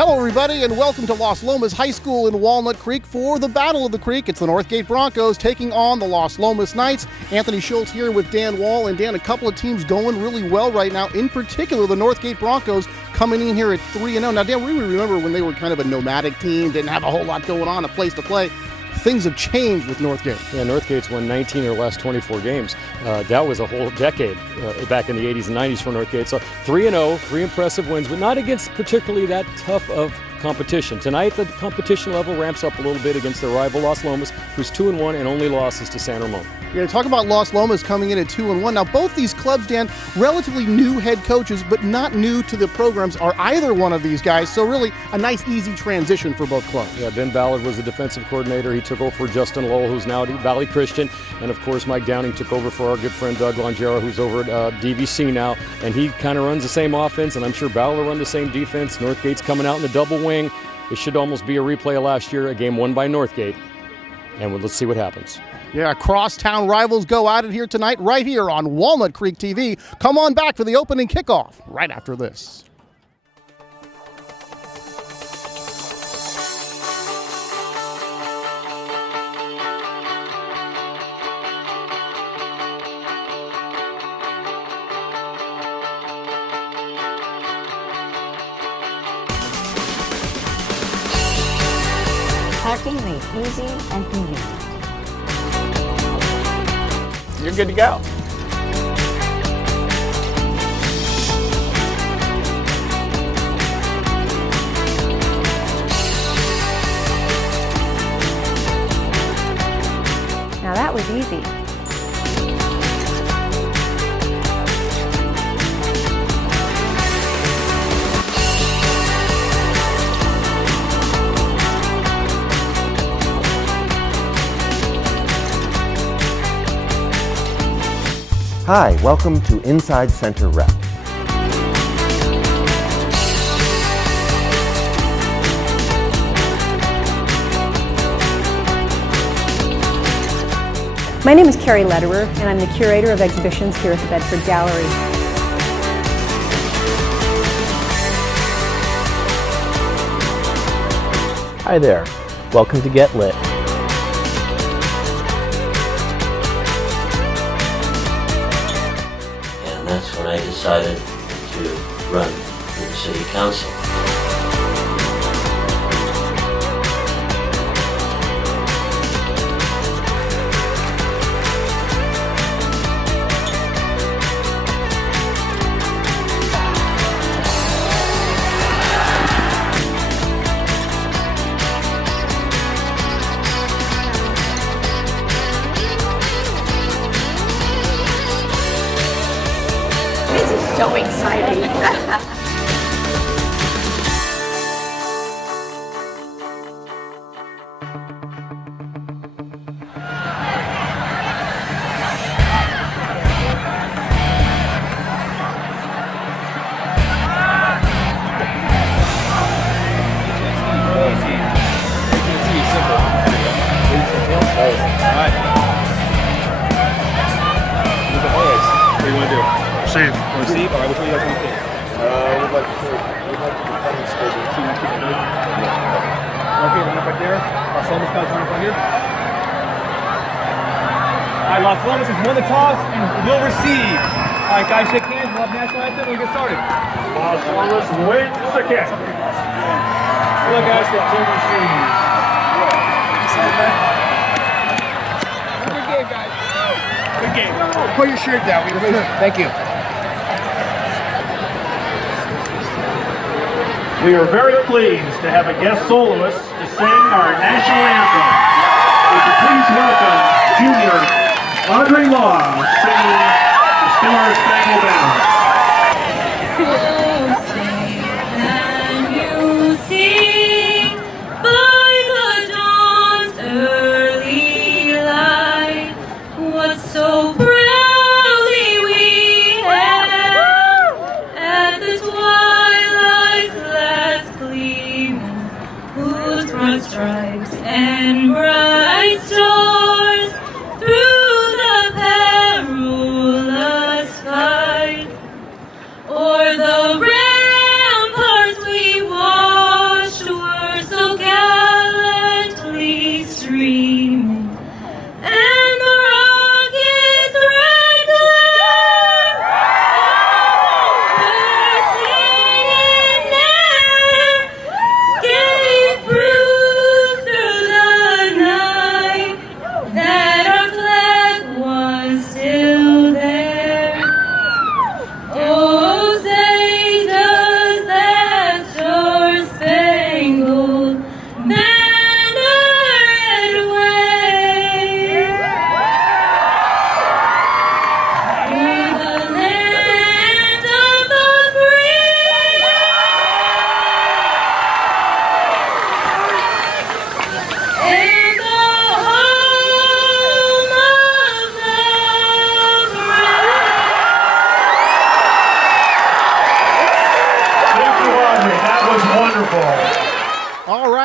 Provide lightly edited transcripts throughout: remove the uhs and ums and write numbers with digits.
Hello, everybody, and welcome to Las Lomas High School in Walnut Creek for the Battle of the Creek. It's the Northgate Broncos taking on the Las Lomas Knights. Anthony Schultz here with Dan Wall. And Dan, a couple of teams going really well right now. In particular, the Northgate Broncos coming in here at 3-0. Now, Dan, we remember when they were kind of a nomadic team, didn't have a whole lot going on, a place to play. Things have changed with Northgate. Yeah, Northgate's won 19 of their last 24 games. That was a whole decade back in the 80s and 90s for Northgate. So 3-0, three impressive wins, but not against particularly that tough of competition. Tonight, the competition level ramps up a little bit against their rival Las Lomas, who's 2-1 and only losses to San Ramon. Yeah, talk about Las Lomas coming in at 2-1. Now, both these clubs, Dan, relatively new head coaches, but not new to the programs are either one of these guys. So really a nice, easy transition for both clubs. Yeah, Ben Ballard was the defensive coordinator. He took over for Justin Lowell, who's now at Valley Christian. And, of course, Mike Downing took over for our good friend Doug Longero, who's over at DVC now. And he kind of runs the same offense, and I'm sure Ballard will run the same defense. Northgate's coming out in the double wing. It should almost be a replay of last year, a game won by Northgate. And let's see what happens. Yeah, crosstown rivals go at it here tonight, right here on Walnut Creek TV. Come on back for the opening kickoff right after this. Parking made easy and convenient. You're good to go. Now that was easy. Hi, welcome to Inside Center Rep. My name is Carrie Lederer, and I'm the curator of exhibitions here at the Bedford Gallery. Hi there. Welcome to Get Lit. That's when I decided to run for the city council. So exciting. Receive. Receive? All right, which one do you guys want to take? We'd like to defend the stadium. So you want to keep it moving? Yeah. Okay, line up right there. Las Lomas guys line up right here. All right, Las Lomas has won the toss and will receive. All right, guys, shake hands. We'll have national anthem. We'll get started. Las Lomas wins the kick. Good luck, guys. Good game, guys. Good game. Put your shirt down. Thank you. We are very pleased to have a guest soloist to sing our national anthem. Would you please welcome Junior Audrey Law singing the Star Spangled Banner. So proudly we hailed at the twilight's last gleaming, whose broad stripes and bright stars through the perilous fight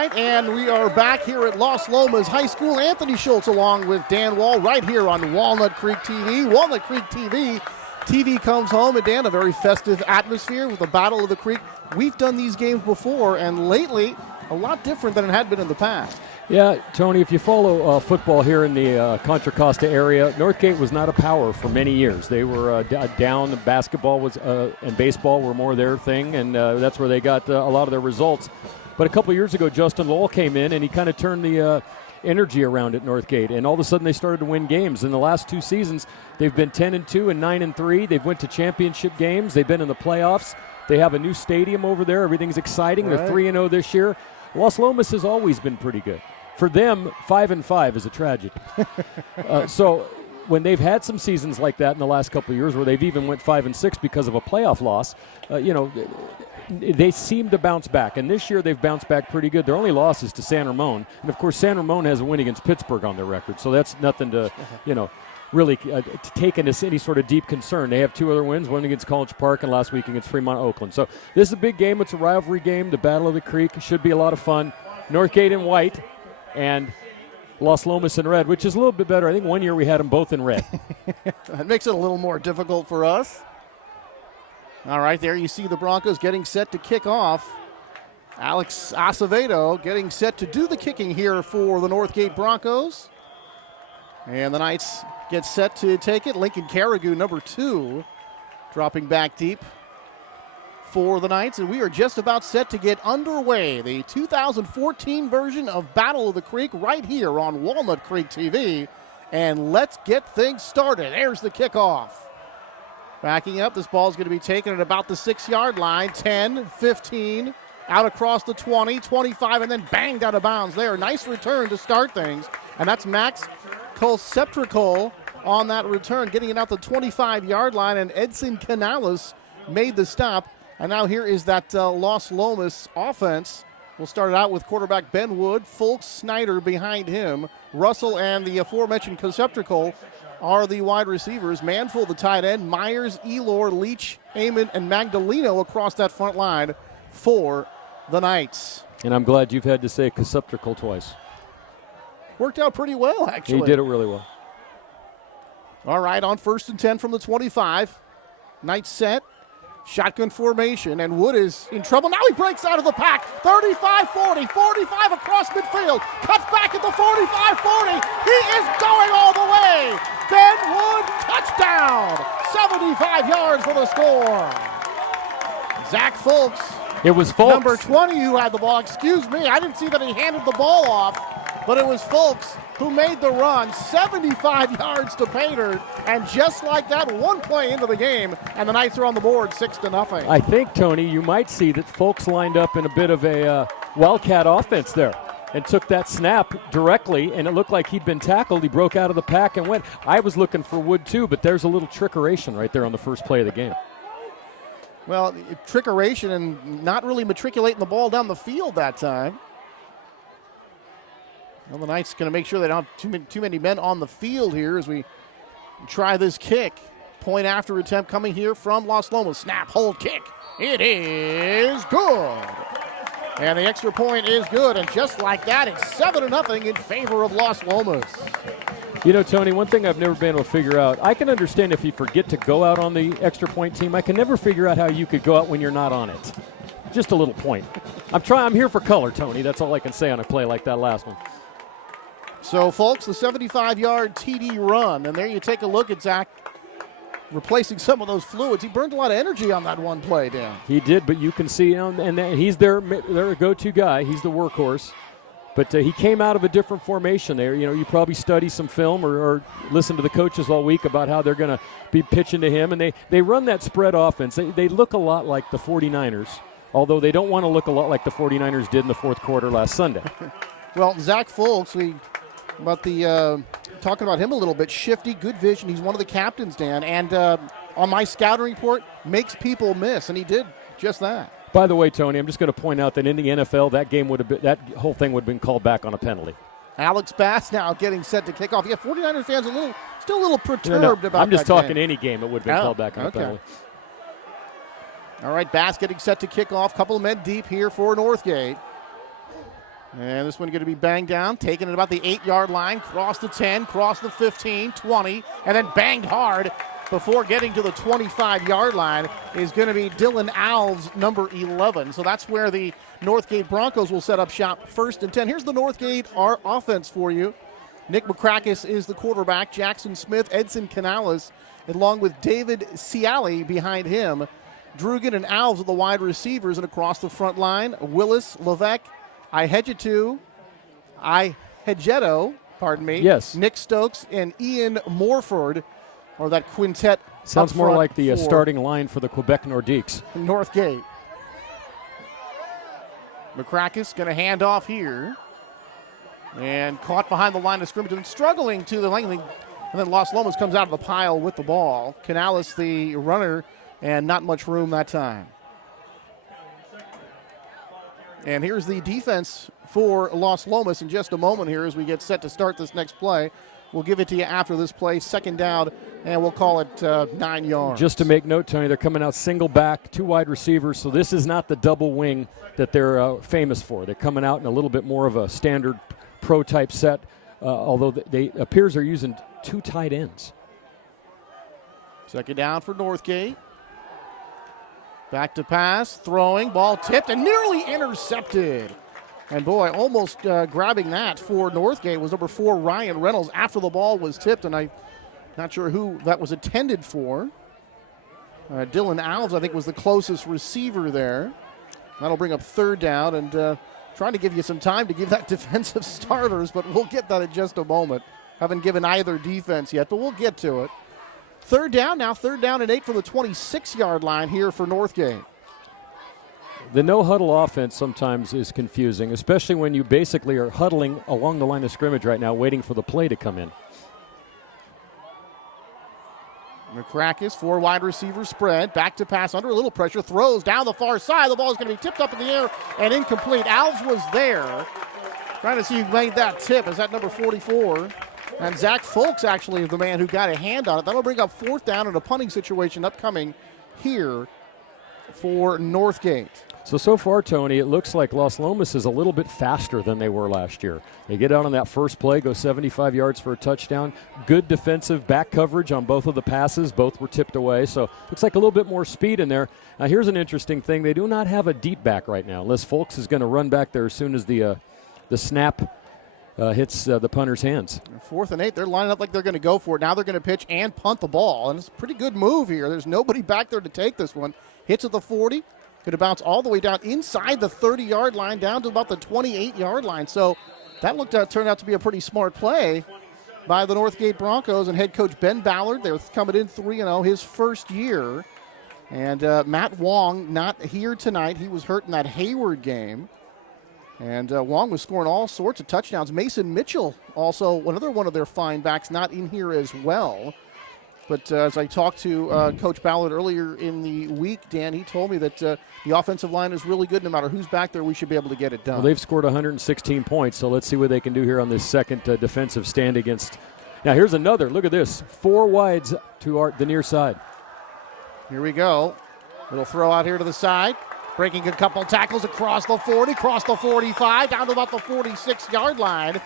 right, and we are back here at Las Lomas High School. Anthony Schultz along with Dan Wall right here on Walnut Creek TV. Walnut Creek TV comes home, and Dan, a very festive atmosphere with the Battle of the Creek. We've done these games before, and lately, a lot different than it had been in the past. Yeah, Tony, if you follow football here in the Contra Costa area, Northgate was not a power for many years. They were down. Basketball was and baseball were more their thing, and that's where they got a lot of their results. But a couple of years ago, Justin Lowell came in, and he kind of turned the energy around at Northgate, and all of a sudden they started to win games. In the last 2 seasons, they've been 10-2 and 9-3. They've went to championship games. They've been in the playoffs. They have a new stadium over there. Everything's exciting. Right. They're 3-0 this year. Las Lomas has always been pretty good. For them, 5-5 is a tragedy. So when they've had some seasons like that in the last couple of years where they've even went 5-6 because of a playoff loss, they seem to bounce back. And this year they've bounced back pretty good. Their only loss is to San Ramon. And, of course, San Ramon has a win against Pittsburgh on their record. So that's nothing to, really to take into any sort of deep concern. They have 2 other wins, one against College Park and last week against Fremont Oakland. So this is a big game. It's a rivalry game. The Battle of the Creek should be a lot of fun. Northgate in white and Las Lomas in red, which is a little bit better. I think one year we had them both in red. That makes it a little more difficult for us. All right, there you see the Broncos getting set to kick off. Alex Acevedo getting set to do the kicking here for the Northgate Broncos. And the Knights get set to take it. Lincoln Carrigu, number 2, dropping back deep for the Knights. And we are just about set to get underway. The 2014 version of Battle of the Creek right here on Walnut Creek TV. And let's get things started. There's the kickoff. Backing up, this ball is going to be taken at about the 6-yard line. 10, 15, out across the 20, 25, and then banged out of bounds there. Nice return to start things. And that's Max Colceptrical on that return, getting it out the 25-yard line, and Edson Canales made the stop. And now here is that Las Lomas offense. We'll start it out with quarterback Ben Wood, Folks, Snyder behind him. Russell and the aforementioned Conceptrical are the wide receivers. Manful, the tight end. Myers, Elor, Leach, Heyman, and Magdaleno across that front line for the Knights. And I'm glad you've had to say Conceptrical twice. Worked out pretty well, actually. He did it really well. All right, on 1st and 10 from the 25. Knights set. Shotgun formation, and Wood is in trouble. Now he breaks out of the pack. 35-40, 45 across midfield. Cuts back at the 45-40. He is going all the way. Ben Wood, touchdown. 75 yards for the score. Zach Folks. It was Folks. Number 20 who had the ball. Excuse me, I didn't see that he handed the ball off, but it was Folks who made the run, 75 yards to pay dirt, and just like that, one play into the game, and the Knights are on the board 6-0. I think, Tony, you might see that Folks lined up in a bit of a wildcat offense there and took that snap directly, and it looked like he'd been tackled. He broke out of the pack and went. I was looking for Wood, too, but there's a little trickeration right there on the first play of the game. Well, trickeration and not really matriculating the ball down the field that time. Well, the Knights going to make sure they don't have too many men on the field here as we try this kick. Point after attempt coming here from Las Lomas. Snap, hold, kick. It is good. And the extra point is good. And just like that, it's 7-0 in favor of Las Lomas. You know, Tony, one thing I've never been able to figure out, I can understand if you forget to go out on the extra point team. I can never figure out how you could go out when you're not on it. Just a little point. I'm here for color, Tony. That's all I can say on a play like that last one. So, folks, the 75-yard TD run. And there you take a look at Zach replacing some of those fluids. He burned a lot of energy on that one play, Dan. He did, but you can see, and he's their go-to guy. He's the workhorse. But he came out of a different formation there. You know, you probably study some film or listen to the coaches all week about how they're going to be pitching to him. And they run that spread offense. They look a lot like the 49ers, although they don't want to look a lot like the 49ers did in the fourth quarter last Sunday. Well, Zach Folks, talking about him a little bit, shifty, good vision. He's one of the captains, Dan. And on my scouting report, makes people miss, and he did just that. By the way, Tony, I'm just going to point out that in the NFL, that whole thing would have been called back on a penalty. Alex Bass now getting set to kick off. Yeah, 49ers fans still a little perturbed about that. I'm just talking game. Any game, it would have been called back on a penalty. All right, Bass getting set to kick off. Couple of men deep here for Northgate. And this one going to be banged down, taken at about the 8-yard line, cross the 10, cross the 15, 20, and then banged hard before getting to the 25-yard line is going to be Dylan Alves, number 11. So that's where the Northgate Broncos will set up shop, 1st and 10. Here's the Northgate offense for you. Nick McCrackis is the quarterback. Jackson Smith, Edson Canales, along with David Ciali behind him. Drugan and Alves are the wide receivers, and across the front line, Willis, Levesque, Ihegeto, Yes. Nick Stokes, and Ian Morford, or that quintet. Sounds more like the starting line for the Quebec Nordiques. Northgate. McCrackis going to hand off here. And caught behind the line of scrimmage and struggling to the length. And then Las Lomas comes out of the pile with the ball. Canales, the runner, and not much room that time. And here's the defense for Las Lomas in just a moment here as we get set to start this next play. We'll give it to you after this play, 2nd down, and we'll call it 9 yards. Just to make note, Tony, they're coming out single back, 2 wide receivers, so this is not the double wing that they're famous for. They're coming out in a little bit more of a standard pro-type set, although they appears they're using 2 tight ends. 2nd down for Northgate. Back to pass, throwing, ball tipped and nearly intercepted. And boy, almost grabbing that for Northgate was number 4, Ryan Reynolds, after the ball was tipped, and I'm not sure who that was intended for. Dylan Alves, I think, was the closest receiver there. That'll bring up 3rd down, and trying to give you some time to give that defensive starters, but we'll get that in just a moment. Haven't given either defense yet, but we'll get to it. 3rd down now, 3rd down and 8 from the 26-yard line here for Northgate. The no-huddle offense sometimes is confusing, especially when you basically are huddling along the line of scrimmage right now, waiting for the play to come in. McCrackis, 4 wide receiver spread, back to pass under a little pressure, throws down the far side. The ball is going to be tipped up in the air and incomplete. Alves was there. Trying to see who made that tip. Is that number 44? And Zach Folks actually is the man who got a hand on it. That'll bring up 4th down in a punting situation upcoming here for Northgate. So far, Tony, it looks like Las Lomas is a little bit faster than they were last year. They get out on that first play, go 75 yards for a touchdown. Good defensive back coverage on both of the passes. Both were tipped away, so looks like a little bit more speed in there. Now, here's an interesting thing. They do not have a deep back right now, unless Folks is going to run back there as soon as the snap hits the punter's hands. 4th and 8, they're lining up like they're going to go for it. Now they're going to pitch and punt the ball, and it's a pretty good move here. There's nobody back there to take this one. Hits at the 40, going to bounce all the way down inside the 30-yard line, down to about the 28-yard line. So that turned out to be a pretty smart play by the Northgate Broncos and head coach Ben Ballard. They're coming in 3-0, his first year. And Matt Wong not here tonight. He was hurt in that Hayward game. And Wong was scoring all sorts of touchdowns. Mason Mitchell, also another one of their fine backs, not in here as well. But as I talked to Coach Ballard earlier in the week, Dan, he told me that the offensive line is really good. No matter who's back there, we should be able to get it done. Well, they've scored 116 points, so let's see what they can do here on this second defensive stand against. Now, here's another. Look at this. 4 wides to the near side. Here we go. Little throw out here to the side. Breaking a couple tackles across the 40, across the 45, down to about the 46-yard line.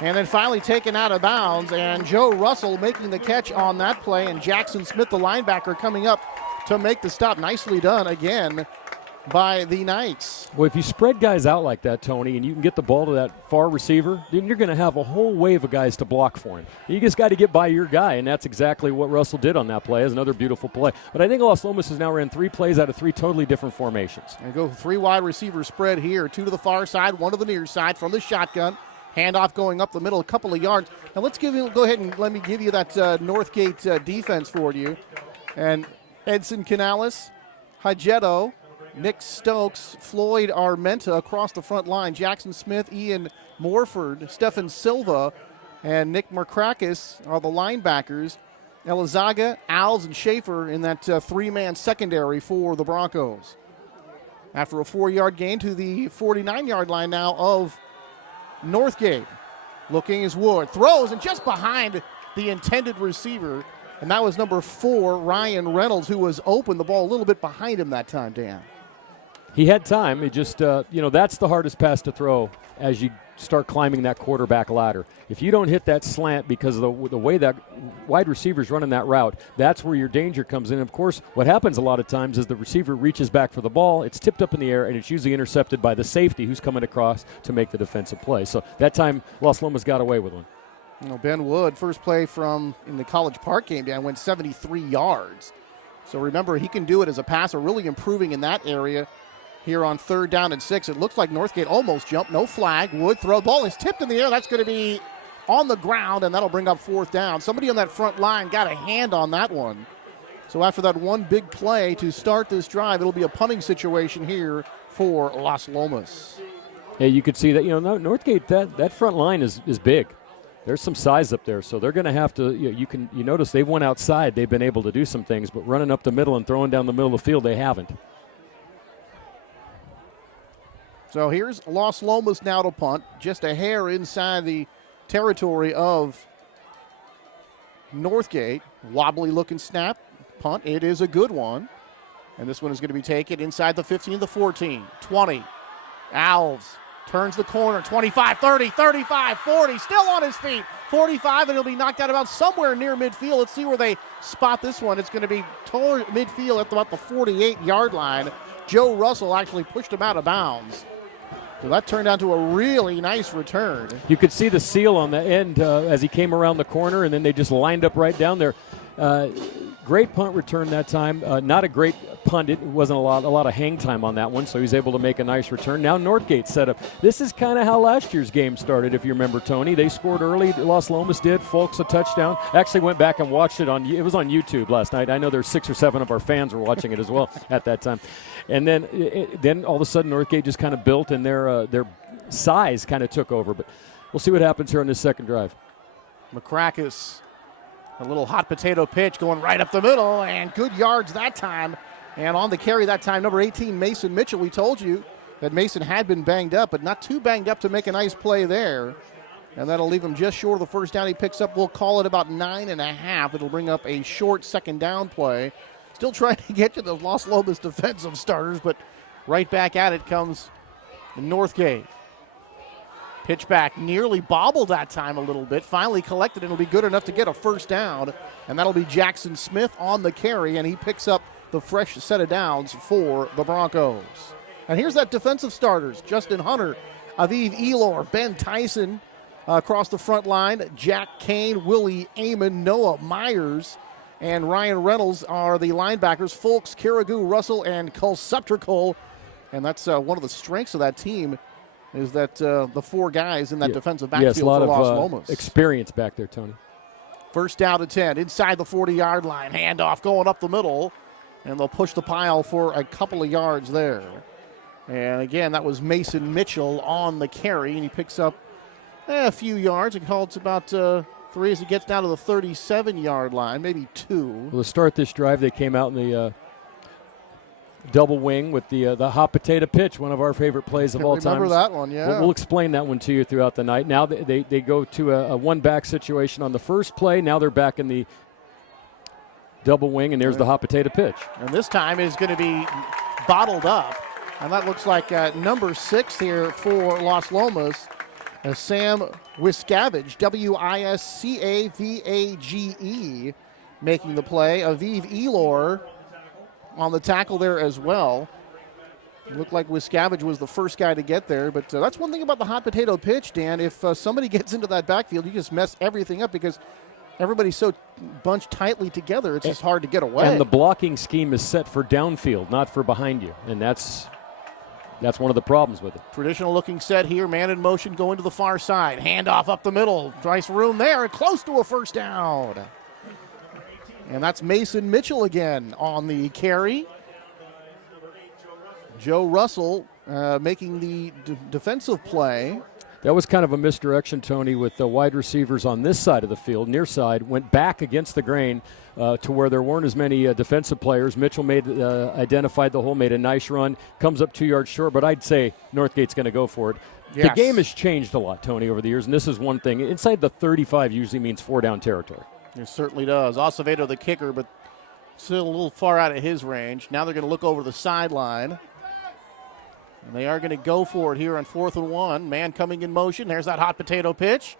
And then finally taken out of bounds. And Joe Russell making the catch on that play. And Jackson Smith, the linebacker, coming up to make the stop. Nicely done again by the Knights. Well, if you spread guys out like that, Tony, and you can get the ball to that far receiver, then you're going to have a whole wave of guys to block for him. You just got to get by your guy, and that's exactly what Russell did on that play. It's another beautiful play. But I think Las Lomas has now ran 3 plays out of 3 totally different formations. And go 3 wide receiver spread here. 2 to the far side, 1 to the near side from the shotgun. Handoff going up the middle a couple of yards. Now let's go ahead and let me give you that Northgate defense for you. And Edson Canales, Ihegeto, Nick Stokes, Floyd Armenta across the front line, Jackson Smith, Ian Morford, Stefan Silva, and Nick Markrakis are the linebackers. Elizaga, Alves, and Schaefer in that 3-man secondary for the Broncos. After a 4-yard gain to the 49-yard line now of Northgate. Looking is Wood, throws, and just behind the intended receiver, and that was number 4, Ryan Reynolds, who was open. The ball a little bit behind him that time, Dan. He had time. He just, that's the hardest pass to throw as you start climbing that quarterback ladder. If you don't hit that slant because of the way that wide receiver's running that route, that's where your danger comes in. Of course, what happens a lot of times is the receiver reaches back for the ball, it's tipped up in the air, and it's usually intercepted by the safety who's coming across to make the defensive play. So that time, Las Lomas got away with one. Ben Wood, first play in the College Park game, Dan, went 73 yards. So remember, he can do it as a passer, really improving in that area. Here on 3rd down and 6, it looks like Northgate almost jumped. No flag. Wood throw. Ball is tipped in the air. That's going to be on the ground, and that'll bring up 4th down. Somebody on that front line got a hand on that one. So after that one big play to start this drive, it'll be a punting situation here for Las Lomas. Yeah, you could see that. Northgate, that front line is big. There's some size up there, so they're going to have to. You notice they went outside. They've been able to do some things, but running up the middle and throwing down the middle of the field, they haven't. So here's Las Lomas now to punt, just a hair inside the territory of Northgate. Wobbly looking snap, punt. It is a good one. And this one is going to be taken inside the 15, the 14, 20. Alves turns the corner, 25, 30, 35, 40, still on his feet. 45, and he'll be knocked out about somewhere near midfield. Let's see where they spot this one. It's going to be toward midfield at about the 48-yard line. Joe Russell actually pushed him out of bounds. So that turned out to a really nice return. You could see the seal on the end as he came around the corner, and then they just lined up right down there. Great punt return that time. Not a great punt. It wasn't a lot of hang time on that one, so he was able to make a nice return. Now Northgate set up. This is kind of how last year's game started, if you remember, Tony. They scored early. Los Lomas did. Folks a touchdown. Actually went back and watched it it was on YouTube last night. I know there's 6 or 7 of our fans were watching it as well at that time. And then all of a sudden Northgate just kind of built, and their size kind of took over. But we'll see what happens here on this second drive. McCrackis, a little hot potato pitch going right up the middle, and good yards that time. And on the carry that time, number 18, Mason Mitchell. We told you that Mason had been banged up, but not too banged up to make a nice play there. And that'll leave him just short of the first down. He picks up, we'll call it about 9.5. It'll bring up a short second down play. Still trying to get to the Las Lomas defensive starters, but right back at it comes Northgate. Pitch back, nearly bobbled that time a little bit. Finally collected, and it'll be good enough to get a first down. And that'll be Jackson Smith on the carry, and he picks up the fresh set of downs for the Broncos. And here's that defensive starters. Justin Hunter, Aviv Elor, Ben Tyson across the front line. Jack Kane, Willie Amon, Noah Myers, and Ryan Reynolds are the linebackers. Folks, Caragoo, Russell, and Kulsuptrikol. And that's one of the strengths of that team, is that the 4 guys in that defensive backfield a lot for Las of Lomas. Experience back there, Tony. First down to 10, inside the 40-yard line. Handoff going up the middle, and they'll push the pile for a couple of yards there. And again, that was Mason Mitchell on the carry, and he picks up a few yards. It calls about 3 as he gets down to the 37-yard line, maybe 2. Well, to start this drive, they came out in the double wing with the hot potato pitch, one of our favorite plays of all time. Remember that one, yeah. We'll explain that one to you throughout the night. Now they go to a one-back situation on the first play. Now they're back in the double wing, and there's the hot potato pitch. And this time is going to be bottled up. And that looks like number 6 here for Las Lomas, Sam Wiscavage, Wiscavage, making the play. Aviv Elor on the tackle there as well. It looked like Wiscavage was the first guy to get there, but that's one thing about the hot potato pitch, Dan. If somebody gets into that backfield, you just mess everything up because everybody's so bunched tightly together, it's just hard to get away. And the blocking scheme is set for downfield, not for behind you, and that's one of the problems with it. Traditional-looking set here, man in motion going to the far side. Handoff up the middle. Nice room there, and close to a first down. And that's Mason Mitchell again on the carry. Joe Russell making the defensive play. That was kind of a misdirection, Tony, with the wide receivers on this side of the field, near side, went back against the grain to where there weren't as many defensive players. Mitchell identified the hole, made a nice run, comes up 2 yards short, but I'd say Northgate's going to go for it. Yes. The game has changed a lot, Tony, over the years, and this is one thing. Inside the 35 usually means 4-down territory. It certainly does. Acevedo the kicker, but still a little far out of his range. Now they're going to look over the sideline. And they are going to go for it here on 4th and 1. Man coming in motion. There's that hot potato pitch.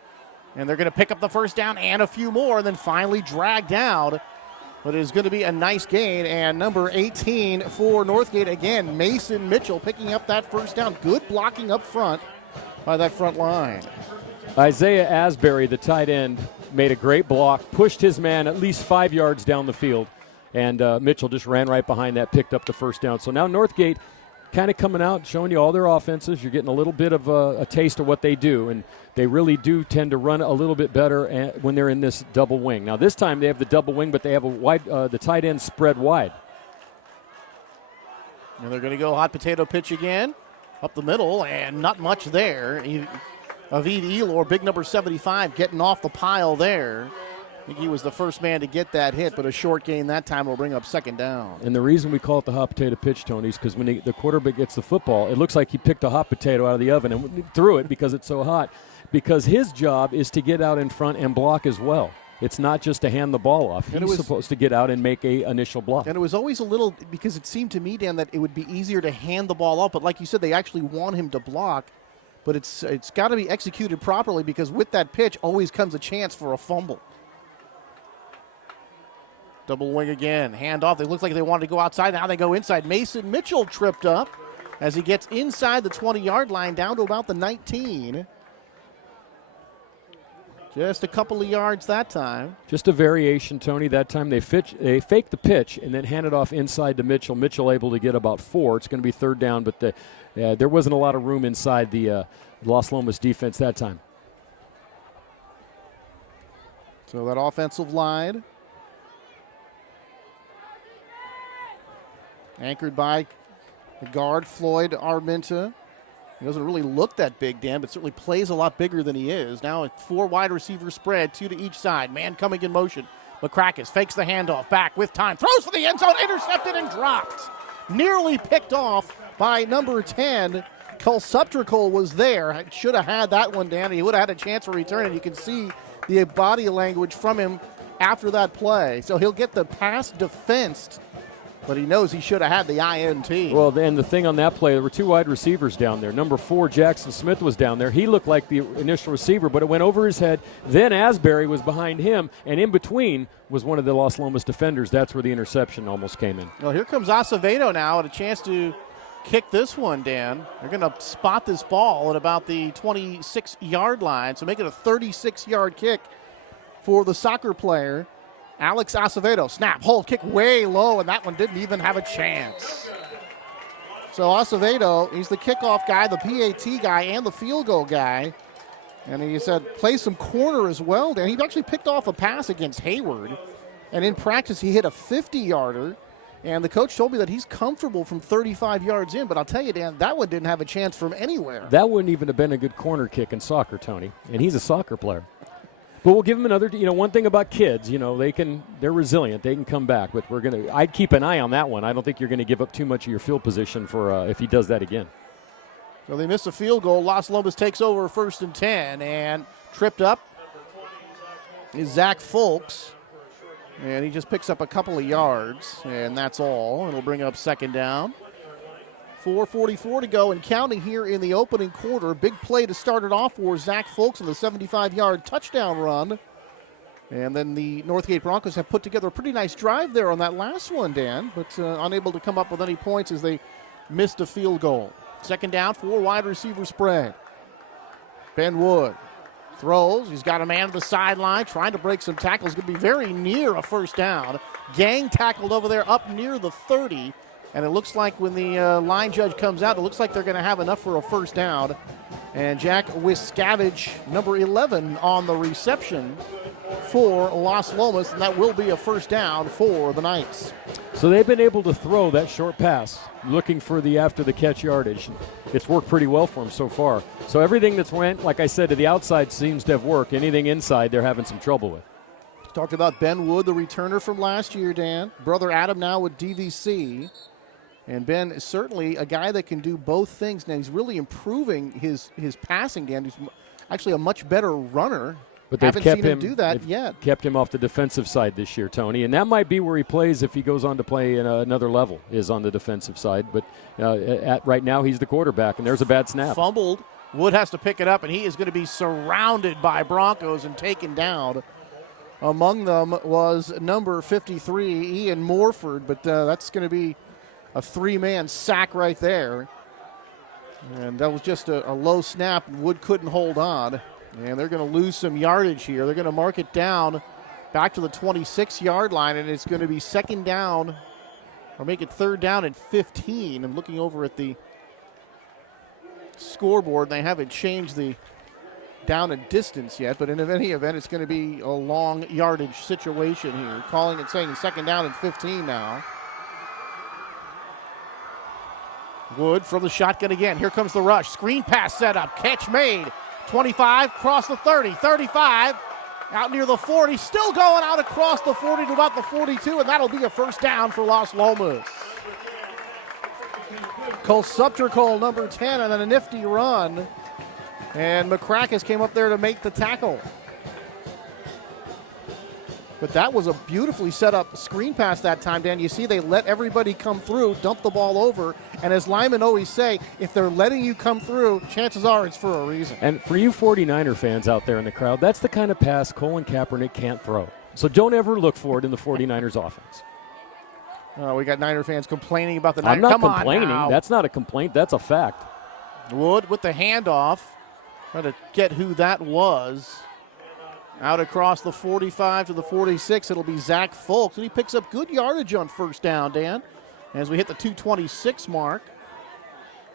And they're going to pick up the first down and a few more, and then finally drag down. But it is going to be a nice gain. And number 18 for Northgate, again, Mason Mitchell picking up that first down. Good blocking up front by that front line. Isaiah Asbury, the tight end, made a great block, pushed his man at least 5 yards down the field, and Mitchell just ran right behind that, picked up the first down. So now Northgate kind of coming out, showing you all their offenses. You're getting a little bit of a taste of what they do, and they really do tend to run a little bit better when they're in this double wing. Now this time they have the double wing, but they have a wide, the tight end spread wide. And they're going to go hot potato pitch again, up the middle, and not much there. Avid Elor, big number 75, getting off the pile there. I think he was the first man to get that hit, but a short gain that time will bring up second down. And the reason we call it the hot potato pitch, Tony, is because when the quarterback gets the football, it looks like he picked a hot potato out of the oven and threw it because it's so hot. Because his job is to get out in front and block as well. It's not just to hand the ball off. He's supposed to get out and make a initial block. And it was always a little, because it seemed to me, Dan, that it would be easier to hand the ball off. But like you said, they actually want him to block. But it's got to be executed properly, because with that pitch always comes a chance for a fumble. Double wing again. Hand off. They look like they wanted to go outside. Now they go inside. Mason Mitchell tripped up as he gets inside the 20-yard line down to about the 19. Just a couple of yards that time. Just a variation, Tony. That time they fake the pitch and then hand it off inside to Mitchell. Mitchell able to get about 4. It's going to be third down, but there wasn't a lot of room inside the Las Lomas defense that time. So that offensive line, anchored by the guard, Floyd Armenta. He doesn't really look that big, Dan, but certainly plays a lot bigger than he is. Now a 4 wide receiver spread, 2 to each side. Man coming in motion. McCrackis fakes the handoff, back with time, throws for the end zone, intercepted and dropped. Nearly picked off by number 10. Kulsuptrical was there. Should have had that one, Dan. He would have had a chance for return, and you can see the body language from him after that play. So he'll get the pass defensed, but he knows he should have had the INT. Well, then the thing on that play, there were 2 wide receivers down there. Number 4, Jackson Smith, was down there. He looked like the initial receiver, but it went over his head. Then Asbury was behind him, and in between was one of the Las Lomas defenders. That's where the interception almost came in. Well, here comes Acevedo now at a chance to kick this one, Dan. They're going to spot this ball at about the 26-yard line, so make it a 36-yard kick for the soccer player. Alex Acevedo, snap, hold, kick way low, and that one didn't even have a chance. So Acevedo, he's the kickoff guy, the PAT guy, and the field goal guy. And he said play some corner as well, Dan. He actually picked off a pass against Hayward, and in practice he hit a 50-yarder. And the coach told me that he's comfortable from 35 yards in, but I'll tell you, Dan, that one didn't have a chance from anywhere. That wouldn't even have been a good corner kick in soccer, Tony, and he's a soccer player. But we'll give him another, one thing about kids, they're resilient. They can come back, but I'd keep an eye on that one. I don't think you're going to give up too much of your field position for if he does that again. So they miss a field goal. Las Lomas takes over 1st and 10, and tripped up is Zach Folks. And he just picks up a couple of yards, and that's all. It'll bring up second down. 4:44 to go and counting here in the opening quarter. Big play to start it off for Zach Folks on the 75-yard touchdown run. And then the Northgate Broncos have put together a pretty nice drive there on that last one, Dan, but unable to come up with any points as they missed a field goal. Second down, 4 wide receiver spread. Ben Wood throws. He's got a man at the sideline trying to break some tackles. Going to be very near a first down. Gang tackled over there up near the 30. And it looks like when the line judge comes out, it looks like they're going to have enough for a first down. And Jack Wiscavage, number 11, on the reception for Las Lomas, and that will be a first down for the Knights. So they've been able to throw that short pass, looking for the after-the-catch yardage. It's worked pretty well for them so far. So everything that's went, like I said, to the outside seems to have worked. Anything inside, they're having some trouble with. Talked about Ben Wood, the returner from last year, Dan. Brother Adam now with DVC. And Ben is certainly a guy that can do both things. Now he's really improving his passing, Dan. He's actually a much better runner But they've haven't kept seen him do that they've yet. Kept him off the defensive side this year, Tony, and that might be where he plays if he goes on to play in another level, is on the defensive side. But right now he's the quarterback, and there's a bad snap. Fumbled. Wood has to pick it up, and he is going to be surrounded by Broncos and taken down. Among them was number 53, Ian Morford, but that's going to be a 3-man sack right there. And that was just a low snap. Wood couldn't hold on. And they're going to lose some yardage here. They're going to mark it down back to the 26-yard line, and it's going to be second down, or make it third down and 15. I'm looking over at the scoreboard, and they haven't changed the down and distance yet, but in any event, it's going to be a long yardage situation here. Calling and saying second down and 15 now. Wood from the shotgun again. Here comes the rush. Screen pass set up. Catch made. 25, cross the 30, 35, out near the 40. Still going out across the 40 to about the 42, and that'll be a first down for Las Lomas. Cole Subtercole, number 10, and then a nifty run. And McCrackis came up there to make the tackle. But that was a beautifully set up screen pass that time, Dan. You see they let everybody come through, dump the ball over, and as linemen always say, if they're letting you come through, chances are it's for a reason. And for you 49er fans out there in the crowd, that's the kind of pass Colin Kaepernick can't throw. So don't ever look for it in the 49ers offense. We got Niner fans complaining about the I'm Niners. not complaining. That's not a complaint. That's a fact. Wood with the handoff. Trying to get who that was. Out across the 45 to the 46, it'll be Zach Fulks, and he picks up good yardage on first down, Dan, as we hit the 226 mark.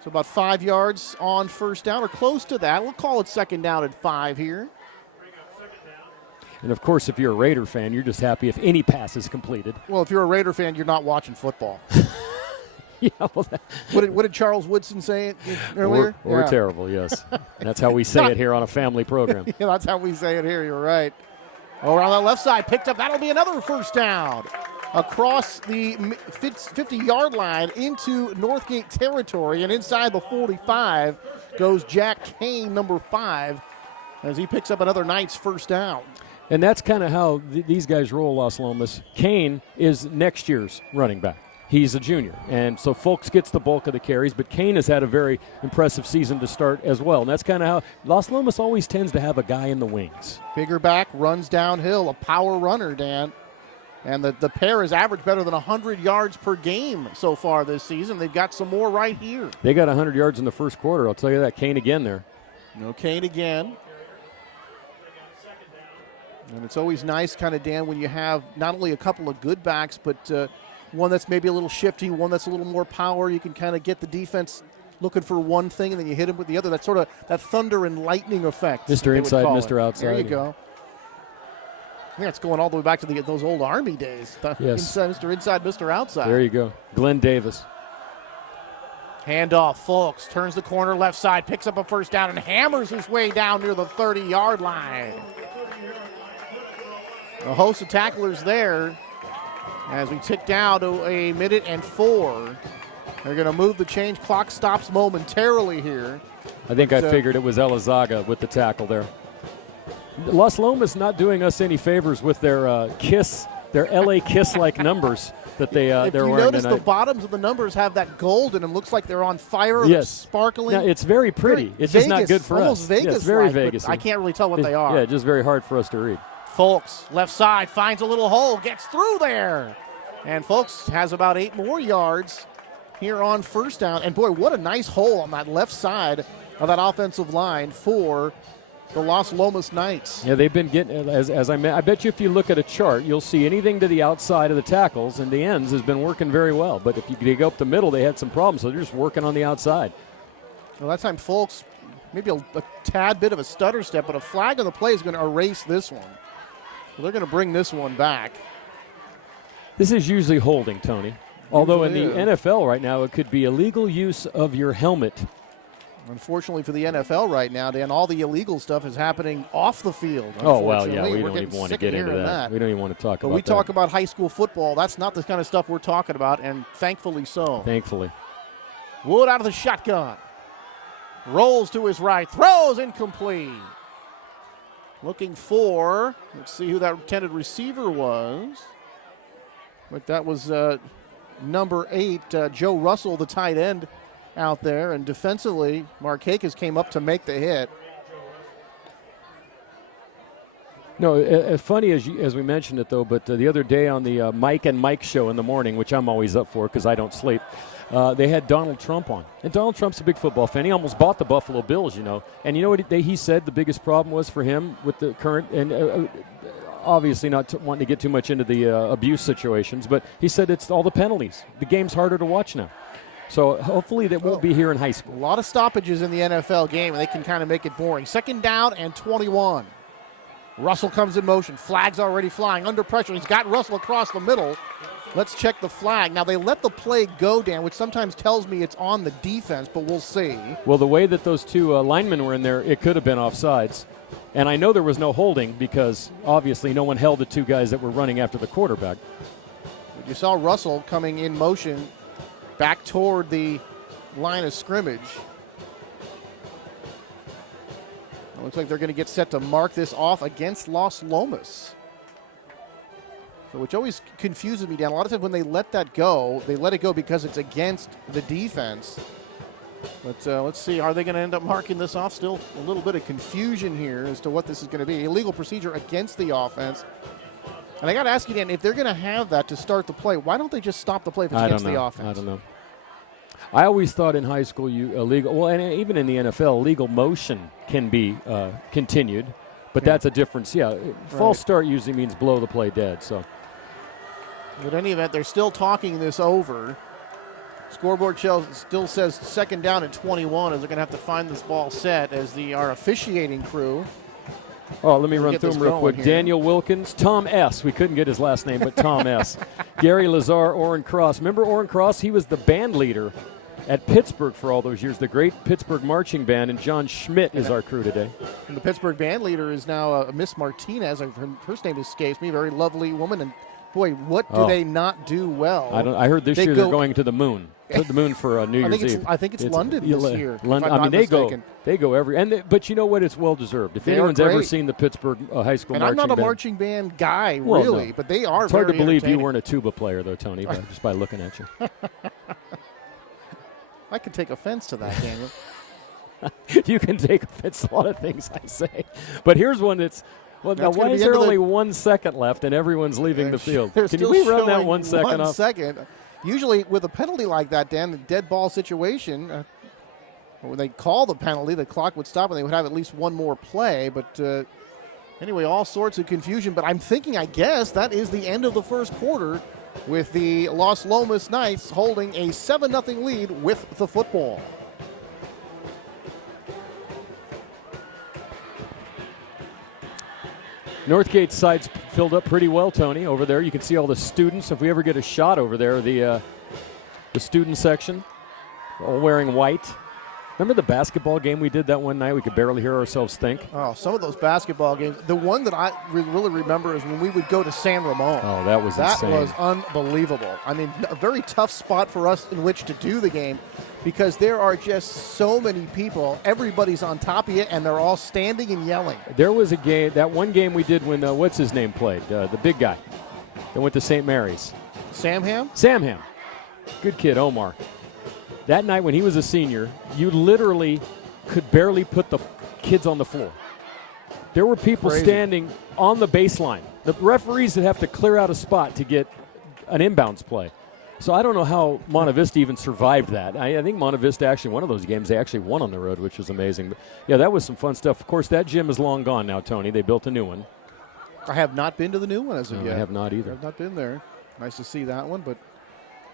So about 5 yards on first down, or close to that. We'll call it second down at 5 here. And, of course, if you're a Raider fan, you're just happy if any pass is completed. Well, if you're a Raider fan, you're not watching football. Yeah, well, what did Charles Woodson say earlier? We're terrible, yes. That's how we say it here on a family program. Yeah, that's how we say it here. You're right. Over on the left side, picked up. That'll be another first down. Across the 50-yard line into Northgate territory, and inside the 45 goes Jack Kane, number 5, as he picks up another Knights first down. And that's kind of how these guys roll, Las Lomas. Kane is next year's running back. He's a junior, and so Fulks gets the bulk of the carries, but Kane has had a very impressive season to start as well, and that's kind of how Las Lomas always tends to have a guy in the wings. Bigger back, runs downhill, a power runner, Dan. And the pair has averaged better than 100 yards per game so far this season. They've got some more right here. They got 100 yards in the first quarter, I'll tell you that. Kane again there. No Kane again. And it's always nice, kind of, Dan, when you have not only a couple of good backs, but one that's maybe a little shifty, one that's a little more power. You can kind of get the defense looking for one thing, and then you hit him with the other. That's sort of that thunder and lightning effect. Mr. Inside, Mr. Outside. There you go. I think that's going all the way back to those old Army days. Yes. Mr. Inside, Mr. Outside. There you go. Glenn Davis. Handoff, Fulks turns the corner left side, picks up a first down, and hammers his way down near the 30-yard line. A host of tacklers there as we tick down to 1:04. They're going to move the change. Clock stops momentarily here. I think I figured it was Elizaga with the tackle there. Las Lomas not doing us any favors with their their LA Kiss-like numbers that they're wearing tonight. If you notice, the bottoms of the numbers have that gold in them. Looks like they're on fire. Yes. They're sparkling. Now, it's very pretty. It's Vegas, just not good for almost us. Vegas, it's very like, Vegas. I can't really tell what they are. Yeah, just very hard for us to read. Fulks, left side, finds a little hole, gets through there. And Fulks has about 8 more yards here on first down. And, boy, what a nice hole on that left side of that offensive line for the Las Lomas Knights. Yeah, they've been getting, as I bet you if you look at a chart, you'll see anything to the outside of the tackles and the ends has been working very well. But if you go up the middle, they had some problems, so they're just working on the outside. Well, that time Fulks, maybe a tad bit of a stutter step, but a flag on the play is going to erase this one. So they're going to bring this one back. This is usually holding, Tony. Although in the NFL right now, it could be illegal use of your helmet. Unfortunately for the NFL right now, Dan, all the illegal stuff is happening off the field. Oh, well, yeah, we don't even want to get into that. We don't even want to talk about that. But we talk about high school football. That's not the kind of stuff we're talking about, and thankfully so. Thankfully. Wood out of the shotgun. Rolls to his right. Throws incomplete. Looking for, let's see who that intended receiver was. But that was number 8, Joe Russell, the tight end out there. And defensively, Markakis came up to make the hit. No, as funny as we mentioned it, though, but the other day on the Mike and Mike show in the morning, which I'm always up for because I don't sleep, they had Donald Trump on. And Donald Trump's a big football fan. He almost bought the Buffalo Bills, you know. And you know what he said the biggest problem was for him with the current, and obviously not wanting to get too much into the abuse situations, but he said it's all the penalties. The game's harder to watch now. So hopefully that won't be here in high school. A lot of stoppages in the NFL game, and they can kind of make it boring. 2nd down and 21. Russell comes in motion. Flag's already flying. Under pressure. He's got Russell across the middle. Let's check the flag. Now, they let the play go, Dan, which sometimes tells me it's on the defense, but we'll see. Well, the way that those 2 linemen were in there, it could have been offsides. And I know there was no holding because, obviously, no one held the 2 guys that were running after the quarterback. You saw Russell coming in motion back toward the line of scrimmage. It looks like they're going to get set to mark this off against Las Lomas. So, which always confuses me, Dan. A lot of times when they let that go, they let it go because it's against the defense. But let's see, are they going to end up marking this off? Still a little bit of confusion here as to what this is going to be. Illegal procedure against the offense. And I got to ask you, Dan, if they're going to have that to start the play, why don't they just stop the play if it's against the offense? I don't know. I always thought in high school, and even in the NFL, legal motion can be continued, but that's a difference. Yeah, false start usually means blow the play dead. So, in any event, they're still talking this over. Scoreboard still says 2nd down and 21 as they're going to have to find this ball set as our officiating crew. Oh, let me run through them real quick. Here. Daniel Wilkins, Tom S. We couldn't get his last name, but Tom S. Gary Lazar, Orrin Cross. Remember Orrin Cross? He was the band leader at Pittsburgh for all those years, the great Pittsburgh marching band, and John Schmidt is our crew today. And the Pittsburgh band leader is now Miss Martinez. Her first name escapes me. Very lovely woman, and boy, what do they not do well? I heard this year they're going to the moon. To the moon for New Year's Eve. I think it's London this year. London. I mean, they go every. But you know what? It's well deserved. If anyone's ever seen the Pittsburgh high school marching band, I'm not a marching band guy, really, no. but they are. It's hard to believe you weren't a tuba player, though, Tony, just by looking at you. I could take offense to that, Daniel. You can take offense to a lot of things I say, but here's one that's. Well, now why is there only 1 second left and everyone's leaving the field? Can we run that 1 second off? 1 second. Usually with a penalty like that, Dan, the dead ball situation, when they call the penalty, the clock would stop and they would have at least one more play. But anyway, all sorts of confusion. But I'm thinking, I guess, that is the end of the first quarter with the Las Lomas Knights holding a 7-0 lead with the football. Northgate side's filled up pretty well, Tony, over there. You can see all the students. If we ever get a shot over there, the student section, all wearing white. Remember the basketball game we did that one night? We could barely hear ourselves think. Oh, some of those basketball games. The one that I really remember is when we would go to San Ramon. Oh, that was insane. That was unbelievable. I mean, a very tough spot for us in which to do the game because there are just so many people. Everybody's on top of you, and they're all standing and yelling. There was a game, that one game we did when, what's his name played? The big guy that went to St. Mary's. Samham? Samham. Good kid, Omar. That night when he was a senior, you literally could barely put the kids on the floor. There were people standing on the baseline. The referees would have to clear out a spot to get an inbounds play. So I don't know how Monte Vista even survived that. I think Monte Vista actually, one of those games, they actually won on the road, which was amazing. But yeah, that was some fun stuff. Of course, that gym is long gone now, Tony. They built a new one. I have not been to the new one as of yet. I have not either. I've not been there. Nice to see that one, but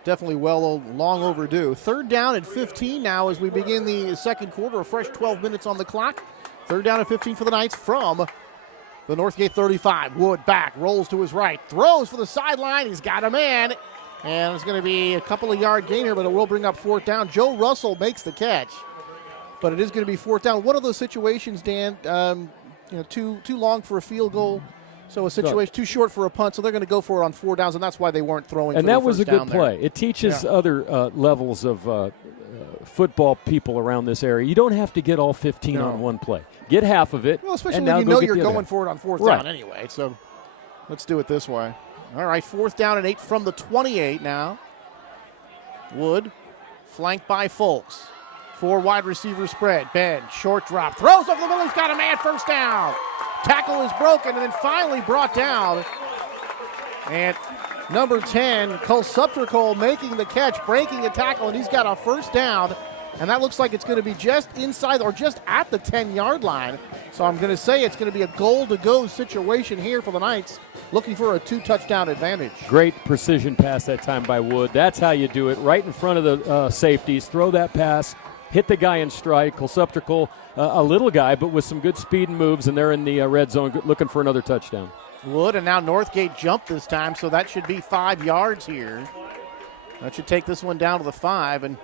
definitely long overdue. 3rd down and 15 now as we begin the second quarter. A fresh 12 minutes on the clock. 3rd down and 15 for the Knights from the Northgate 35. Wood back, rolls to his right, throws for the sideline. He's got a man, and it's going to be a couple of yard gain here, but it will bring up 4th down. Joe Russell makes the catch, but it is going to be 4th down. One of those situations, Dan, too long for a field goal. So a situation too short for a punt, so they're going to go for it on 4 downs, and that's why they weren't throwing. And that was a good play. It teaches other levels of football people around this area. You don't have to get all 15 on one play. Get half of it. Well, especially and when now you know get you're the other going half. for it on fourth Right. down anyway. So let's do it this way. All right, 4th down and 8 from the 28 now. Wood, flanked by Fultz. 4 wide receiver spread. Ben, short drop. Throws over the middle. He's got a man. First down. Tackle is broken and then finally brought down. And number 10, Schultz making the catch, breaking a tackle, and he's got a first down. And that looks like it's going to be just inside or just at the 10-yard line. So I'm going to say it's going to be a goal-to-go situation here for the Knights, looking for a 2-touchdown advantage. Great precision pass that time by Wood. That's how you do it. Right in front of the safeties. Throw that pass. Hit the guy in stride. Kolsuptrical, a little guy, but with some good speed and moves, and they're in the red zone looking for another touchdown. Wood, and now Northgate jumped this time, so that should be 5 yards here. That should take this one down to the 5, and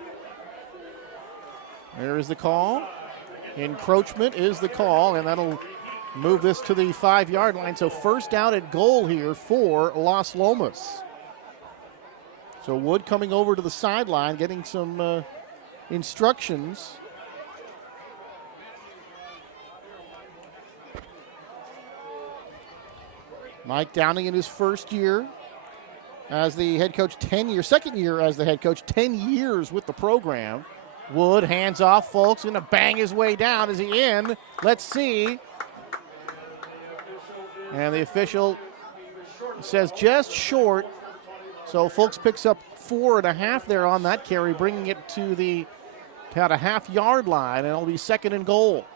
there is the call. Encroachment is the call, and that'll move this to the 5-yard line. So first down at goal here for Las Lomas. So Wood coming over to the sideline, getting some instructions. Mike Downing in his first year as the head coach, second year as the head coach, 10 years with the program. Wood, hands off, Folks, going to bang his way down. Is he in? Let's see. And the official says just short. So Folks picks up 4.5 there on that carry, bringing it to the about a half-yard line, and it'll be 2nd and goal.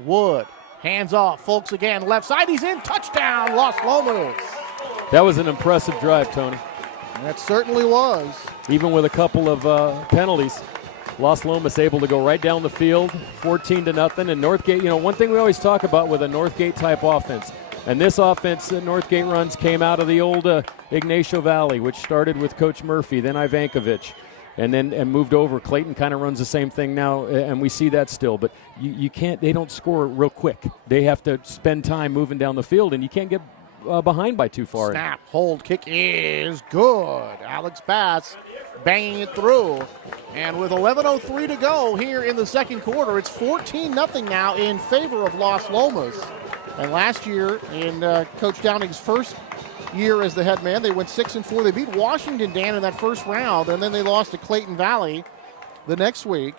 Wood, hands off, Folks again, left side, he's in, touchdown, Las Lomas. That was an impressive drive, Tony. That certainly was. Even with a couple of penalties, Las Lomas able to go right down the field, 14-0. And Northgate, one thing we always talk about with a Northgate-type offense, and this offense that Northgate runs came out of the old Ignacio Valley, which started with Coach Murphy, then Ivankovich, and moved over. Clayton kind of runs the same thing now, and we see that still. But you can't. They don't score real quick. They have to spend time moving down the field, and you can't get behind by too far. Snap, hold, kick is good. Alex Bass banging it through. And with 11:03 to go here in the second quarter, it's 14-0 now in favor of Las Lomas. And last year, in Coach Downing's first year as the head man, they went 6-4. They beat Washington, Dan, in that first round, and then they lost to Clayton Valley the next week.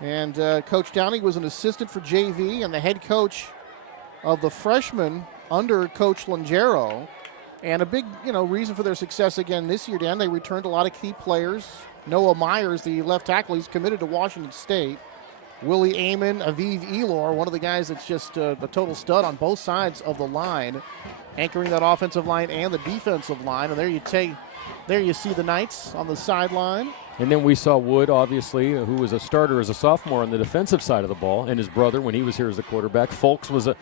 And Coach Downing was an assistant for JV and the head coach of the freshmen under Coach Langero. And a big, reason for their success again this year, Dan, they returned a lot of key players. Noah Myers, the left tackle, he's committed to Washington State. Willie Amon, Aviv Elor, one of the guys that's just a total stud on both sides of the line, anchoring that offensive line and the defensive line. And there you see the Knights on the sideline. And then we saw Wood, obviously, who was a starter as a sophomore on the defensive side of the ball, and his brother when he was here as the quarterback. Folks was a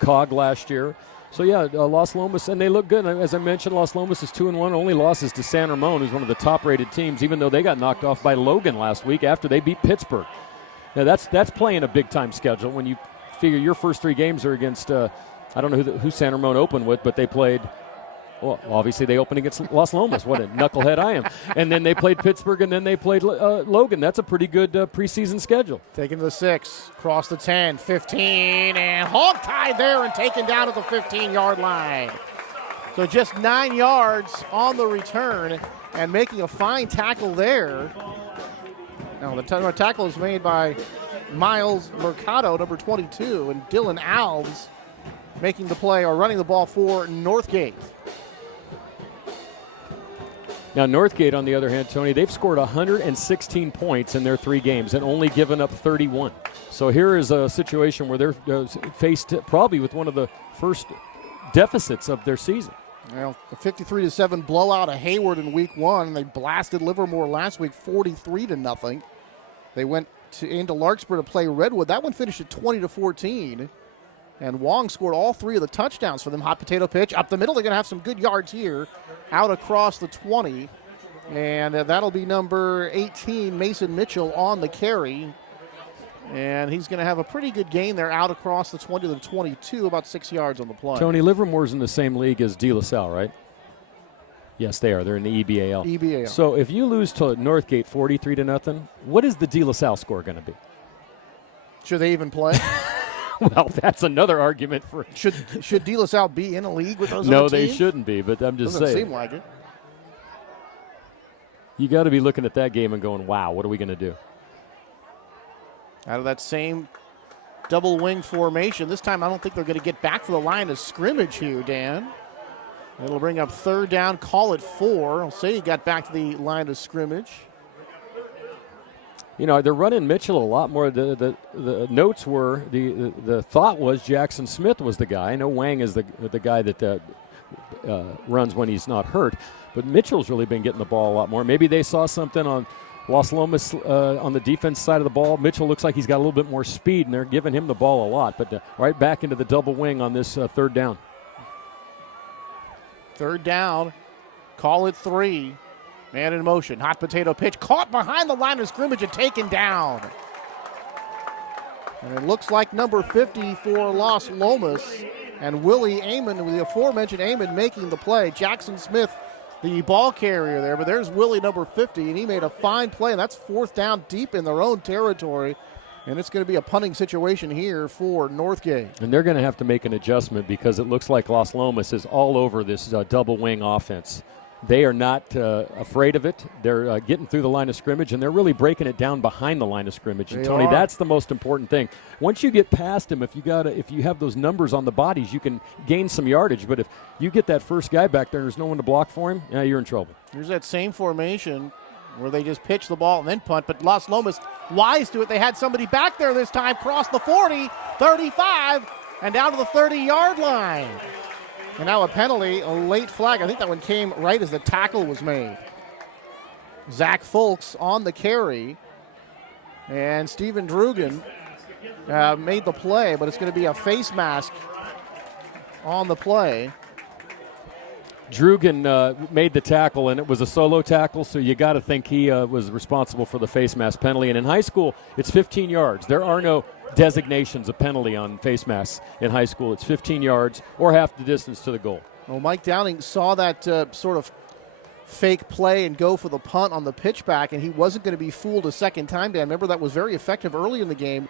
cog last year. So, yeah, Las Lomas, and they look good. As I mentioned, Las Lomas is 2-1. Only losses to San Ramon, who's one of the top-rated teams, even though they got knocked off by Logan last week after they beat Pittsburgh. Now, that's playing a big-time schedule when you figure your first 3 games are against, I don't know who San Ramon opened with, but they played, well, obviously they opened against Las Lomas. What a knucklehead I am. And then they played Pittsburgh, and then they played Logan. That's a pretty good preseason schedule. Taking to the 6, cross the 10, 15, and hog-tied there and taken down at the 15-yard line. So just 9 yards on the return and making a fine tackle there. Now, the tackle is made by Miles Mercado, number 22, and Dylan Alves making the play or running the ball for Northgate. Now, Northgate, on the other hand, Tony, they've scored 116 points in their 3 games and only given up 31. So here is a situation where they're faced probably with one of the first deficits of their season. Well, the 53-7 blowout of Hayward in week 1, and they blasted Livermore last week 43-0. They went into Larkspur to play Redwood. That one finished at 20-14. And Wong scored all 3 of the touchdowns for them. Hot potato pitch up the middle. They're going to have some good yards here out across the 20. And that'll be number 18, Mason Mitchell, on the carry. And he's going to have a pretty good gain there out across the 20 to the 22, about 6 yards on the play. Tony, Livermore's in the same league as De La Salle, right? Yes, they are. They're in the EBAL. EBAL. So if you lose to Northgate 43-0, what is the De La Salle score going to be? Should they even play? Well, that's another argument for. Should De La Salle be in a league with those? No, other they teams? shouldn't be. But I'm just saying. Doesn't seem like it. You got to be looking at that game and going, "Wow, what are we going to do?" Out of that same double wing formation, this time I don't think they're going to get back to the line of scrimmage here, Dan. It'll bring up third down, call it 4. I'll say he got back to the line of scrimmage. You know, they're running Mitchell a lot more. The notes were, the thought was Jackson Smith was the guy. I know Wang is the guy that runs when he's not hurt, but Mitchell's really been getting the ball a lot more. Maybe they saw something on Las Lomas on the defense side of the ball. Mitchell looks like he's got a little bit more speed, and they're giving him the ball a lot. But right back into the double wing on this third down. Third down, call it 3. Man in motion, hot potato pitch, caught behind the line of scrimmage and taken down. And it looks like number 50 for Las Lomas, and Willie Amon, the aforementioned Amon, making the play. Jackson Smith, the ball carrier there, but there's Willie, number 50, and he made a fine play, and that's fourth down deep in their own territory. And it's going to be a punting situation here for Northgate. And they're going to have to make an adjustment because it looks like Las Lomas is all over this double wing offense. They are not afraid of it. They're getting through the line of scrimmage, and they're really breaking it down behind the line of scrimmage. And Tony, that's the most important thing. Once you get past them, if you have those numbers on the bodies, you can gain some yardage. But if you get that first guy back there and there's no one to block for him, you're in trouble. Here's that same formation where they just pitch the ball and then punt, but Las Lomas wise to it. They had somebody back there this time, cross the 40, 35, and down to the 30-yard line. And now a penalty, a late flag. I think that one came right as the tackle was made. Zach Folks on the carry, and Steven Drugan made the play, but it's going to be a face mask on the play. Drugan made the tackle, and it was a solo tackle, so you got to think he was responsible for the face mask penalty. And in high school, it's 15 yards. There are no designations of penalty on face masks in high school. It's 15 yards or half the distance to the goal. Well, Mike Downing saw that sort of fake play and go for the punt on the pitchback, and he wasn't going to be fooled a second time, Dan. Remember, that was very effective early in the game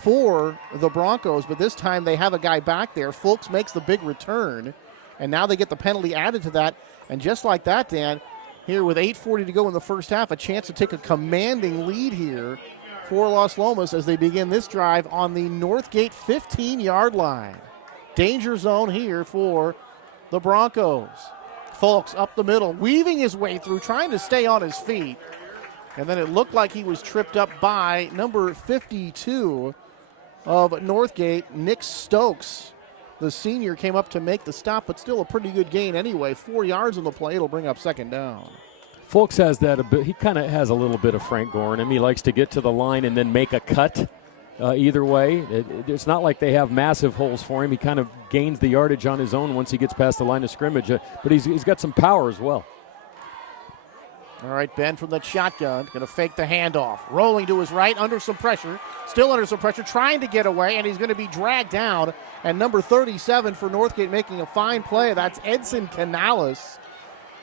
for the Broncos, but this time they have a guy back there. Folks makes the big return. And now they get the penalty added to that. And just like that, Dan, here with 8:40 to go in the first half, a chance to take a commanding lead here for Las Lomas as they begin this drive on the Northgate 15-yard line. Danger zone here for the Broncos. Folks up the middle, weaving his way through, trying to stay on his feet. And then it looked like he was tripped up by number 52 of Northgate, Nick Stokes. The senior came up to make the stop, but still a pretty good gain anyway. 4 yards on the play. It'll bring up second down. Folks has that a bit. He kind of has a little bit of Frank Gore in him. He likes to get to the line and then make a cut either way. It's not like they have massive holes for him. He kind of gains the yardage on his own once he gets past the line of scrimmage. But he's got some power as well. All right, Ben from the shotgun, going to fake the handoff. Rolling to his right, under some pressure. Still under some pressure, trying to get away, and he's going to be dragged down. And number 37 for Northgate making a fine play. That's Edson Canales,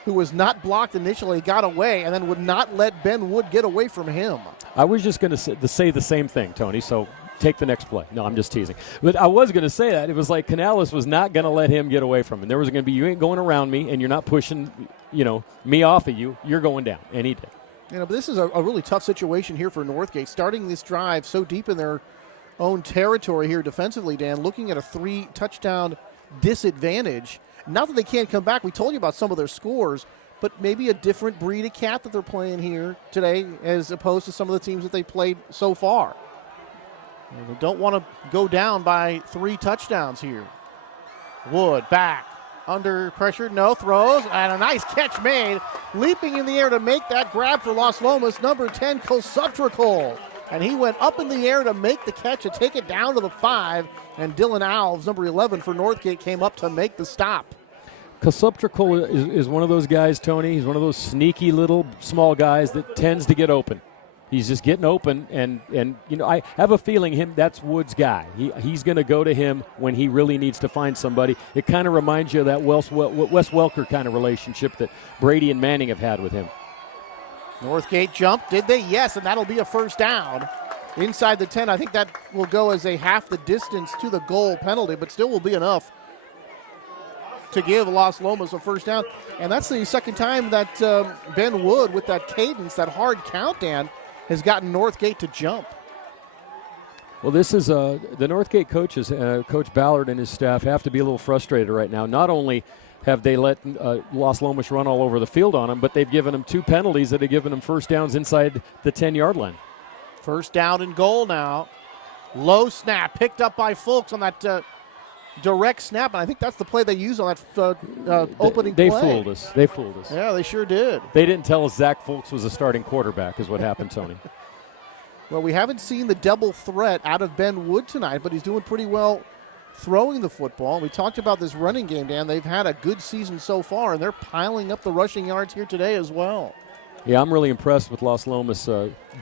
who was not blocked initially, got away, and then would not let Ben Wood get away from him. I was just going to say the same thing, Tony, so take the next play. No, I'm just teasing. But I was going to say that. It was like Canales was not going to let him get away from him. There was going to be, you ain't going around me, and you're not pushing, me off of you. You're going down, and he did. But this is a really tough situation here for Northgate, starting this drive so deep in their own territory here defensively, Dan, looking at a 3-touchdown disadvantage. Not that they can't come back. We told you about some of their scores, but maybe a different breed of cat that they're playing here today as opposed to some of the teams that they played so far. And they don't want to go down by 3 touchdowns here. Wood back. Under pressure, no, throws, and a nice catch made. Leaping in the air to make that grab for Las Lomas, number 10, Kosubtrikol. And he went up in the air to make the catch and take it down to the 5. And Dylan Alves, number 11 for Northgate, came up to make the stop. Kosubtrikol is one of those guys, Tony. He's one of those sneaky little small guys that tends to get open. He's just getting open, and I have a feeling that's Wood's guy. He's going to go to him when he really needs to find somebody. It kind of reminds you of that Wes Welker kind of relationship that Brady and Manning have had with him. Northgate jumped, did they? Yes, and that'll be a first down. Inside the 10, I think that will go as a half the distance to the goal penalty, but still will be enough to give Las Lomas a first down. And that's the second time that Ben Wood, with that cadence, that hard count, Dan, has gotten Northgate to jump. Well, this is the Northgate coaches, Coach Ballard and his staff, have to be a little frustrated right now. Not only have they let Las Lomas run all over the field on them, but they've given them 2 penalties that have given them first downs inside the 10-yard line. First down and goal now. Low snap picked up by Fulks on that direct snap, and I think that's the play they used on that opening play. They fooled us. Yeah, they sure did. They didn't tell us Zach Fulks was a starting quarterback is what happened, Tony. Well, we haven't seen the double threat out of Ben Wood tonight, but he's doing pretty well throwing the football. We talked about this running game, Dan. They've had a good season so far, and they're piling up the rushing yards here today as well. Yeah, I'm really impressed with Las Lomas.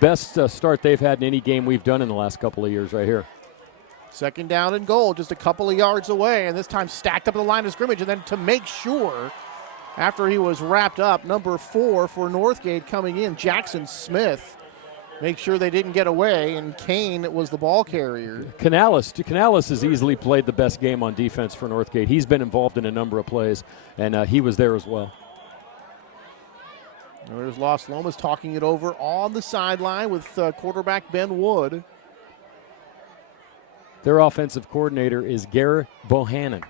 Best start they've had in any game we've done in the last couple of years right here. Second down and goal, just a couple of yards away, and this time stacked up at the line of scrimmage. And then to make sure, after he was wrapped up, number 4 for Northgate coming in, Jackson Smith. Make sure they didn't get away, and Kane was the ball carrier. Canales has easily played the best game on defense for Northgate. He's been involved in a number of plays, and he was there as well. There's Las Lomas talking it over on the sideline with quarterback Ben Wood. Their offensive coordinator is Garrett Bohannon.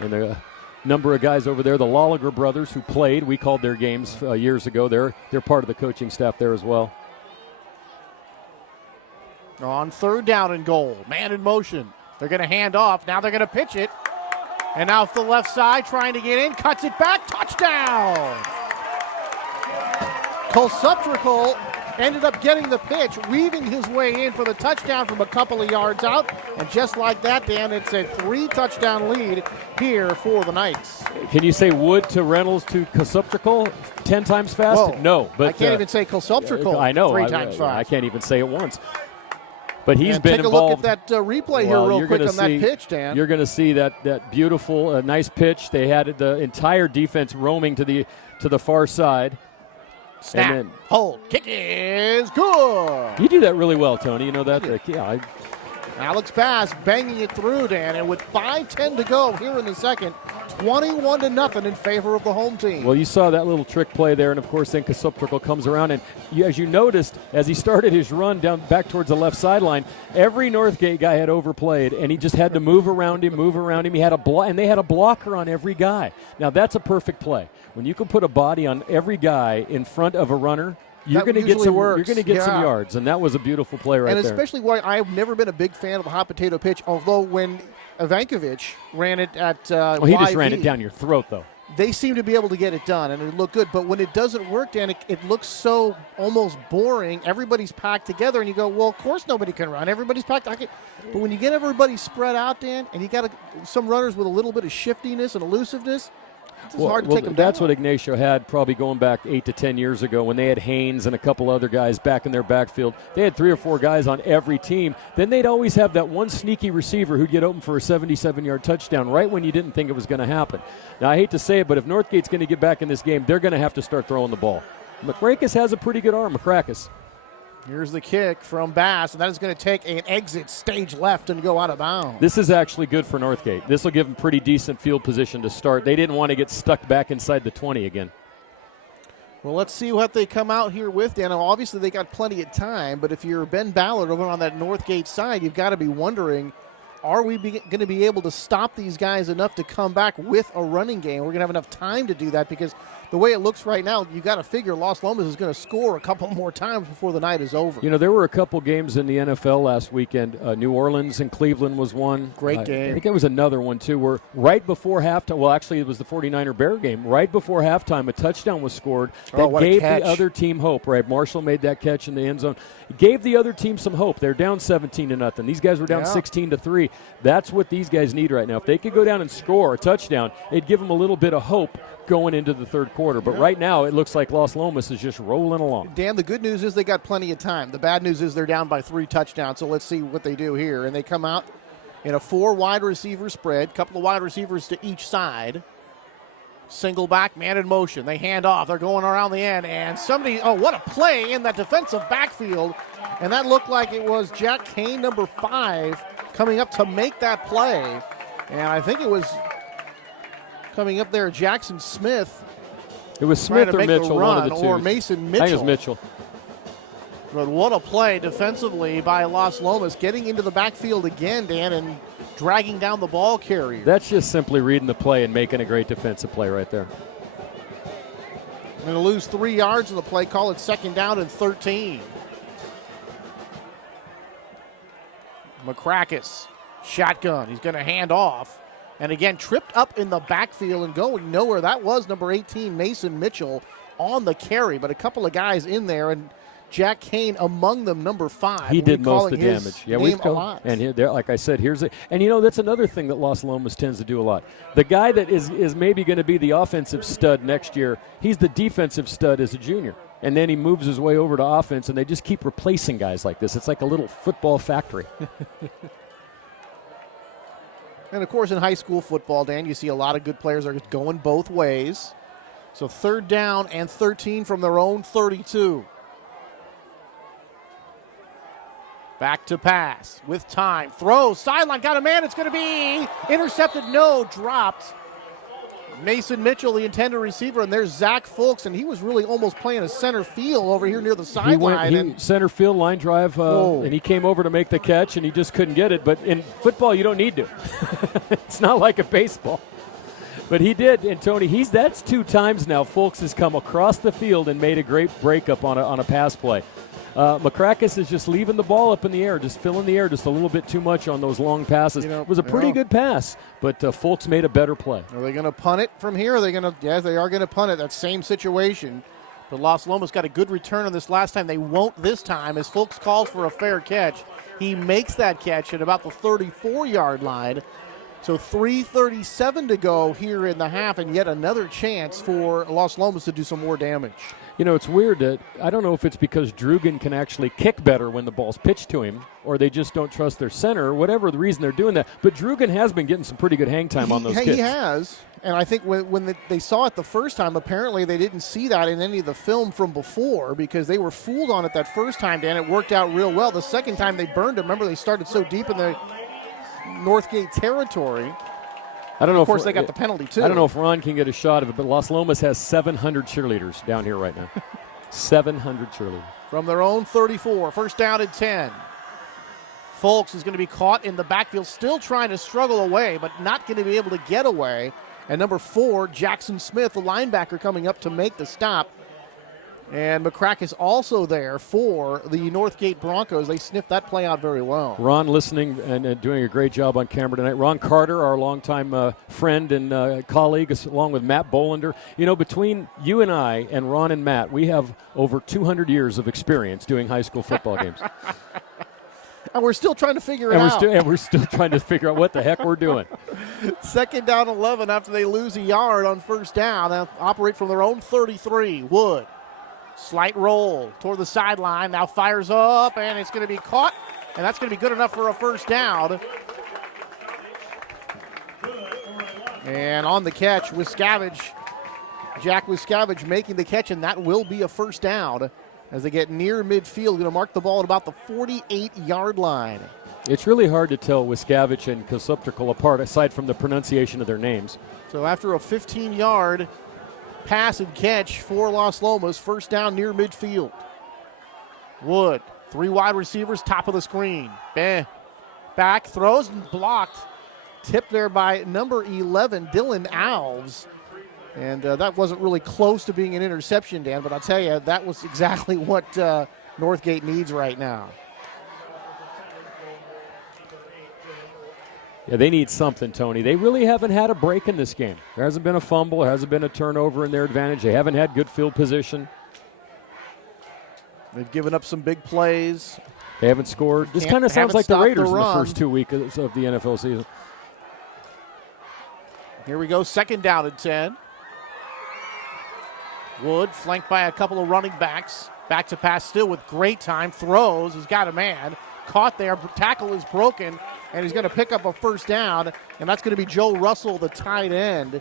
And a number of guys over there, the Lolliger brothers who played, we called their games years ago. They're part of the coaching staff there as well. On third down and goal, man in motion. They're going to hand off. Now they're going to pitch it. And now to the left side, trying to get in, cuts it back, touchdown! Kolsuptrical ended up getting the pitch, weaving his way in for the touchdown from a couple of yards out. And just like that, Dan, it's a 3-touchdown lead here for the Knights. Can you say Wood to Reynolds to Kolsuptrical 10 times fast? Whoa. No. But I can't even say Kolsuptrical I know. 3 times fast. I can't even say it once. But he's and been take involved. Take a look at that replay here real quick on that pitch, Dan. You're going to see that beautiful, nice pitch. They had the entire defense roaming to the far side. Snap, and then, hold, kick is good. You do that really well, Tony. You know that. Alex Bass banging it through, Dan, and with 5:10 to go here in the second, 21-0 in favor of the home team. Well, you saw that little trick play there, and of course then Kolsuptrical comes around, and as you noticed, as he started his run down back towards the left sideline, every Northgate guy had overplayed, and he just had to move around him. He had and they had a blocker on every guy. Now that's a perfect play. When you can put a body on every guy in front of a runner, you're going to get some. You're going to get some yards, and that was a beautiful play right there. And especially why I've never been a big fan of a hot potato pitch. Although when Ivankovic ran it at he just ran it down your throat, though. They seem to be able to get it done, and it looked good. But when it doesn't work, Dan, it looks so almost boring. Everybody's packed together, and you go, well, of course nobody can run. Everybody's packed. But when you get everybody spread out, Dan, and you got some runners with a little bit of shiftiness and elusiveness, it's hard to take them down. That's what Ignacio had probably going back 8 to 10 years ago when they had Haynes and a couple other guys back in their backfield. They had 3 or 4 guys on every team. Then they'd always have that one sneaky receiver who'd get open for a 77-yard touchdown right when you didn't think it was going to happen. Now, I hate to say it, but if Northgate's going to get back in this game, they're going to have to start throwing the ball. McCrakis has a pretty good arm, McCrakis. Here's the kick from Bass, and that is going to take an exit stage left and go out of bounds. This is actually good for Northgate. This will give them pretty decent field position to start. They didn't want to get stuck back inside the 20 again. Well, let's see what they come out here with, Dan. Obviously, they got plenty of time, but if you're Ben Ballard over on that Northgate side, you've got to be wondering, are we going to be able to stop these guys enough to come back with a running game? We're going to have enough time to do that because the way it looks right now, you got to figure Las Lomas is going to score a couple more times before the night is over. You know, there were a couple games in the NFL last weekend. New Orleans and Cleveland was one. Great game. I think there was another one, too, where right before halftime, well, actually, it was the 49er-Bear game. Right before halftime, a touchdown was scored that gave the other team hope, right? Marshall made that catch in the end zone. It gave the other team some hope. They're down 17-0. These guys were down 16-3. That's what these guys need right now. If they could go down and score a touchdown, it'd give them a little bit of hope going into the third quarter. But right now it looks like Las Lomas is just rolling along. Dan, the good news is they got plenty of time. The bad news is they're down by 3 touchdowns, so let's see what they do here. And they come out in a 4 wide receiver spread, couple of wide receivers to each side. Single back, man in motion. They hand off. They're going around the end. And somebody, oh, what a play in that defensive backfield. And that looked like it was Jack Kane, number 5, coming up to make that play. And I think it was coming up there, Jackson Smith. It was Smith or Mitchell, one of the two. Or Mason Mitchell. I think it was Mitchell. But what a play defensively by Las Lomas, getting into the backfield again, Dan, and dragging down the ball carrier. That's just simply reading the play and making a great defensive play right there. Going to lose 3 yards in the play, call it 2nd down and 13. McCrackis, shotgun. He's going to hand off. And again, tripped up in the backfield and going nowhere. That was number 18, Mason Mitchell, on the carry. But a couple of guys in there, and Jack Kane among them, number 5. He did most of the damage. Yeah, we've got. And here, like I said, here's it. And that's another thing that Las Lomas tends to do a lot. The guy that is maybe going to be the offensive stud next year, he's the defensive stud as a junior. And then he moves his way over to offense, and they just keep replacing guys like this. It's like a little football factory. And, of course, in high school football, Dan, you see a lot of good players are going both ways. So 3rd down and 13 from their own 32. Back to pass with time. Throw, sideline, got a man. It's going to be intercepted. No, dropped. Mason Mitchell, the intended receiver, and there's Zach Fulks, and he was really almost playing a center field over here near the sideline. He center field line drive, and he came over to make the catch, and he just couldn't get it. But in football, you don't need to. It's not like a baseball. But he did, and Tony, that's 2 times now Fulks has come across the field and made a great breakup on a pass play. McCrackis is just leaving the ball up in the air, just filling the air just a little bit too much on those long passes. It was a pretty good pass, but Fulks made a better play. Are they going to punt it from here? Are they going to? Yes, they are going to punt it. That same situation. But Las Lomas got a good return on this last time. They won't this time as Fulks calls for a fair catch. He makes that catch at about the 34-yard line. So 3:37 to go here in the half, and yet another chance for Las Lomas to do some more damage. It's weird that I don't know if it's because Drugan can actually kick better when the ball's pitched to him, or they just don't trust their center, or whatever the reason they're doing that. But Drugan has been getting some pretty good hang time on those kicks. He has, and I think when they saw it the first time, apparently they didn't see that in any of the film from before because they were fooled on it that first time, Dan. It worked out real well. The second time they burned him. Remember, they started so deep in the Northgate territory. I don't know. Of course, they got the penalty, too. I don't know if Ron can get a shot of it, but Las Lomas has 700 cheerleaders down here right now. 700 cheerleaders. From their own 34, 1st down and 10. Fulks is going to be caught in the backfield, still trying to struggle away, but not going to be able to get away. And number 4, Jackson Smith, the linebacker, coming up to make the stop. And McCrackis also there for the Northgate Broncos. They sniffed that play out very well. Ron listening and doing a great job on camera tonight. Ron Carter, our longtime friend and colleague, along with Matt Bolander. Between you and I and Ron and Matt, we have over 200 years of experience doing high school football games. And we're still trying to figure it out. We're still trying to figure out what the heck we're doing. 2nd down 11 after they lose a yard on 1st down. They'll operate from their own 33. Wood. Slight roll toward the sideline. Now fires up, and it's going to be caught. And that's going to be good enough for a 1st down. And on the catch, Jack Wiscavage making the catch, and that will be a 1st down as they get near midfield. Going to mark the ball at about the 48-yard line. It's really hard to tell Wiscavage and Kosupterkal apart, aside from the pronunciation of their names. So after a 15-yard pass and catch for Las Lomas, 1st down near midfield. Wood, 3 wide receivers, top of the screen. Back, throws and blocked. Tipped there by number 11, Dylan Alves. And that wasn't really close to being an interception, Dan, but I'll tell you, that was exactly what Northgate needs right now. Yeah, they need something, Tony. They really haven't had a break in this game. There hasn't been a fumble. There hasn't been a turnover in their advantage. They haven't had good field position. They've given up some big plays. They haven't scored. This kind of sounds like the Raiders in the first 2 weeks of the NFL season. Here we go, 2nd down and 10. Wood flanked by a couple of running backs. Back to pass still with great time. Throws. He's got a man. Caught there. Tackle is broken. And he's going to pick up a first down. And that's going to be Joe Russell, the tight end.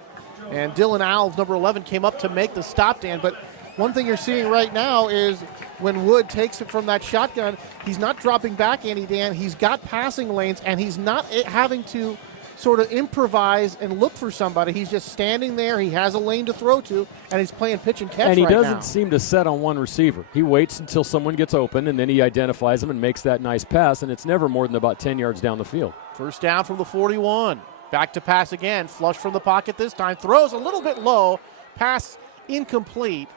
And Dylan Alves, number 11, came up to make the stop, Dan. But one thing you're seeing right now is when Wood takes it from that shotgun, he's not dropping back any, Dan. He's got passing lanes, and he's not having to sort of improvise and look for somebody. He's just standing there. He has a lane to throw to, and he's playing pitch and catch right now. And he doesn't seem to set on one receiver. He waits until someone gets open, and then he identifies them and makes that nice pass, and it's never more than about 10 yards down the field. First down from the 41. Back to pass again. Flush from the pocket this time. Throws a little bit low. Pass incomplete.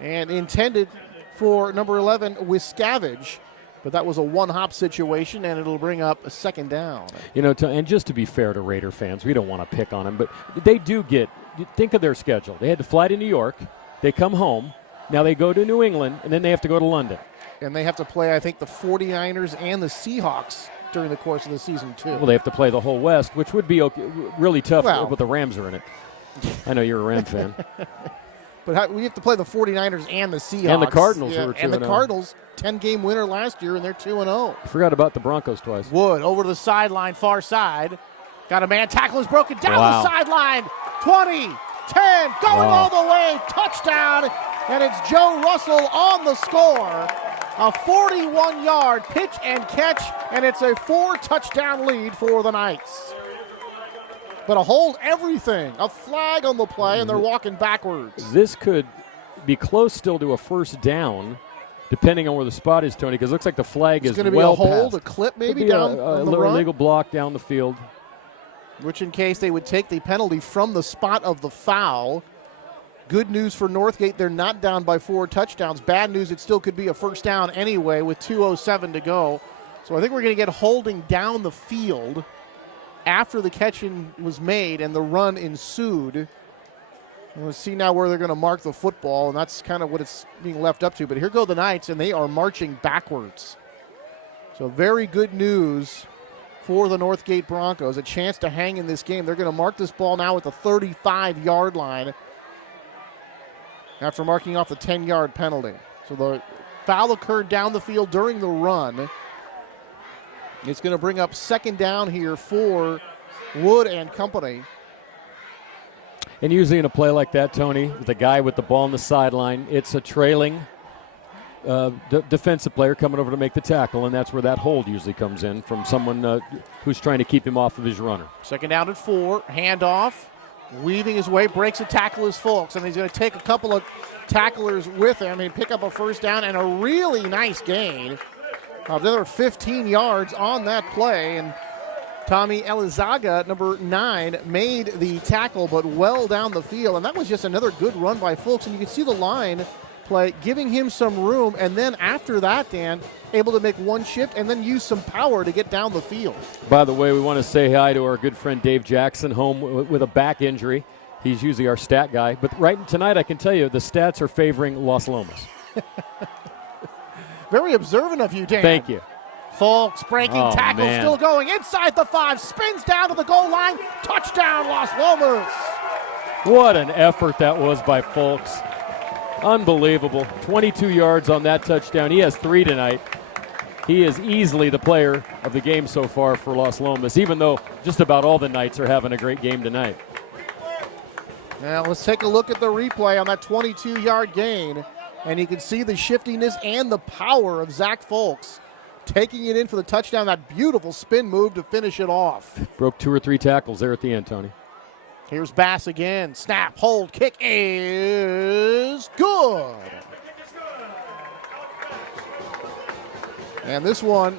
And intended for number 11, Wiscavage. But that was a one-hop situation, and it'll bring up a second down. You know, and just to be fair to Raider fans, we don't want to pick on them, but they do think of their schedule. They had to fly to New York. They come home. Now they go to New England, and then they have to go to London. And they have to play, I think, the 49ers and the Seahawks during the course of the season, too. Well, they have to play the whole West, which would be really tough, but the Rams are in it. I know you're a Ram fan. But we have to play the 49ers and the Seahawks. And the Cardinals, who are 2-0. And the Cardinals, 10-game winner last year, and they're 2-0. I forgot about the Broncos twice. Wood over to the sideline, far side. Got a man. Tackle is broken down the sideline. 20, 10, going all the way. Touchdown. And it's Joe Russell on the score. A 41-yard pitch and catch, and it's a 4-touchdown lead for the Knights. But a hold everything. A flag on the play, and they're walking backwards. This could be close still to a first down, depending on where the spot is, Tony, because it looks like the flag is well past. It's going to be a hold, a clip maybe down a illegal block down the field. Which in case they would take the penalty from the spot of the foul. Good news for Northgate, they're not down by 4 touchdowns. Bad news, it still could be a first down anyway with 2:07 to go. So I think we're going to get holding down the field after the catch was made and the run ensued. We'll see now where they're going to mark the football, and that's kind of what it's being left up to. But here go the Knights, and they are marching backwards. So very good news for the Northgate Broncos, a chance to hang in this game. They're going to mark this ball now at the 35-yard line after marking off the 10-yard penalty. So the foul occurred down the field during the run. It's going to bring up second down here for Wood and company. And usually in a play like that, Tony, with the guy with the ball on the sideline, it's a trailing defensive player coming over to make the tackle, and that's where that hold usually comes in from someone who's trying to keep him off of his runner. Second down at 4, handoff, weaving his way, breaks a tackle is Fulks, and he's going to take a couple of tacklers with him and pick up a first down and a really nice gain. Another 15 yards on that play, and Tommy Elizaga, number 9, made the tackle, but well down the field, and that was just another good run by Fulks, and you can see the line play giving him some room, and then after that, Dan, able to make one shift and then use some power to get down the field. By the way, we want to say hi to our good friend Dave Jackson, home with a back injury. He's usually our stat guy, but right tonight I can tell you the stats are favoring Las Lomas. Very observant of you, Dan. Thank you. Fulks breaking tackle, still going inside the 5, spins down to the goal line. Touchdown, Las Lomas. What an effort that was by Fulks. Unbelievable. 22 yards on that touchdown. He has 3 tonight. He is easily the player of the game so far for Las Lomas, even though just about all the Knights are having a great game tonight. Now let's take a look at the replay on that 22-yard gain. And you can see the shiftiness and the power of Zach Fulks taking it in for the touchdown. That beautiful spin move to finish it off. Broke 2 or 3 tackles there at the end, Tony. Here's Bass again. Snap, hold, kick is good. And this one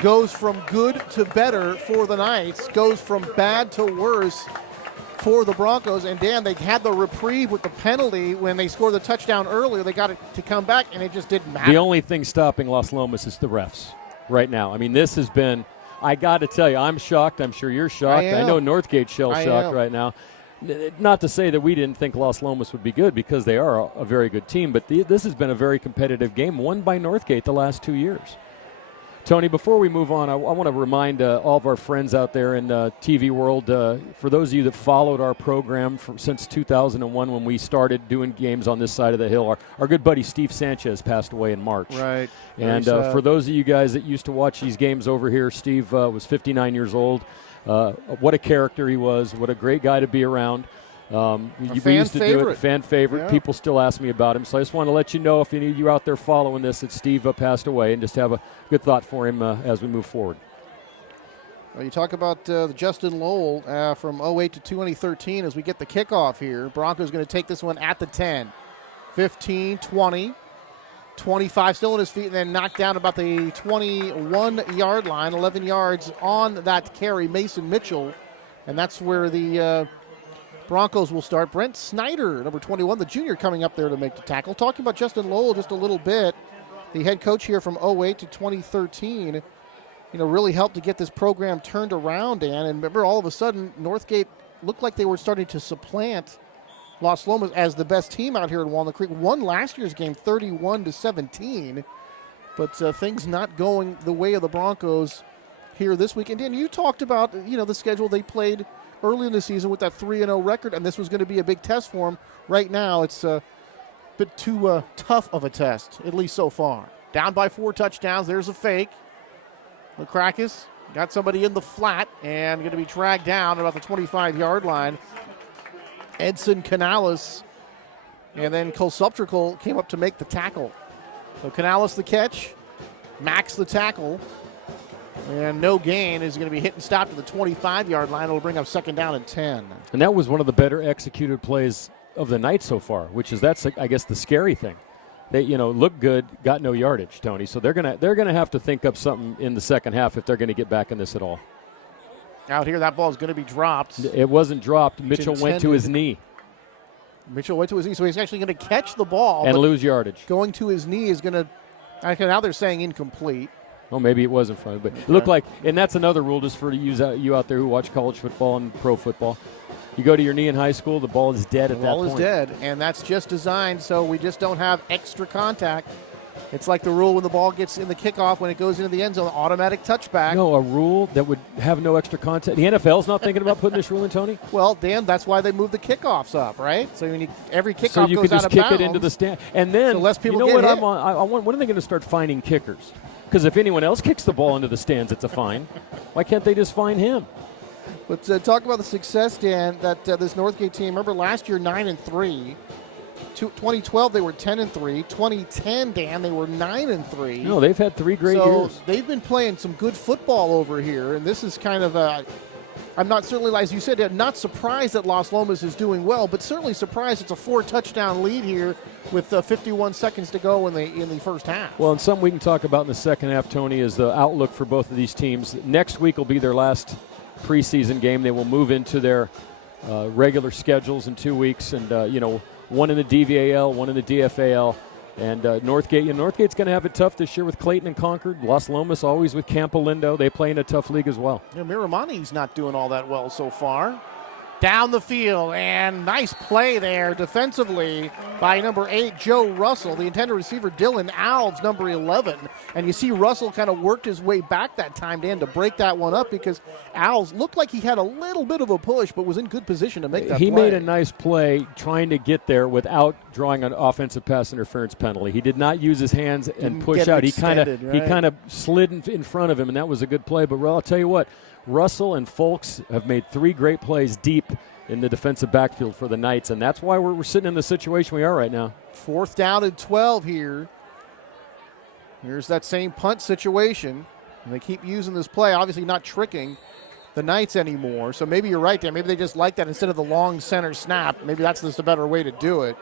goes from good to better for the Knights, goes from bad to worse for the Broncos. And Dan, they had the reprieve with the penalty when they scored the touchdown earlier. They got it to come back, and it just didn't matter. The only thing stopping Las Lomas is the refs right now. I mean, this has been, I got to tell you, I'm shocked. I'm sure you're shocked. I know Northgate's shell-shocked right now. Not to say that we didn't think Las Lomas would be good, because they are a very good team, but this has been a very competitive game, won by Northgate the last 2 years. Tony, before we move on, I want to remind all of our friends out there in TV world, for those of you that followed our program since 2001 when we started doing games on this side of the hill, our good buddy Steve Sanchez passed away in March. Right. And for those of you guys that used to watch these games over here, Steve was 59 years old. What a character he was. What a great guy to be around. We used to do it, fan favorite. Yeah. People still ask me about him. So I just want to let you know, if any of you out there following this, that Steve passed away, and just have a good thought for him as we move forward. Well, you talk about Justin Lowell from 08 to 2013 as we get the kickoff here. Broncos going to take this one at the 10. 15, 20, 25 still on his feet, and then knocked down about the 21-yard line, 11 yards on that carry, Mason Mitchell. And that's where the Broncos will start. Brent Snyder, number 21, the junior, coming up there to make the tackle. Talking about Justin Lowell just a little bit, the head coach here from 08 to 2013, really helped to get this program turned around, Dan. And remember, all of a sudden, Northgate looked like they were starting to supplant Las Lomas as the best team out here in Walnut Creek. Won last year's game 31-17, but things not going the way of the Broncos here this week. And Dan, you talked about, the schedule they played early in the season with that 3-0 record, and this was going to be a big test for them. Right now, it's a bit too tough of a test, at least so far. Down by 4 touchdowns. There's a fake. McCrackis got somebody in the flat and going to be dragged down about the 25-yard line. Edson Canales, and then Kolsuptrical came up to make the tackle. So Canales the catch, Max the tackle. And no gain is going to be hit and stopped at the 25-yard line. It'll bring up 2nd down and 10. And that was one of the better executed plays of the night so far, that's I guess the scary thing. They look good, got no yardage, Tony. So they're gonna have to think up something in the second half if they're going to get back in this at all. Out here, that ball is going to be dropped. It wasn't dropped. Mitchell went to his knee. So he's actually going to catch the ball and lose yardage. Going to his knee is going to. Now they're saying incomplete. Well, maybe it was in front, but it looked like, and that's another rule just for you out there who watch college football and pro football. You go to your knee in high school, the ball is dead at that point. The ball is dead, and that's just designed so we just don't have extra contact. It's like the rule when the ball gets in the kickoff, when it goes into the end zone, automatic touchback. No, a rule that would have no extra contact. The NFL's not thinking about putting this rule in, Tony? Well, Dan, that's why they moved the kickoffs up, right? So when every kickoff so you goes can out just of kick bounds, it into the stand. And then, so less people you know get what hit. when are they going to start fining kickers? Because if anyone else kicks the ball into the stands, it's a fine. Why can't they just fine him? But talk about the success, Dan, that this Northgate team, remember last year 9-3. 2012 they were 10-3. 2010, Dan, they were 9-3. No, they've had 3 great years. They've been playing some good football over here, and this is kind of I'm not certainly, as you said, not surprised that Las Lomas is doing well, but certainly surprised it's a 4-touchdown lead here with 51 seconds to go in the first half. Well, and something we can talk about in the second half, Tony, is the outlook for both of these teams. Next week will be their last preseason game. They will move into their regular schedules in 2 weeks, and one in the DVAL, one in the DFAL. And Northgate's going to have it tough this year with Clayton and Concord. Las Lomas always with Campo Lindo. They play in a tough league as well. Miramani's not doing all that well so far. Down the field, and nice play there defensively by number 8, Joe Russell. The intended receiver, Dylan Alves, number 11. And you see Russell kind of worked his way back that time, Dan, to break that one up, because Alves looked like he had a little bit of a push, but was in good position to make that play. He made a nice play trying to get there without drawing an offensive pass interference penalty. He did not use his hands and push out. He kind of slid in front of him, and that was a good play. But I'll tell you what, Russell and Folks have made 3 great plays deep in the defensive backfield for the Knights, and that's why we're sitting in the situation we are right now. 4th down and 12 here. Here's that same punt situation, and they keep using this play, obviously not tricking the Knights anymore. So maybe you're right there. Maybe they just like that instead of the long center snap. Maybe that's just a better way to do it.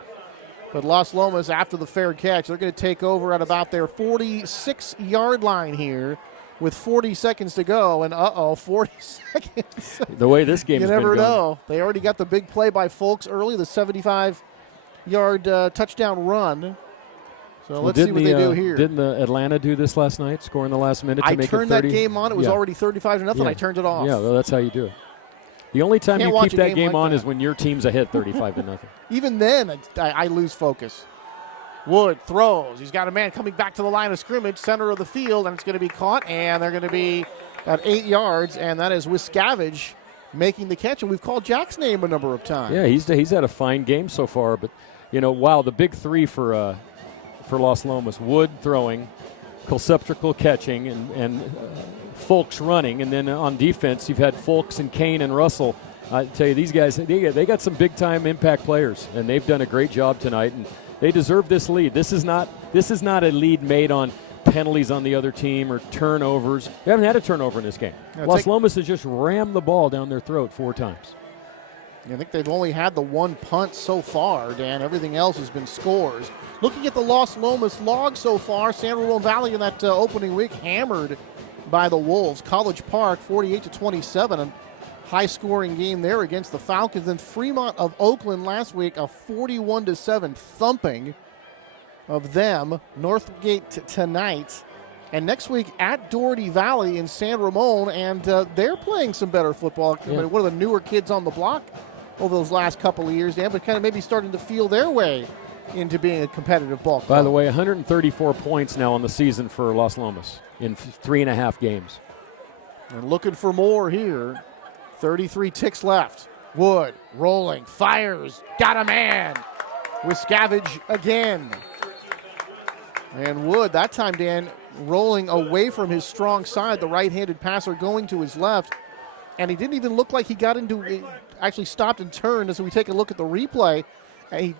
But Las Lomas, after the fair catch, they're going to take over at about their 46-yard line here with 40 seconds to go, and 40 seconds. The way this game has been going. You never know. They already got the big play by Folks early, the 75-yard touchdown run. So let's see what they do here. Didn't Atlanta do this last night, score in the last minute to make it 30? I turned that game on. It was already 35-0. Yeah. I turned it off. Yeah, well, that's how you do it. The only time you keep that game on is when your team's ahead 35-0. Even then, I lose focus. Wood throws. He's got a man coming back to the line of scrimmage, center of the field, and it's going to be caught, and they're going to be at 8 yards, and that is Wiscavige making the catch, and we've called Jack's name a number of times. Yeah, he's had a fine game so far, but, wow, the big three for Las Lomas: Wood throwing, Colceptrical catching, and Folks running, and then on defense you've had Folks and Kane and Russell. I tell you, these guys, they got some big-time impact players, and they've done a great job tonight, and they deserve this lead. This is not a lead made on penalties on the other team or turnovers. They haven't had a turnover in this game. Las Lomas has just rammed the ball down their throat 4 times. I think they've only had the one punt so far, Dan. Everything else has been scores. Looking at the Las Lomas log so far, San Ramon Valley in that opening week hammered by the Wolves. College Park 48-27, a high-scoring game there against the Falcons. And Fremont of Oakland last week, a 41-7 thumping of them. Northgate tonight. And next week at Doherty Valley in San Ramon, and they're playing some better football. Yeah. One of the newer kids on the block over those last couple of years, Dan, but kind of maybe starting to feel their way into being a competitive ball club. By the way, 134 points now on the season for Las Lomas in 3.5 games. And looking for more here. 33 ticks left. Wood rolling, fires, got a man. Wiscavige again. And Wood, that time, Dan, rolling away from his strong side, the right-handed passer going to his left. And he didn't even look like he got into, actually stopped and turned as we take a look at the replay.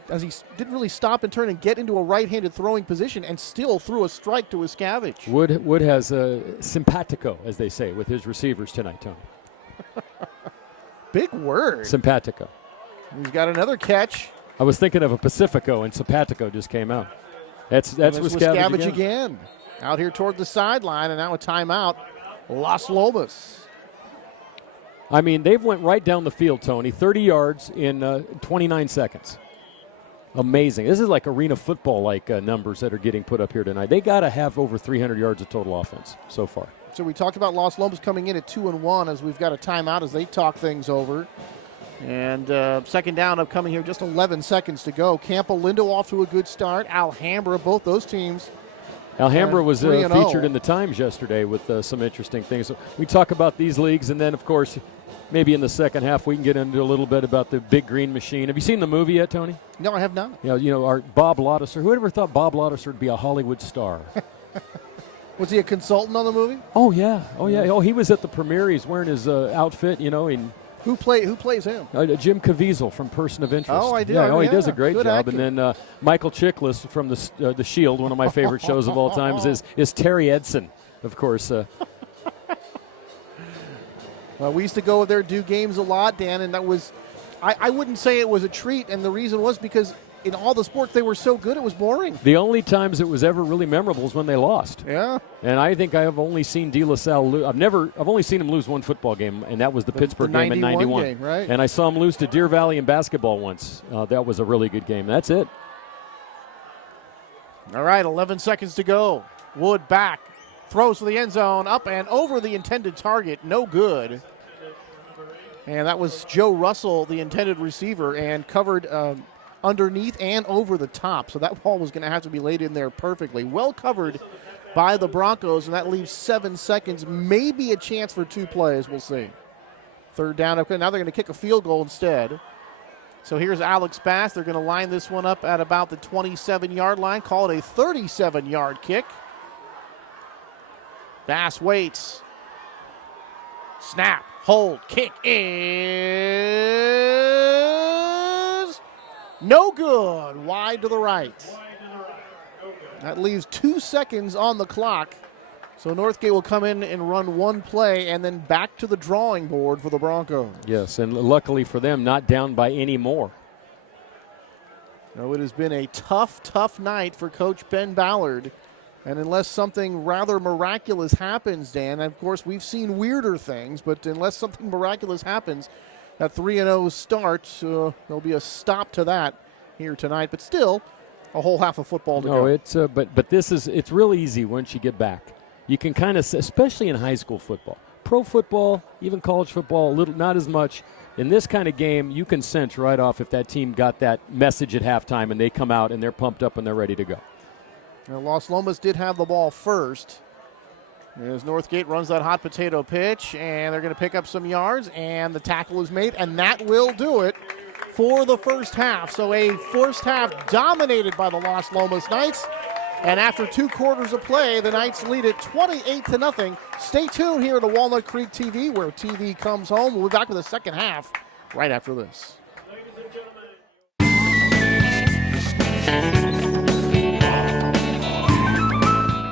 As he didn't really stop and turn and get into a right-handed throwing position and still threw a strike to Wiscavige. Wood has a simpatico, as they say, with his receivers tonight, Tony. Big word. Simpatico. He's got another catch. I was thinking of a Pacifico, and simpatico just came out. That's Wiscavige again. Out here toward the sideline, and now a timeout. Las Lomas. I mean, they've went right down the field, Tony. 30 yards in 29 seconds. Amazing. This is like arena football-like numbers that are getting put up here tonight. They got to have over 300 yards of total offense so far. So we talked about Las Lomas coming in at 2-1 as we've got a timeout as they talk things over. And second down upcoming here, just 11 seconds to go. Campo Lindo off to a good start. Alhambra, both those teams. Alhambra was featured in the Times yesterday with some interesting things. So we talk about these leagues, and then, of course, maybe in the second half we can get into a little bit about the Big Green Machine. Have you seen the movie yet, Tony? No, I have not. Our Bob Lautisser. Who ever thought Bob Lautisser would be a Hollywood star? Was he a consultant on the movie? Oh, yeah. Oh, he was at the premiere. He's wearing his outfit, and Who plays him? Jim Caviezel from Person of Interest. Oh, I did. Yeah, he does a great Good job. actor. And then Michael Chiklis from the Shield, one of my favorite shows of all times, is Terry Edson, of course. Well, we used to go there, do games a lot, Dan, and that was, I wouldn't say it was a treat, and the reason was because in all the sports they were so good it was boring. The only times it was ever really memorable is when they lost. Yeah. And I think I have only seen De La Salle lose. I've only seen him lose one football game, and that was the Pittsburgh game in 91. Game, right? And I saw him lose to Deer Valley in basketball once. That was a really good game. That's it. All right, 11 seconds to go. Wood back. Throws to the end zone, up and over the intended target. No good. And that was Joe Russell, the intended receiver, and covered underneath and over the top. So that ball was going to have to be laid in there perfectly. Well covered by the Broncos, and that leaves 7 seconds. Maybe a chance for 2 plays. We'll see. Third down. Okay, now they're going to kick a field goal instead. So here's Alex Bass. They're going to line this one up at about the 27-yard line. Call it a 37-yard kick. Bass waits. Snap. Hold. Kick is no good. Wide to the right. That leaves 2 seconds on the clock. So Northgate will come in and run one play and then back to the drawing board for the Broncos. Yes, and luckily for them, not down by any more. No, it has been a tough night for Coach Ben Ballard. And unless something rather miraculous happens, Dan, and of course we've seen weirder things, but unless something miraculous happens, that 3-0 start, there'll be a stop to that here tonight. But still, a whole half of football to go. No, it's but it's real easy once you get back. You can kind of, especially in high school football, pro football, even college football, a little not as much. in this kind of game, you can sense right off if that team got that message at halftime and they come out and they're pumped up and they're ready to go. Now, Las Lomas did have the ball first. As Northgate runs that hot potato pitch, and they're going to pick up some yards, and the tackle is made, and that will do it for the first half. So a first half dominated by the Las Lomas Knights. And after 2 quarters of play, the Knights lead it 28-0. Stay tuned here to Walnut Creek TV, where TV comes home. We'll be back with the second half right after this.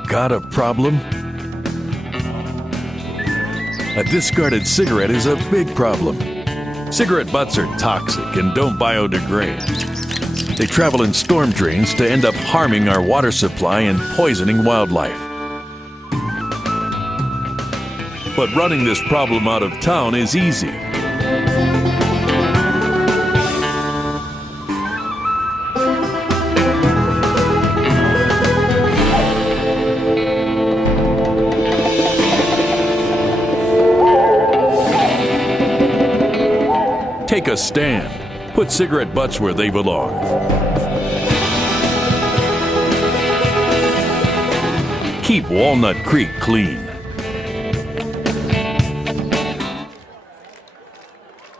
Got a problem? A discarded cigarette is a big problem. Cigarette butts are toxic and don't biodegrade. They travel in storm drains to end up harming our water supply and poisoning wildlife. But running this problem out of town is easy. Take a stand. Put cigarette butts where they belong. Keep Walnut Creek clean.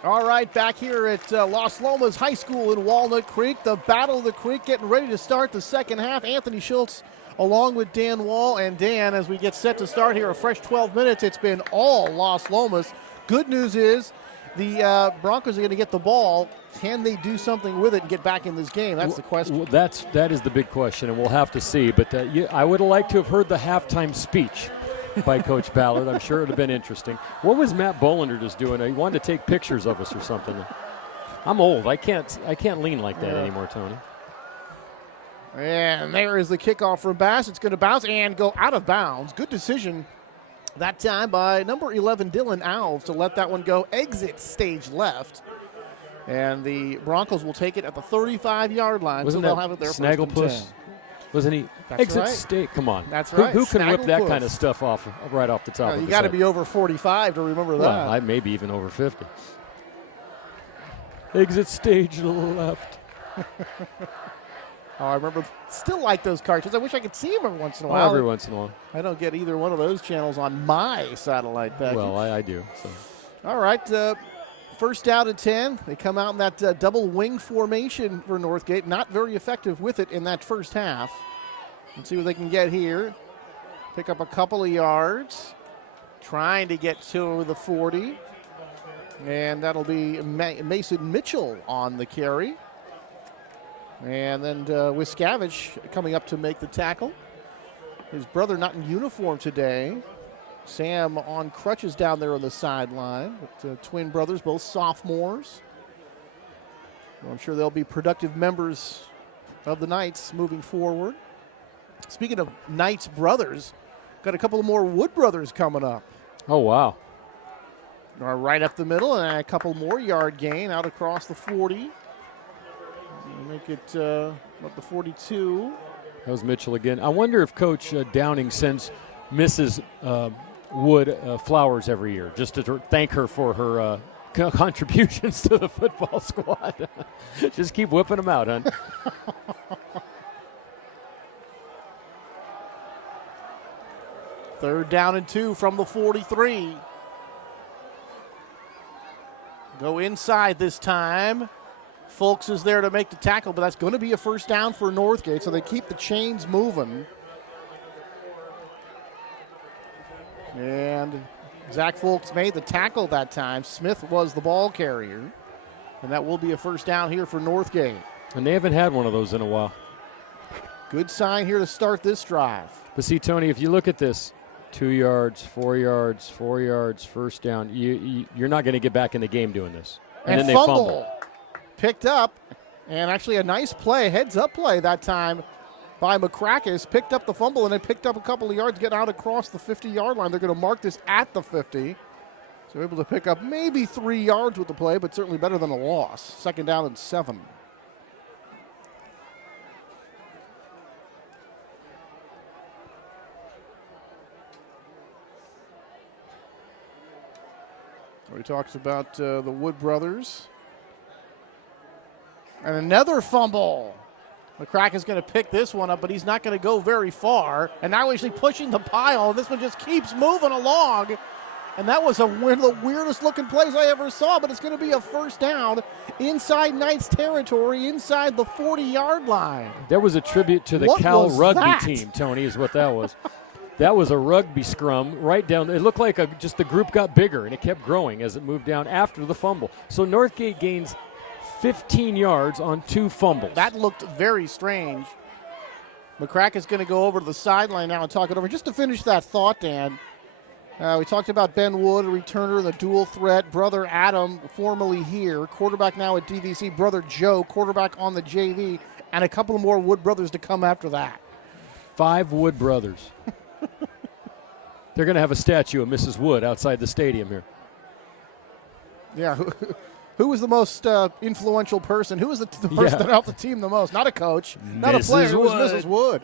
All right, back here at Las Lomas High School in Walnut Creek. The Battle of the Creek getting ready to start the second half. Anthony Schultz along with Dan Wall. And Dan, as we get set to start here, a fresh 12 minutes, it's been all Las Lomas. Good news is the Broncos are going to get the ball. Can they do something with it and get back in this game? That's the question. Well, that is the big question, and we'll have to see. But I would have liked to have heard the halftime speech by Coach Ballard. I'm sure it would have been interesting. What was Matt Bolander just doing? He wanted to take pictures of us or something. I'm old. I can't lean like that anymore, Tony. And there is the kickoff from Bass. It's going to bounce and go out of bounds. Good decision that time by number 11, Dylan Alves, to let that one go exit stage left. And the Broncos will take it at the 35-yard line. Wasn't so they'll that have it there Snagglepuss? Wasn't he? That's Exit right. state. Come on. That's right. Who can whip that Snagglepuss. kind of stuff off right off the top of You his got to head? be over 45 to remember that. Well, maybe even over 50. Exit stage left. Oh, I remember. Still like those cartoons. I wish I could see them every once in a Well, while. every once in a while. I don't get either one of those channels on my satellite package. Well, I do. So. All right. First down and 10. They come out in that double wing formation for Northgate. Not very effective with it in that first half. Let's see what they can get here. Pick up a couple of yards. Trying to get to the 40. And that'll be Mason Mitchell on the carry. And then Wiscavage coming up to make the tackle. His brother not in uniform today. Sam on crutches down there on the sideline. But, twin brothers, both sophomores. Well, I'm sure they'll be productive members of the Knights moving forward. Speaking of Knights brothers, got a couple more Wood brothers coming up. Oh, wow. Right up the middle, and a couple more yard gain out across the 40. Make it up to 42. That was Mitchell again. I wonder if Coach Downing sends Mrs. Wood flowers every year just to thank her for her contributions to the football squad. Just keep whipping them out, hon. Third down and 2 from the 43. Go inside this time. Fulks is there to make the tackle, but that's going to be a first down for Northgate, so they keep the chains moving. And Zach Fulks made the tackle that time. Smith was the ball carrier, and that will be a first down here for Northgate. And they haven't had one of those in a while. Good sign here to start this drive. But see, Tony, if you look at this, 2 yards, 4 yards, 4 yards, first down, you're not going to get back in the game doing this. And then they fumble. Picked up, and actually a nice play, heads-up play that time by McCrackis. Picked up the fumble and then picked up a couple of yards, getting out across the 50-yard line. They're going to mark this at the 50. So able to pick up maybe 3 yards with the play, but certainly better than a loss. Second down and 7. We talked about the Wood brothers. And another fumble. McCracken is going to pick this one up, but he's not going to go very far. And now he's actually pushing the pile. This one just keeps moving along. And that was one of the weirdest looking plays I ever saw, but it's going to be a first down inside Knights territory, inside the 40-yard line. There was a tribute to the Cal rugby team, Tony, is what that was. That was a rugby scrum right down. It looked like just the group got bigger, and it kept growing as it moved down after the fumble. So Northgate gains 15 yards on 2 fumbles. That looked very strange. McCracken's going to go over to the sideline now and talk it over. Just to finish that thought, Dan, we talked about Ben Wood, a returner, the dual threat. Brother Adam, formerly here, quarterback now at DVC. Brother Joe, quarterback on the JV, and a couple more Wood brothers to come after that. 5 Wood brothers. They're going to have a statue of Mrs. Wood outside the stadium here. Yeah, who was the most influential person? Who was the person that helped the team the most? Not a coach, not a player. It was Mrs. Wood.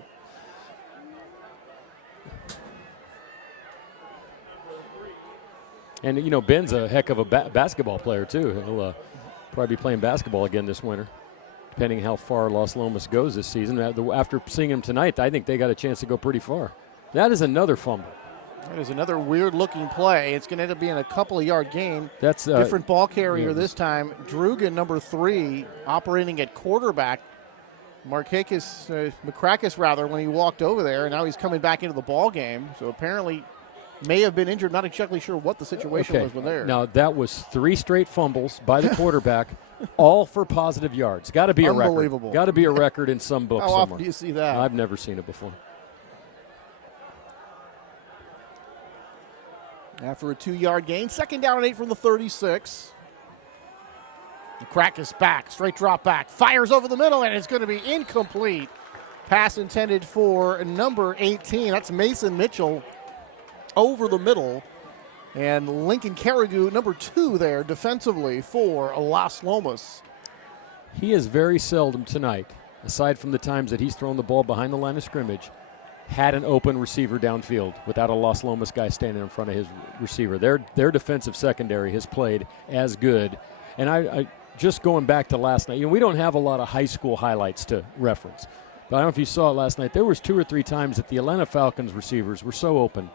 And, you know, Ben's a heck of a basketball player, too. He'll probably be playing basketball again this winter, depending how far Las Lomas goes this season. After seeing him tonight, I think they got a chance to go pretty far. That is another fumble. That is another weird-looking play. It's going to end up being a couple-of-yard gain. That's different ball carrier this time. Drugan, number 3, operating at quarterback. McCracken, rather, when he walked over there, and now he's coming back into the ball game. So apparently may have been injured. Not exactly sure what the situation was with there. Now, that was 3 straight fumbles by the quarterback, all for positive yards. Got to be a record. Unbelievable. Got to be a record in some book somewhere. How often do you see that? I've never seen it before. After a 2-yard gain, 2nd down and 8 from the 36. McCracken back, straight drop back, fires over the middle, and it's going to be incomplete. Pass intended for number 18. That's Mason Mitchell over the middle. And Lincoln Carrigu, number 2 there defensively for Las Lomas. He is very seldom tonight, aside from the times that he's thrown the ball behind the line of scrimmage, had an open receiver downfield without a Las Lomas guy standing in front of his receiver. Their defensive secondary has played as good. And I just going back to last night, we don't have a lot of high school highlights to reference. But I don't know if you saw it last night. There was 2 or 3 times that the Atlanta Falcons receivers were so open,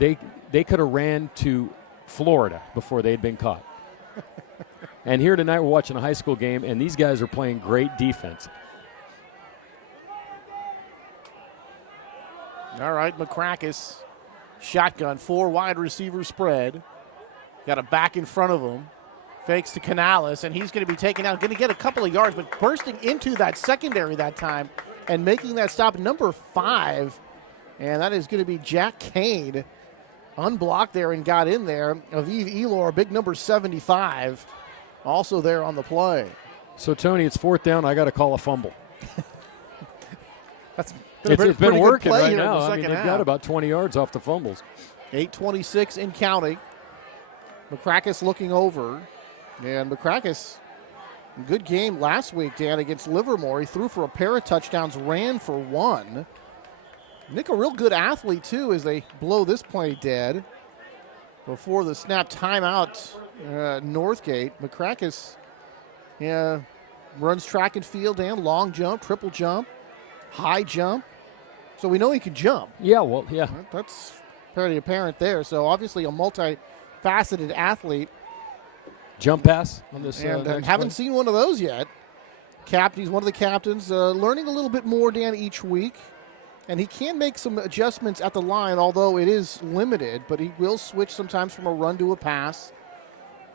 they could have ran to Florida before they'd been caught. And here tonight we're watching a high school game, and these guys are playing great defense. All right, McCracken, shotgun, 4 wide receiver spread. Got a back in front of him. Fakes to Canales, and he's going to be taken out. Going to get a couple of yards, but bursting into that secondary that time and making that stop, number 5. And that is going to be Jack Kane. Unblocked there and got in there. Aviv Elor, big number 75, also there on the play. So, Tony, it's 4th down. I got to call a fumble. It's been working right now. I mean, they've got about 20 yards off the fumbles. 8:26 in counting. McCracken looking over. And McCracken, good game last week, Dan, against Livermore. He threw for a pair of touchdowns, ran for 1. Nick, a real good athlete, too, as they blow this play dead. Before the snap timeout, Northgate. McCracken runs track and field, Dan. Long jump, triple jump, high jump. So we know he can jump. Yeah, well, yeah. That's pretty apparent there. So obviously a multifaceted athlete. Jump pass on this. And haven't seen one of those yet. He's one of the captains, learning a little bit more, Dan, each week. And he can make some adjustments at the line, although it is limited. But he will switch sometimes from a run to a pass.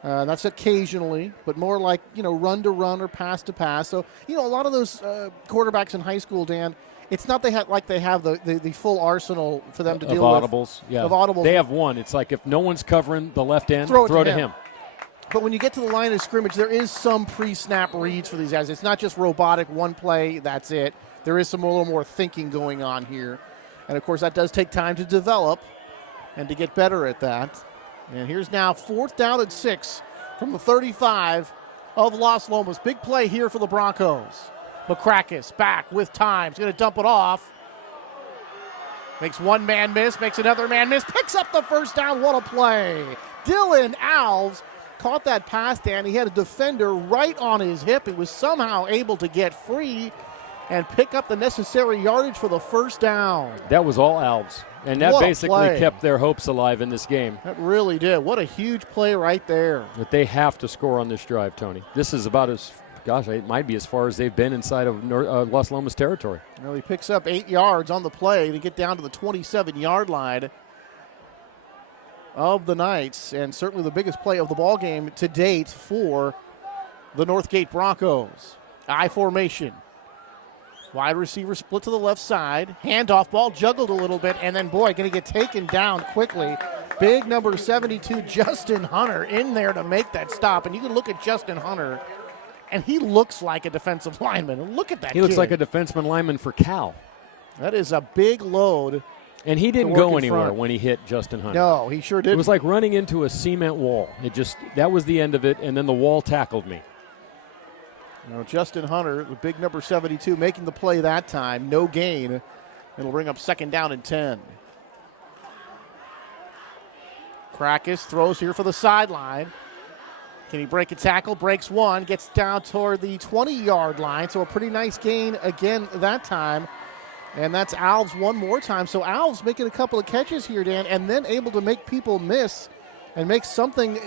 That's occasionally, but more like, run to run or pass to pass. So, a lot of those quarterbacks in high school, Dan, it's not they have the full arsenal for them to deal audibles. with. Yeah. Of audibles. They have one. It's like if no one's covering the left end, throw to him. But when you get to the line of scrimmage, there is some pre-snap reads for these guys. It's not just robotic, one play, that's it. There is a little more thinking going on here. And, of course, that does take time to develop and to get better at that. And here's now 4th down and 6 from the 35 of Las Lomas. Big play here for the Broncos. McCracken back with time. He's going to dump it off. Makes one man miss, makes another man miss, picks up the first down. What a play Dylan Alves caught that pass, Dan. He had a defender right on his hip. He was somehow able to get free and pick up the necessary yardage for the first down. That was all Alves. And that basically kept their hopes alive in this game. That really did. What a huge play right there. But they have to score on this drive, Tony. This is about as, it might be as far as they've been inside of Las Lomas territory. Well, he picks up 8 yards on the play to get down to the 27-yard line of the Knights, and certainly the biggest play of the ball game to date for the Northgate Broncos. I formation. Wide receiver split to the left side. Handoff, ball juggled a little bit, and then, boy, going to get taken down quickly. Big number 72, Justin Hunter, in there to make that stop. And you can look at Justin Hunter, and he looks like a defensive lineman. Look at that He looks like a defenseman lineman for Cal. That is a big load. And he didn't go anywhere when he hit Justin Hunter. No, he sure didn't. It was like running into a cement wall. That was the end of it, and then the wall tackled me. Now Justin Hunter, the big number 72, making the play that time. No gain. It'll bring up second down and 10. Krakus throws here for the sideline. Can he break a tackle? Breaks one, gets down toward the 20-yard line. So a pretty nice gain again that time. And that's Alves one more time. So Alves making a couple of catches here, Dan, and then able to make people miss and make something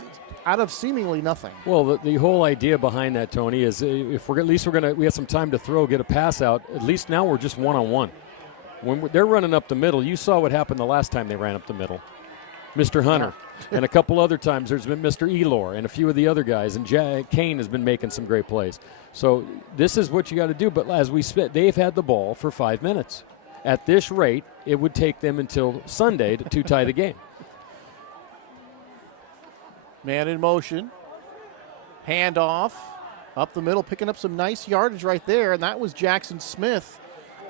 out of seemingly nothing. Well, the whole idea behind that, Tony, is if we have some time to throw, get a pass out. At least now we're just one-on-one. When they're running up the middle, you saw what happened the last time they ran up the middle. Mr. Hunter, and a couple other times there's been Mr. Elor and a few of the other guys, and Kane has been making some great plays. So this is what you got to do. But as we spit, they've had the ball for 5 minutes. At this rate, it would take them until Sunday to tie the game. Man in motion. Handoff. Up the middle, picking up some nice yardage right there. And that was Jackson Smith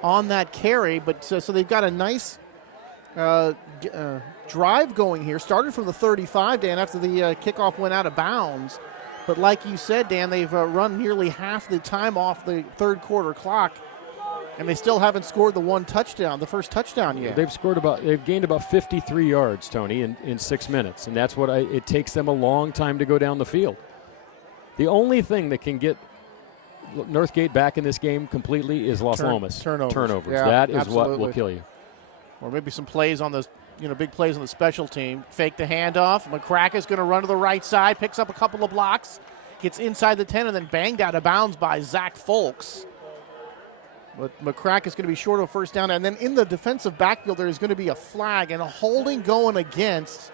on that carry. But so they've got a nice drive going here. Started from the 35, Dan, after the kickoff went out of bounds. But like you said, Dan, they've run nearly half the time off the third quarter clock. And they still haven't scored the first touchdown yet. They've gained about 53 yards, Tony, in 6 minutes. And that's it takes them a long time to go down the field. The only thing that can get Northgate back in this game completely is Las Lomas. Turnovers. Yeah, that is absolutely what will kill you. Or maybe some plays on those, big plays on the special team. Fake the handoff. McCracken's going to run to the right side, picks up a couple of blocks, gets inside the 10, and then banged out of bounds by Zach Folks. But McCracken is going to be short of a first down. And then in the defensive backfield, there is going to be a flag and a holding going against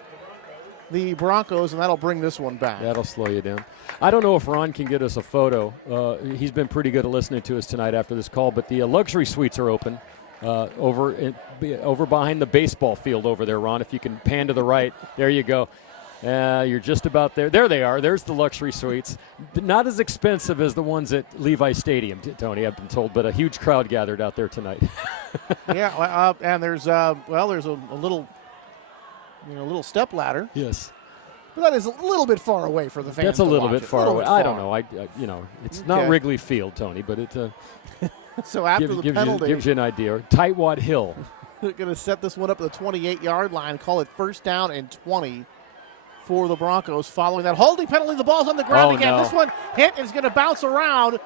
the Broncos, and that'll bring this one back. That'll slow you down. I don't know if Ron can get us a photo. He's been pretty good at listening to us tonight after this call, but the luxury suites are open over behind the baseball field over there, Ron. If you can pan to the right, there you go. You're just about there. There they are. There's the luxury suites. Not as expensive as the ones at Levi Stadium, Tony, I've been told, but a huge crowd gathered out there tonight. Yeah, and there's a little step ladder. Yes. But that is a little bit far away for the fans. That's a little bit far away. I don't know. It's not Okay. Wrigley Field, Tony, but it So after the penalty, gives you an idea. Tightwad Hill. they're going to set this one up at the 28-yard line, call it first down and 20 for the Broncos following that holding penalty. The ball's on the ground again. No. This one hit is going to bounce around,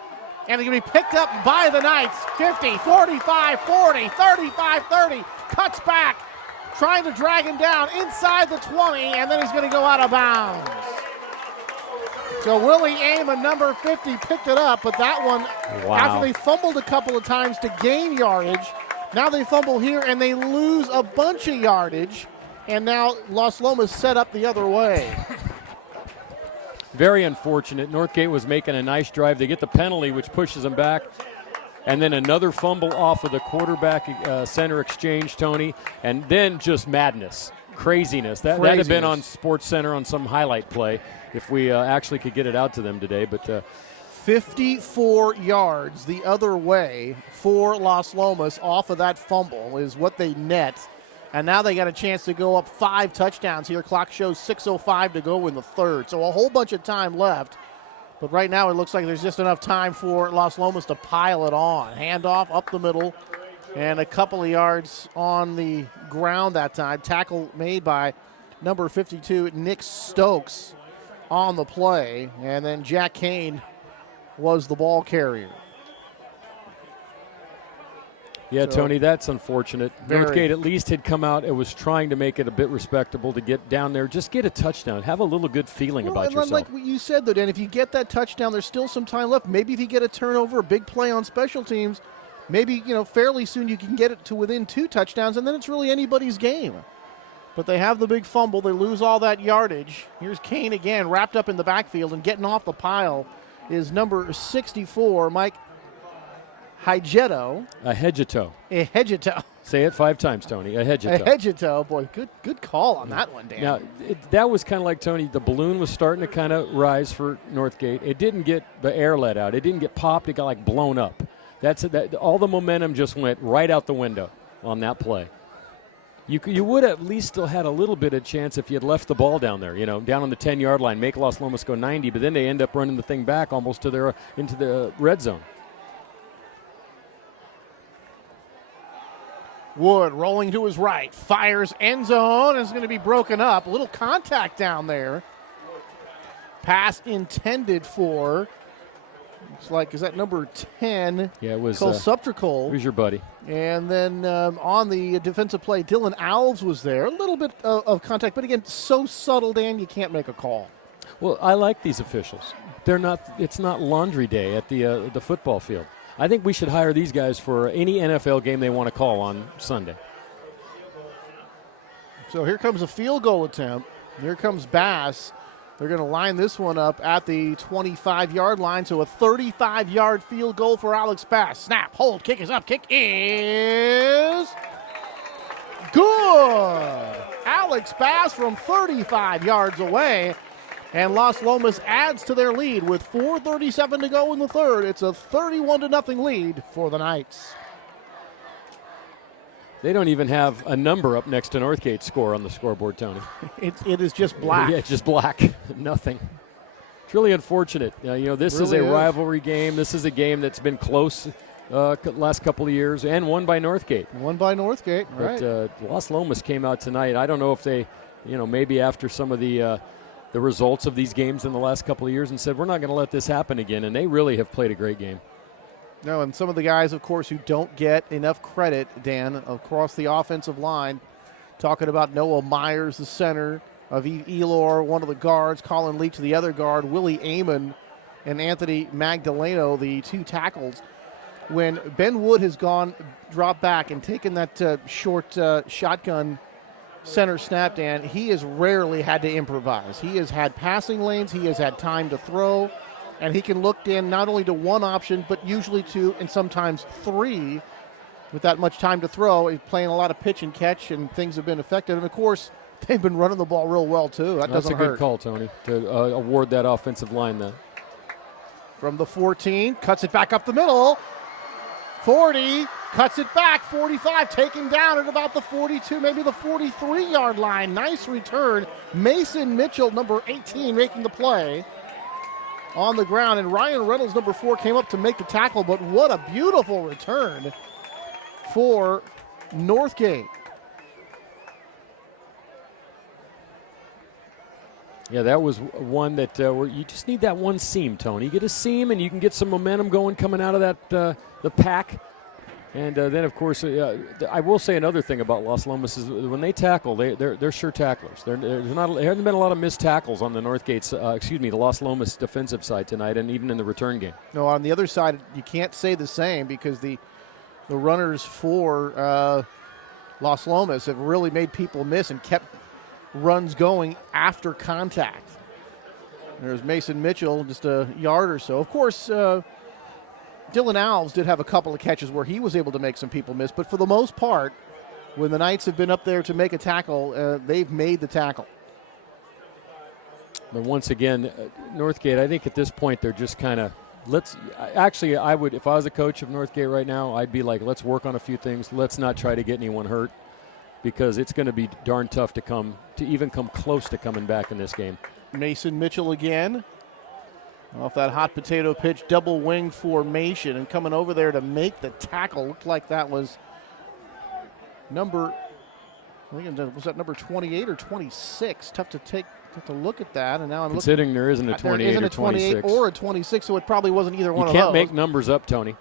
and it's going to be picked up by the Knights. 50, 45, 40, 35, 30. Cuts back, trying to drag him down inside the 20, and then he's going to go out of bounds. So Willie Aim, number 50, picked it up, but that one, after they fumbled a couple of times to gain yardage, now they fumble here and they lose a bunch of yardage, and now Las Lomas set up the other way. Very unfortunate. Northgate was making a nice drive. They get the penalty, which pushes them back. And then another fumble off of the quarterback center exchange, Tony. And then just madness, craziness. That had been on Sports Center on some highlight play if we actually could get it out to them today. But 54 yards the other way for Las Lomas off of that fumble is what they net. And now they got a chance to go up 5 touchdowns here. Clock shows 6:05 to go in the third. So a whole bunch of time left. But right now it looks like there's just enough time for Las Lomas to pile it on. Handoff up the middle and a couple of yards on the ground that time. Tackle made by number 52, Nick Stokes, on the play. And then Jack Kane was the ball carrier. Yeah, So, Tony, that's unfortunate. very. Northgate at least had come out and was trying to make it a bit respectable to get down there. Just get a touchdown. Have a little good feeling about and yourself. like what you said, though, Dan, if you get that touchdown, there's still some time left. Maybe if you get a turnover, a big play on special teams, maybe, fairly soon you can get it to within 2 touchdowns, and then it's really anybody's game. But they have the big fumble. They lose all that yardage. Here's Kane again, wrapped up in the backfield, and getting off the pile is number 64, Mike Hedgeto. Hedgeto. Say it 5 times, Tony. Hedgeto. Hedgeto. Boy, good call on that one, Dan. Now, that was kind of like, Tony, the balloon was starting to kind of rise for Northgate. It didn't get the air let out. It didn't get popped. It got, like, blown up. All the momentum just went right out the window on that play. You would at least still had a little bit of chance if you had left the ball down there, down on the 10-yard line, make Las Lomas go 90, but then they end up running the thing back almost to into the red zone. Wood rolling to his right, fires end zone, is going to be broken up. A little contact down there. Pass intended for, looks like, is that number 10? Yeah, it was. Subtricol. Who's your buddy? And then on the defensive play, Dylan Alves was there. A little bit of contact, but again, so subtle, Dan, you can't make a call. Well, I like these officials. It's not laundry day at the football field. I think we should hire these guys for any NFL game they want to call on Sunday. So here comes a field goal attempt. Here comes Bass. They're going to line this one up at the 25-yard line, so a 35-yard field goal for Alex Bass. Snap, hold, kick is up. Kick is good. Alex Bass from 35 yards away. And Las Lomas adds to their lead with 4:37 to go in the third. It's a 31-0 lead for the Knights. They don't even have a number up next to Northgate's score on the scoreboard, Tony. It is just black. Yeah, just black. Nothing. It's really unfortunate. This really is a rivalry game. This is a game that's been close last couple of years and won by Northgate. Right. But Las Lomas came out tonight. I don't know if they, maybe after some of the results of these games in the last couple of years and said, we're not going to let this happen again. And they really have played a great game. No, and some of the guys, of course, who don't get enough credit, Dan, across the offensive line, talking about Noah Myers, the center, of Elor, one of the guards, Colin Leach, the other guard, Willie Amon, and Anthony Magdaleno, the 2 tackles. When Ben Wood has dropped back and taken that short shotgun center snap, Dan, he has rarely had to improvise. He has had passing lanes, he has had time to throw, and he can look in not only to one option, but usually 2 and sometimes 3 with that much time to throw. He's playing a lot of pitch and catch, and things have been effective. And, of course, they've been running the ball real well, too. That's a good call, Tony, to award that offensive line then. From the 14, cuts it back up the middle. 40, cuts it back, 45, taken down at about the 42, maybe the 43-yard line. Nice return. Mason Mitchell, number 18, making the play on the ground. And Ryan Reynolds, number 4, came up to make the tackle, but what a beautiful return for Northgate. Yeah, that was one that where you just need that one seam, Tony. You get a seam, and you can get some momentum going coming out of that the pack. And then, of course, I will say another thing about Las Lomas is when they tackle, they're sure tacklers. There hasn't been a lot of missed tackles on the the Las Lomas defensive side tonight, and even in the return game. No, on the other side, you can't say the same because the runners for Las Lomas have really made people miss and kept runs going after contact. There's Mason Mitchell, just a yard or so. Of course, Dylan Alves did have a couple of catches where he was able to make some people miss, but for the most part, when the Knights have been up there to make a tackle, they've made the tackle. But once again, Northgate, I think at this point they're just kind of, I would, if I was a coach of Northgate right now, I'd be like, let's work on a few things. Let's not try to get anyone hurt, because it's going to be darn tough to even come close to coming back in this game. Mason Mitchell again. Off that hot potato pitch, double wing formation, and coming over there to make the tackle. Looked like that was number I think it was that number 28 or 26. Tough to look at that. And now I'm considering there isn't a 28 there isn't or a 28 26. or a 26, so it probably wasn't either one of those. You can't make numbers up, Tony.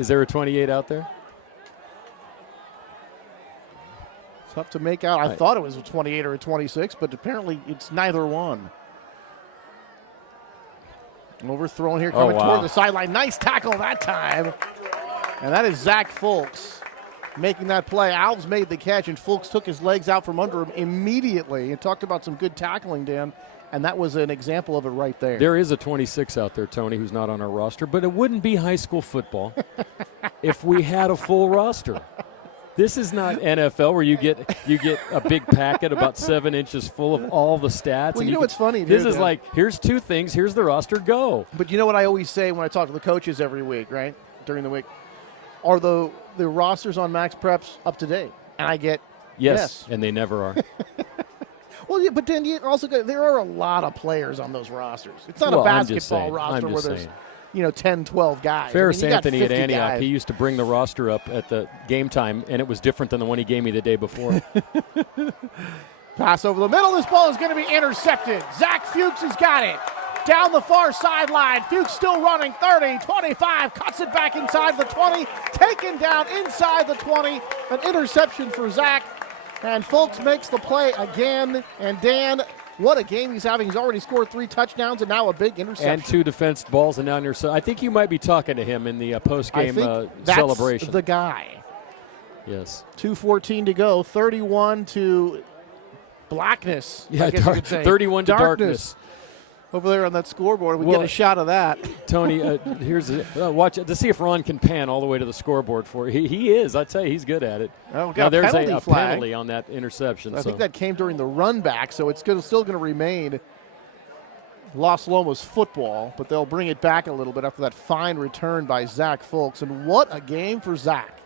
Is there a 28 out there? Tough to make out. I thought it was a 28 or a 26, but apparently it's neither one. Overthrown here, coming toward the sideline. Nice tackle that time. And that is Zach Fultz making that play. Alves made the catch, and Fultz took his legs out from under him immediately and talked about some good tackling, Dan, and that was an example of it right there. There is a 26 out there, Tony, who's not on our roster, but it wouldn't be high school football if we had a full roster. This is not NFL where you get a big packet about 7 inches full of all the stats. Well, and you know what's funny? This is like, here's 2 things, here's the roster, go. But you know what I always say when I talk to the coaches every week, right, during the week? Are the rosters on Max Preps up to date? And I get yes. And they never are. Well, yeah, but then you also there are a lot of players on those rosters. It's not a basketball roster where there's 10, 12 guys. Ferris Anthony at Antioch, guys. he used to bring the roster up at the game time, and it was different than the one he gave me the day before. Pass over the middle. This ball is going to be intercepted. Zach Fuchs has got it. Down the far sideline. Fuchs still running 30, 25, cuts it back inside the 20, taken down inside the 20. An interception for Zach. And Fultz makes the play again. And Dan, what a game he's having. He's already scored 3 touchdowns and now a big interception. And 2 defense balls and now near. So I think you might be talking to him in the post-game celebration. That's the guy. Yes. 2:14 to go. 31 to blackness. Yeah, I guess you could say. 31 to darkness. Over there on that scoreboard, we get a shot of that. Tony, here's watch to see if Ron can pan all the way to the scoreboard for you. He is. I tell you, he's good at it. Oh, now there's a penalty on that interception. I think that came during the run back, so it's still going to remain Las Lomas football, but they'll bring it back a little bit after that fine return by Zach Fultz. And what a game for Zach.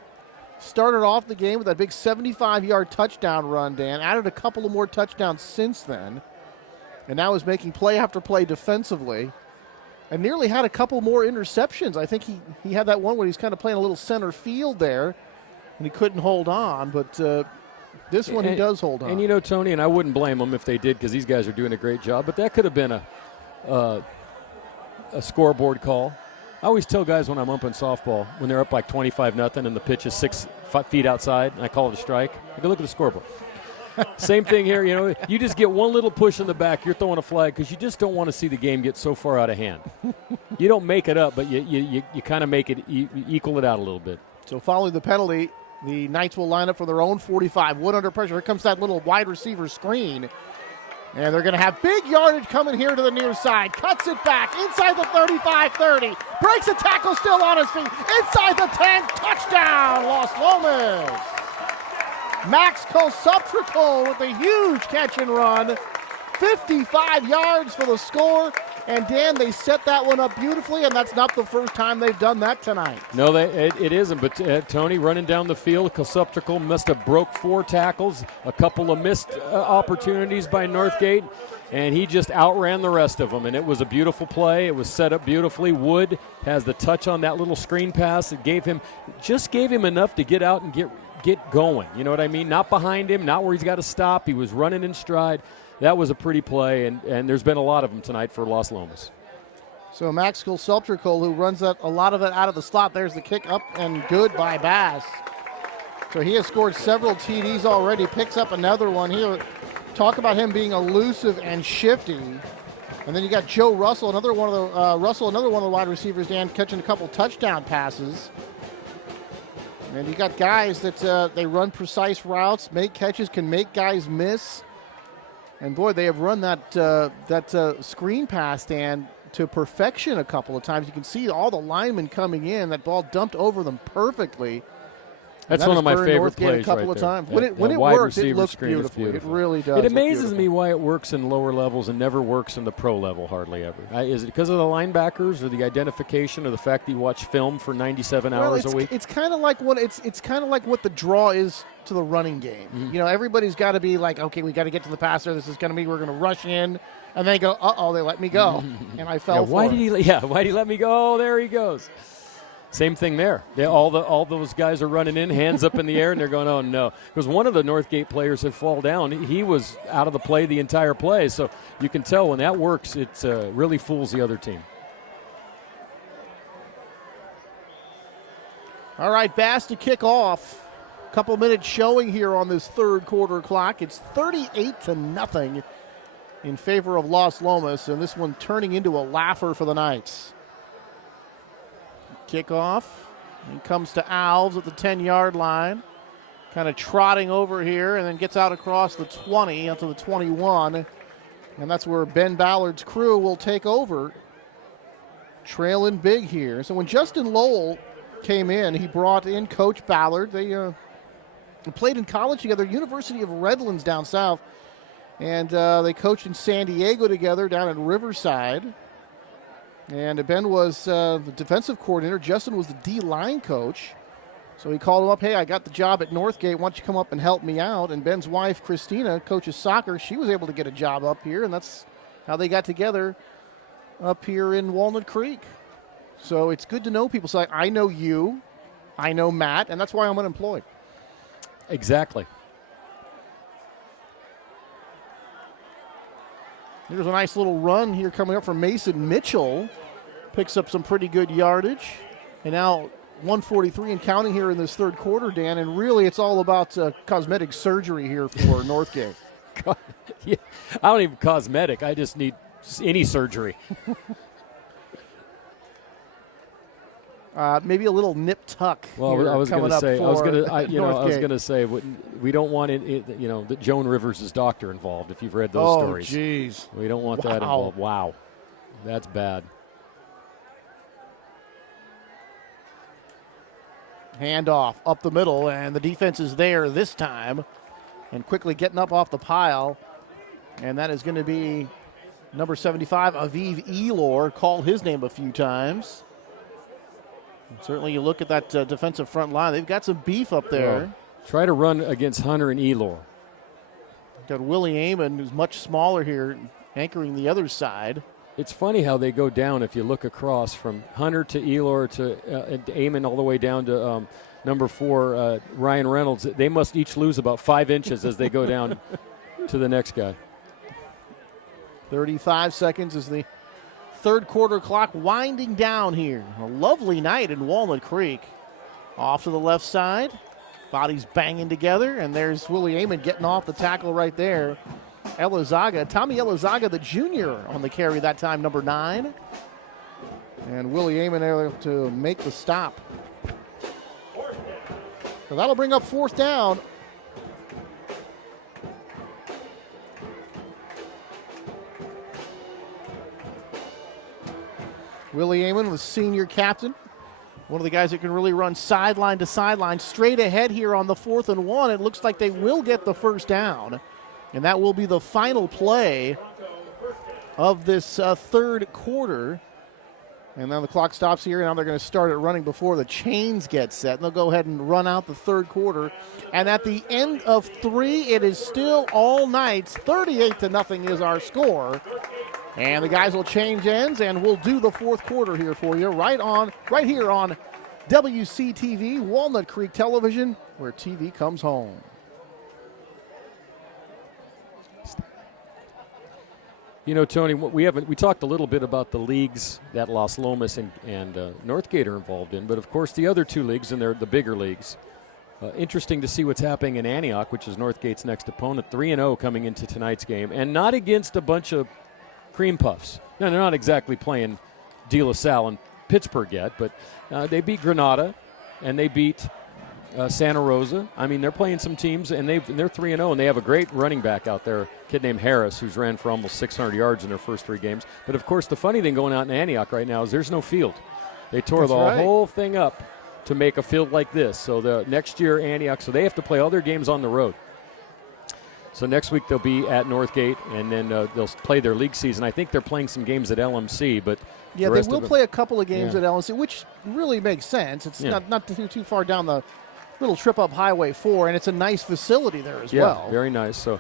Started off the game with that big 75-yard touchdown run, Dan. Added a couple of more touchdowns since then. And now is making play after play defensively. And nearly had a couple more interceptions. I think he had that one where he's kind of playing a little center field there, and he couldn't hold on. But this one he does hold on. And, you know, Tony, and I wouldn't blame them if they did because these guys are doing a great job. But that could have been a scoreboard call. I always tell guys when I'm umping softball, when they're up like 25-0 and the pitch is 6 feet outside, and I call it a strike, I go look at the scoreboard. Same thing here, you know, you just get one little push in the back, you're throwing a flag because you just don't want to see the game get so far out of hand. You don't make it up, but you kind of make it equal it out a little bit. So following the penalty, the Knights will line up for their own 45. Wood under pressure. Here comes that little wide receiver screen. And they're going to have big yardage coming here to the near side. Cuts it back inside the 35-30. Breaks a tackle still on his feet. Inside the 10. Touchdown, Las Lomas. Max Kosuptrical with a huge catch and run. 55 yards for the score. And, Dan, they set that one up beautifully, and that's not the first time they've done that tonight. No, it isn't. But, Tony, running down the field, Kosuptrical must have broke 4 tackles, a couple of missed opportunities by Northgate, and he just outran the rest of them. And it was a beautiful play. It was set up beautifully. Wood has the touch on that little screen pass. It gave him enough to get out and get going. You know what I mean? Not behind him, not where he's got to stop. He was running in stride. That was a pretty play, and there's been a lot of them tonight for Las Lomas. So Max Kosuptrical, who runs a lot of it out of the slot. There's the kick up and good by Bass. So he has scored several TDs already, picks up another one here. Talk about him being elusive and shifty. And then you got Joe Russell, another one of the wide receivers, Dan, catching a couple touchdown passes. And you got guys that they run precise routes, make catches, can make guys miss. And, boy, they have run that screen pass, Dan, to perfection a couple of times. You can see all the linemen coming in. That ball dumped over them perfectly. That's one of my favorite plays a couple right of there. times. When it works, it looks beautiful. It really does. It amazes me why it works in lower levels and never works in the pro level hardly ever. Is it because of the linebackers or the identification or the fact that you watch film for 97 hours a week? It's kind of like what the draw is to the running game. Mm-hmm. You know, everybody's got to be like, okay, we got to get to the passer. This is going to be, we're going to rush in, and they go, they let me go, and I fell. Why did he let me go? Oh, there he goes. Same thing there. All those guys are running in, hands up in the air, and they're going, oh, no. Because one of the Northgate players had fallen down. He was out of the play the entire play. So you can tell when that works, it really fools the other team. All right, Bass to kick off. Couple minutes showing here on this third quarter clock. It's 38-0 in favor of Las Lomas, and this one turning into a laugher for the Knights. Kickoff. He comes to Alves at the 10-yard line. Kind of trotting over here and then gets out across the 20 up to the 21. And that's where Ben Ballard's crew will take over. Trailing big here. So when Justin Lowell came in, he brought in Coach Ballard. They played in college together, University of Redlands down south. And they coached in San Diego together down in Riverside. And Ben was the defensive coordinator. Justin was the D-line coach. So he called him up, hey, I got the job at Northgate. Why don't you come up and help me out? And Ben's wife, Christina, coaches soccer. She was able to get a job up here, and that's how they got together up here in Walnut Creek. So it's good to know people. So I know you, I know Matt, and that's why I'm unemployed. Exactly. There's a nice little run here coming up from Mason Mitchell. Picks up some pretty good yardage. And now 143 and counting here in this third quarter, Dan. And really it's all about cosmetic surgery here for Northgate. Yeah, I don't even cosmetic. I just need any surgery. Maybe a little nip tuck. Well, I was going to say, I was going to say, we don't want that Joan Rivers' doctor involved. If you've read those stories, oh, jeez, we don't want that involved. Wow, that's bad. Handoff up the middle, and the defense is there this time, and quickly getting up off the pile, and that is going to be number 75, Aviv Elor. Called his name a few times. Certainly you look at that defensive front line. They've got some beef up there. Well, try to run against Hunter and Elor. Got Willie Amon, who's much smaller here, anchoring the other side. It's funny how they go down if you look across from Hunter to Elor to Amon all the way down to number 4, Ryan Reynolds. They must each lose about 5 inches as they go down to the next guy. 35 seconds is the third quarter clock winding down here. A lovely night in Walnut Creek. Off to the left side. Bodies banging together, and there's Willie Amon getting off the tackle right there. Elizaga, Tommy Elizaga, the junior on the carry that time, number 9. And Willie Amon able to make the stop. So that'll bring up fourth down. Willie Amon was senior captain. One of the guys that can really run sideline to sideline, straight ahead here on the 4th and 1. It looks like they will get the first down. And that will be the final play of this third quarter. And now the clock stops here. And now they're going to start it running before the chains get set. And they'll go ahead and run out the third quarter. And at the end of 3, it is still all Knights. 38-0 is our score. And the guys will change ends, and we'll do the fourth quarter here for you right here on WCTV, Walnut Creek Television, where TV comes home. You know, Tony, we talked a little bit about the leagues that Las Lomas and Northgate are involved in, but of course the other 2 leagues, and they're the bigger leagues. Interesting to see what's happening in Antioch, which is Northgate's next opponent, 3-0 coming into tonight's game, and not against a bunch of cream puffs. No, they're not exactly playing De La Salle and Pittsburgh yet, but they beat Granada and they beat Santa Rosa. I mean, they're playing some teams, and they're 3-0, and they have a great running back out there, a kid named Harris, who's ran for almost 600 yards in their first 3 games. But, of course, the funny thing going on in Antioch right now is there's no field. They tore the whole thing up to make a field like this. So the next year, Antioch, so they have to play all their games on the road. So next week they'll be at Northgate, and then they'll play their league season. I think they're playing some games at LMC, but yeah, they will play a couple of games at LMC, which really makes sense. It's not too far down the little trip up Highway 4, and it's a nice facility there as well. Yeah, very nice. So,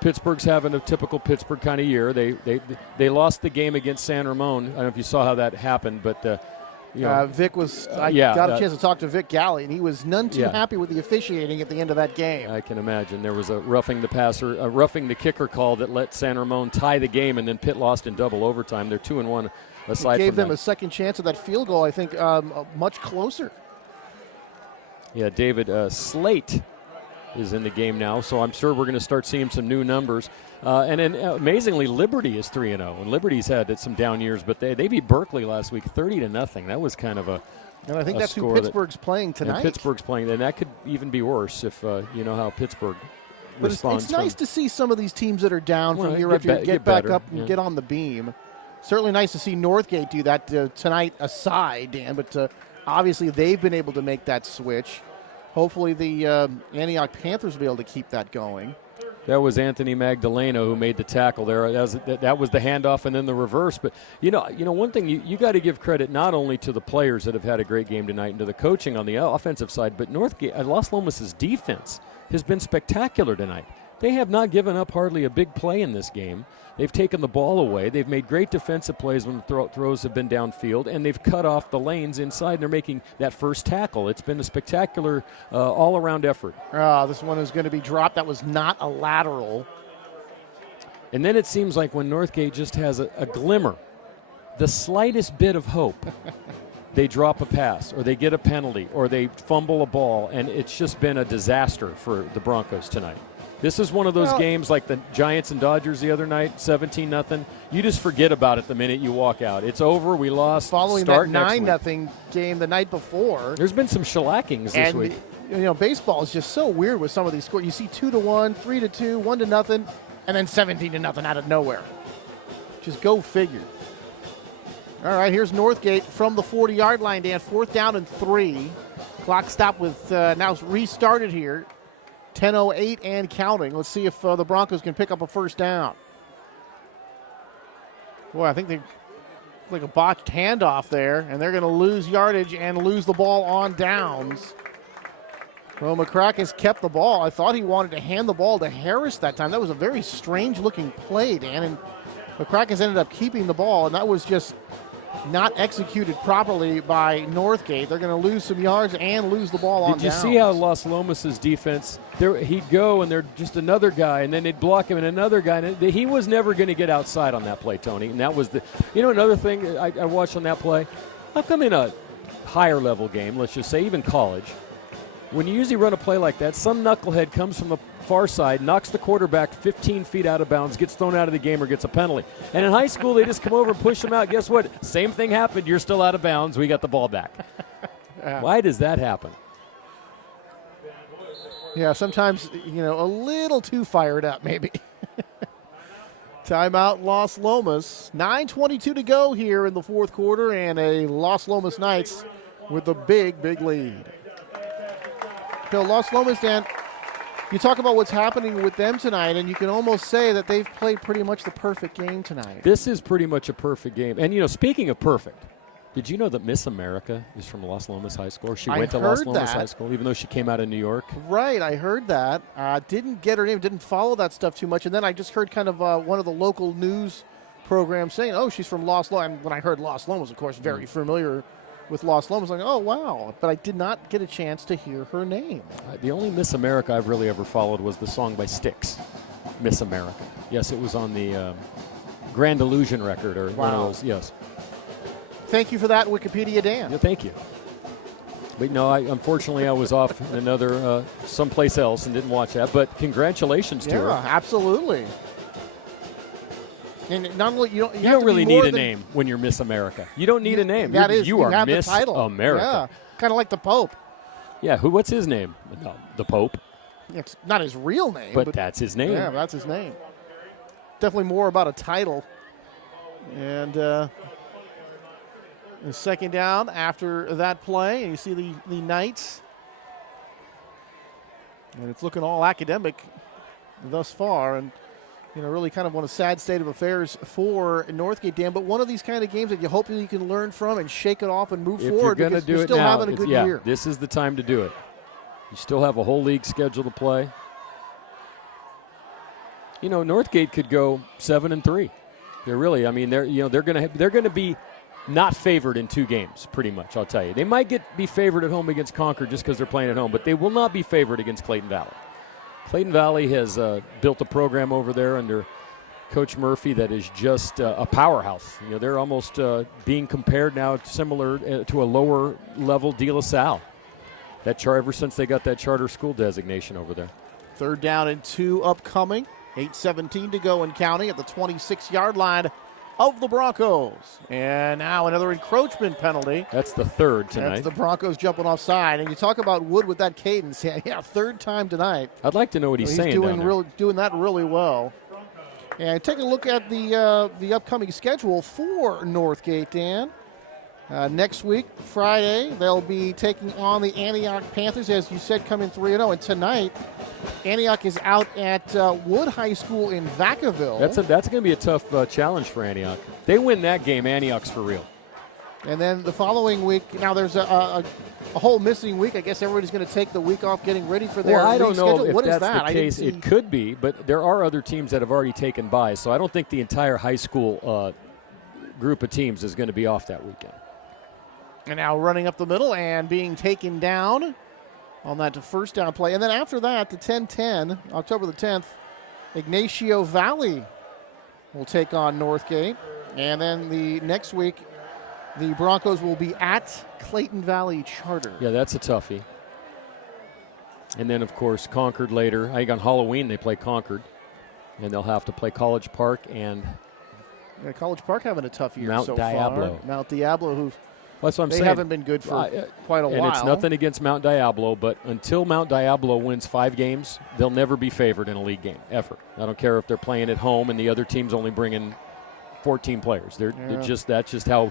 Pittsburgh's having a typical Pittsburgh kind of year. They lost the game against San Ramon. I don't know if you saw how that happened, but Vic was, I got a chance to talk to Vic Galley, and he was none too happy with the officiating at the end of that game. I can imagine. There was a roughing the kicker call that let San Ramon tie the game, and then Pitt lost in double overtime. They're 2-1 aside from gave them that. a second chance at that field goal, I think, much closer. Yeah, David Slate is in the game now, so I'm sure we're going to start seeing some new numbers. And then, amazingly, Liberty is 3-0, and Liberty's had some down years, but they beat Berkeley last week 30-0. That was kind of a And I think that's who Pittsburgh's playing tonight. And Pittsburgh's playing, and that could even be worse if you know how Pittsburgh responds. It's nice to see some of these teams that are down from year after year get back up and get on the beam. Certainly nice to see Northgate do that tonight aside, Dan, but obviously they've been able to make that switch. Hopefully the Antioch Panthers will be able to keep that going. That was Anthony Magdaleno who made the tackle there. That was the handoff and then the reverse. But, you know, one thing you got to give credit not only to the players that have had a great game tonight and to the coaching on the offensive side, but Las Lomas' defense has been spectacular tonight. They have not given up hardly a big play in this game. They've taken the ball away. They've made great defensive plays when the throws have been downfield, and they've cut off the lanes inside, and they're making that first tackle. It's been a spectacular all-around effort. This one is going to be dropped. That was not a lateral. And then it seems like when Northgate just has a glimmer, the slightest bit of hope, they drop a pass, or they get a penalty, or they fumble a ball, and it's just been a disaster for the Broncos tonight. This is one of those games like the Giants and Dodgers the other night, 17-0. You just forget about it the minute you walk out. It's over. We lost. Following that 9-0 game the night before. There's been some shellackings this week. You know, baseball is just so weird with some of these scores. You see 2-1, 3-2, 1-0, and then 17-0 out of nowhere. Just go figure. All right, here's Northgate from the 40-yard line, Dan. 4th down and 3. Clock stop with now restarted here. 10:08 and counting. Let's see if the Broncos can pick up a first down. Boy, I think they like a botched handoff there, and they're going to lose yardage and lose the ball on downs. Well, McCracken's kept the ball. I thought he wanted to hand the ball to Harris that time. That was a very strange-looking play, Dan, and McCracken's ended up keeping the ball, and that was just not executed properly by Northgate. They're going to lose some yards and lose the ball on downs. Did you see how Las Lomas' defense, he'd go and they're just another guy, and then they'd block him and another guy. And he was never going to get outside on that play, Tony. And that was another thing I watched on that play. How come in a higher level game, let's just say even college, when you usually run a play like that, some knucklehead comes from the far side, knocks the quarterback 15 feet out of bounds, gets thrown out of the game, or gets a penalty. And in high school, they just come over and push them out. Guess what? Same thing happened. You're still out of bounds. We got the ball back. Why does that happen? Yeah, sometimes, a little too fired up, maybe. Timeout, Las Lomas. 9:22 to go here in the fourth quarter, and a Las Lomas Knights with a big, big lead. So Las Lomas, Dan, you talk about what's happening with them tonight, and you can almost say that they've played pretty much the perfect game tonight. This is pretty much a perfect game. And, speaking of perfect, did you know that Miss America is from Las Lomas High School? She went to Las Lomas High School, even though she came out of New York. Right, I heard that. Didn't get her name, didn't follow that stuff too much. And then I just heard kind of one of the local news programs saying, oh, she's from Las Lomas. And when I heard Las Lomas, of course, very familiar with Las Lomas, like, oh, wow. But I did not get a chance to hear her name. The only Miss America I've really ever followed was the song by Styx, Miss America. Yes, it was on the Grand Illusion record or one of those, yes. Thank you for that, Wikipedia Dan. Yeah, thank you. But no, unfortunately I was off in another, someplace else and didn't watch that. But congratulations to her. Yeah, absolutely. And not only you don't really need a name when you're Miss America. You don't need a name. You are Miss the title. America. Yeah, kind of like the Pope. Yeah, what's his name? No, the Pope. It's not his real name. But that's his name. Yeah, that's his name. Definitely more about a title. And the second down after that play, and you see the Knights. And it's looking all academic thus far. And really kind of a sad state of affairs for Northgate, Dan. But one of these kind of games that you hope that you can learn from and shake it off and move forward. If you're going to do it still now, having a good year. This is the time to do it. You still have a whole league schedule to play. Northgate could go 7-3. They're really, they're going to be not favored in 2 games, pretty much, I'll tell you. They might be favored at home against Concord just because they're playing at home, but they will not be favored against Clayton Valley. Clayton Valley has built a program over there under Coach Murphy that is just a powerhouse. You know, they're almost being compared now similar to a lower level De La Salle. Ever since they got that charter school designation over there. 3rd down and 2 upcoming. 8:17 to go and counting at the 26-yard line of the Broncos. And now another encroachment penalty. That's the 3rd tonight. That's the Broncos jumping offside. And you talk about Wood with that cadence. Yeah, 3rd time tonight. I'd like to know what he's saying down there. Doing that really well. And take a look at the upcoming schedule for Northgate, Dan. Next week, Friday, they'll be taking on the Antioch Panthers, as you said, coming 3-0. And tonight, Antioch is out at Wood High School in Vacaville. That's going to be a tough challenge for Antioch. They win that game, Antioch's for real. And then the following week, now there's a whole missing week. I guess everybody's going to take the week off getting ready for their Well, I don't know schedule. if What that's is that? the case. It could be, but there are other teams that have already taken bye, so I don't think the entire high school group of teams is going to be off that weekend. And now running up the middle and being taken down on that first down play. And then after that, the 10-10, October the 10th, Ignacio Valley will take on Northgate. And then the next week, the Broncos will be at Clayton Valley Charter. Yeah, that's a toughie. And then, of course, Concord later. I think on Halloween they play Concord. And they'll have to play College Park and College Park having a tough year Mount so Diablo. far. Mount Diablo, who that's what I'm saying. They haven't been good for quite a while. And it's nothing against Mount Diablo, but until Mount Diablo wins 5 games, they'll never be favored in a league game, ever. I don't care if they're playing at home and the other team's only bringing 14 players. That's just how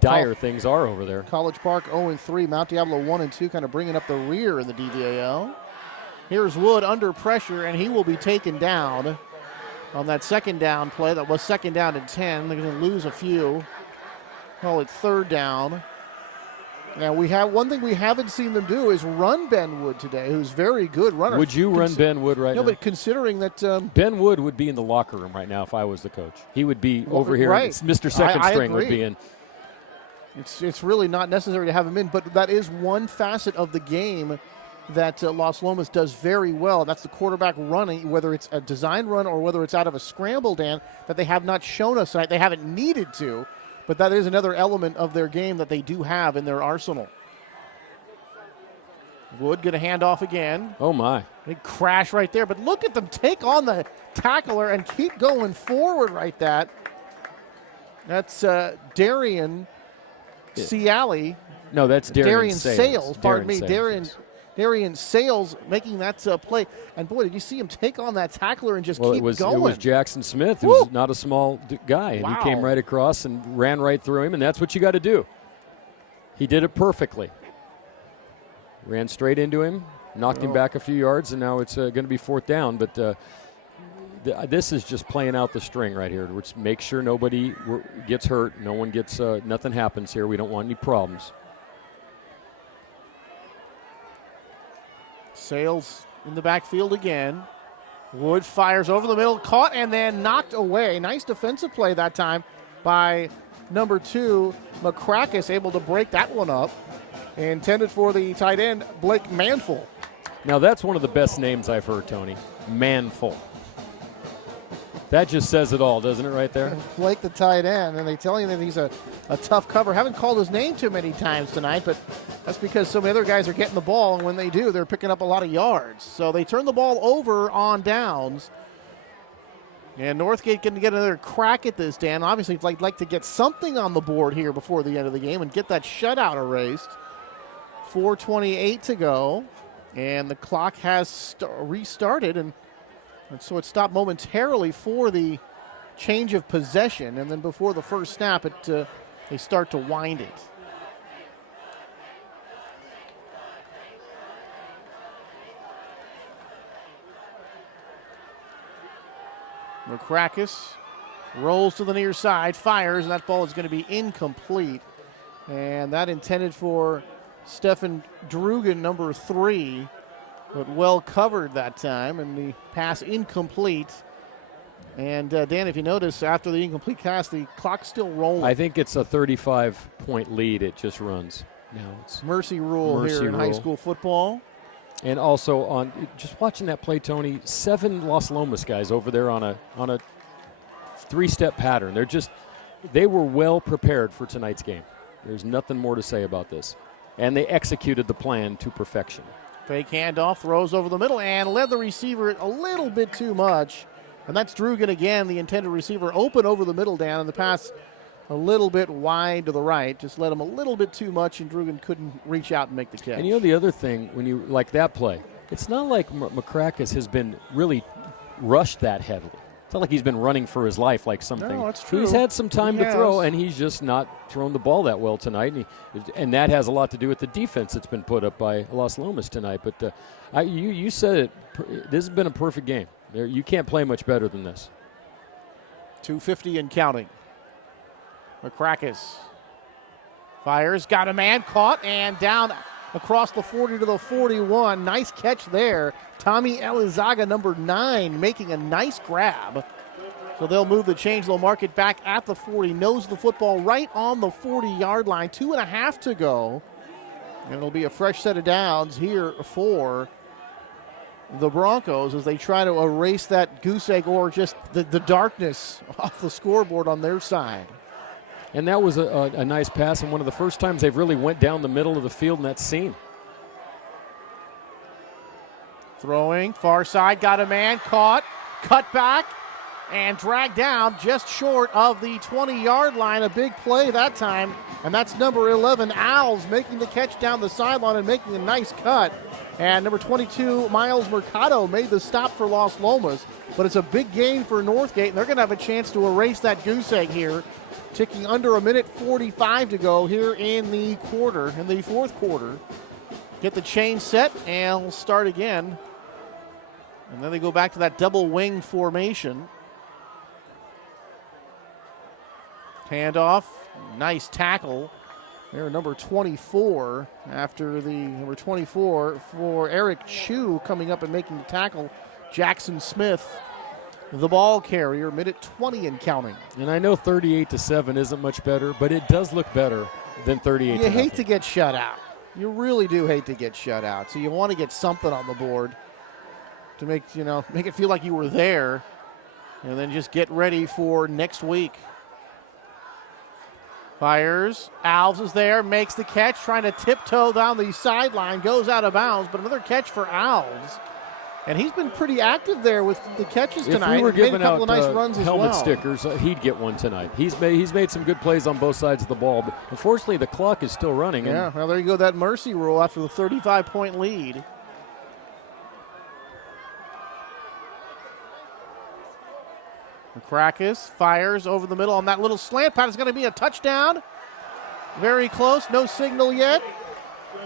dire things are over there. College Park 0-3, Mount Diablo 1-2, kind of bringing up the rear in the DVAL. Here's Wood under pressure, and he will be taken down on that 2nd down play. That was 2nd down and 10. They're going to lose a few. Call it 3rd down. Now we have one thing we haven't seen them do is run Ben Wood today, who's very good runner. Would you run Ben Wood right now? No, but considering that Ben Wood would be in the locker room right now if I was the coach. He would be over here. Right. Mr. Second String would be in. It's really not necessary to have him in, but that is one facet of the game that Las Lomas does very well. That's the quarterback running, whether it's a design run or whether it's out of a scramble, Dan, that they have not shown us tonight. They haven't needed to. But that is another element of their game that they do have in their arsenal. Wood going to hand off again. Oh, my. Big crash right there. But look at them take on the tackler and keep going forward right that. That's Darian Ciali. No, that's Darian Sales. Pardon me. Darian Sales making that play. And, boy, did you see him take on that tackler and just keep going. It was Jackson Smith, who's not a small guy, and he came right across and ran right through him, and that's what you got to do. He did it perfectly. Ran straight into him, knocked him back a few yards, and now it's going to be 4th down. But this is just playing out the string right here, which makes sure nobody gets hurt, no one gets nothing happens here. We don't want any problems. Sales in the backfield again. Wood fires over the middle, caught and then knocked away. Nice defensive play that time by number 2, McCrackis, able to break that one up. Intended for the tight end, Blake Manful. Now that's one of the best names I've heard, Tony. Manful. That just says it all, doesn't it, right there? Blake, the tight end, and they tell you that he's a tough cover. Haven't called his name too many times tonight, but that's because so many other guys are getting the ball, and when they do, they're picking up a lot of yards. So they turn the ball over on downs. And Northgate going to get another crack at this, Dan. Obviously, like to get something on the board here before the end of the game and get that shutout erased. 4:28 to go, and the clock has restarted, and so it stopped momentarily for the change of possession, and then before the first snap, they start to wind it. McCrackis rolls to the near side, fires, and that ball is going to be incomplete. And that intended for Stefan Drugan, number 3, but well covered that time, and the pass incomplete. And, Dan, if you notice, after the incomplete pass, the clock's still rolling. I think it's a 35-point lead. It just runs. Now it's mercy rule here in high school football. And also on just watching that play, Tony, 7 Las Lomas guys over there on a 3-step pattern. They were well prepared for tonight's game. There's nothing more to say about this. And they executed the plan to perfection. Fake handoff, throws over the middle, and led the receiver a little bit too much. And that's Drugan again, the intended receiver, open over the middle, down, and the pass a little bit wide to the right. Just led him a little bit too much, and Drugan couldn't reach out and make the catch. And you know the other thing, when you like that play, it's not like McCrackis has been really rushed that heavily. It's not like he's been running for his life like something. No, that's true. He's had some time to throw, and he's just not thrown the ball that well tonight. And that has a lot to do with the defense that's been put up by Las Lomas tonight. But you said it. This has been a perfect game. You can't play much better than this. 2:50 and counting. McCrackis fires, got a man, caught, and down across the 40 to the 41. Nice catch there. Tommy Elizaga, number 9, making a nice grab. So they'll move the change. They'll mark it back at the 40. Nose the football right on the 40-yard line. 2.5 to go. And it'll be a fresh set of downs here for the Broncos as they try to erase that goose egg or just the darkness off the scoreboard on their side. And that was a nice pass, and one of the first times they've really went down the middle of the field in that scene. Throwing, far side, got a man, caught, cut back, and dragged down just short of the 20-yard line. A big play that time, and that's number 11, Owls, making the catch down the sideline and making a nice cut. And number 22, Miles Mercado, made the stop for Las Lomas. But it's a big game for Northgate, and they're going to have a chance to erase that goose egg here. Ticking under 1:45 to go here in the fourth quarter. Get the chain set, and we'll start again. And then they go back to that double wing formation. Handoff, nice tackle. There, number 24, after the number 24 for Eric Chu coming up and making the tackle. Jackson Smith, the ball carrier, 1:20 and counting. And I know 38-7 isn't much better, but it does look better than 38. You hate to get shut out. You really do hate to get shut out. So you want to get something on the board to make it feel like you were there, and then just get ready for next week. Fires. Alves is there, makes the catch, trying to tiptoe down the sideline, goes out of bounds, but another catch for Alves. And he's been pretty active there with the catches tonight. If we were giving made a couple out of nice runs helmet as well. stickers, he'd get one tonight. He's made some good plays on both sides of the ball, but unfortunately the clock is still running. Yeah, well, there you go, that mercy rule after the 35-point lead. McCrackis fires over the middle on that little slant pass. It's going to be a touchdown. Very close, no signal yet.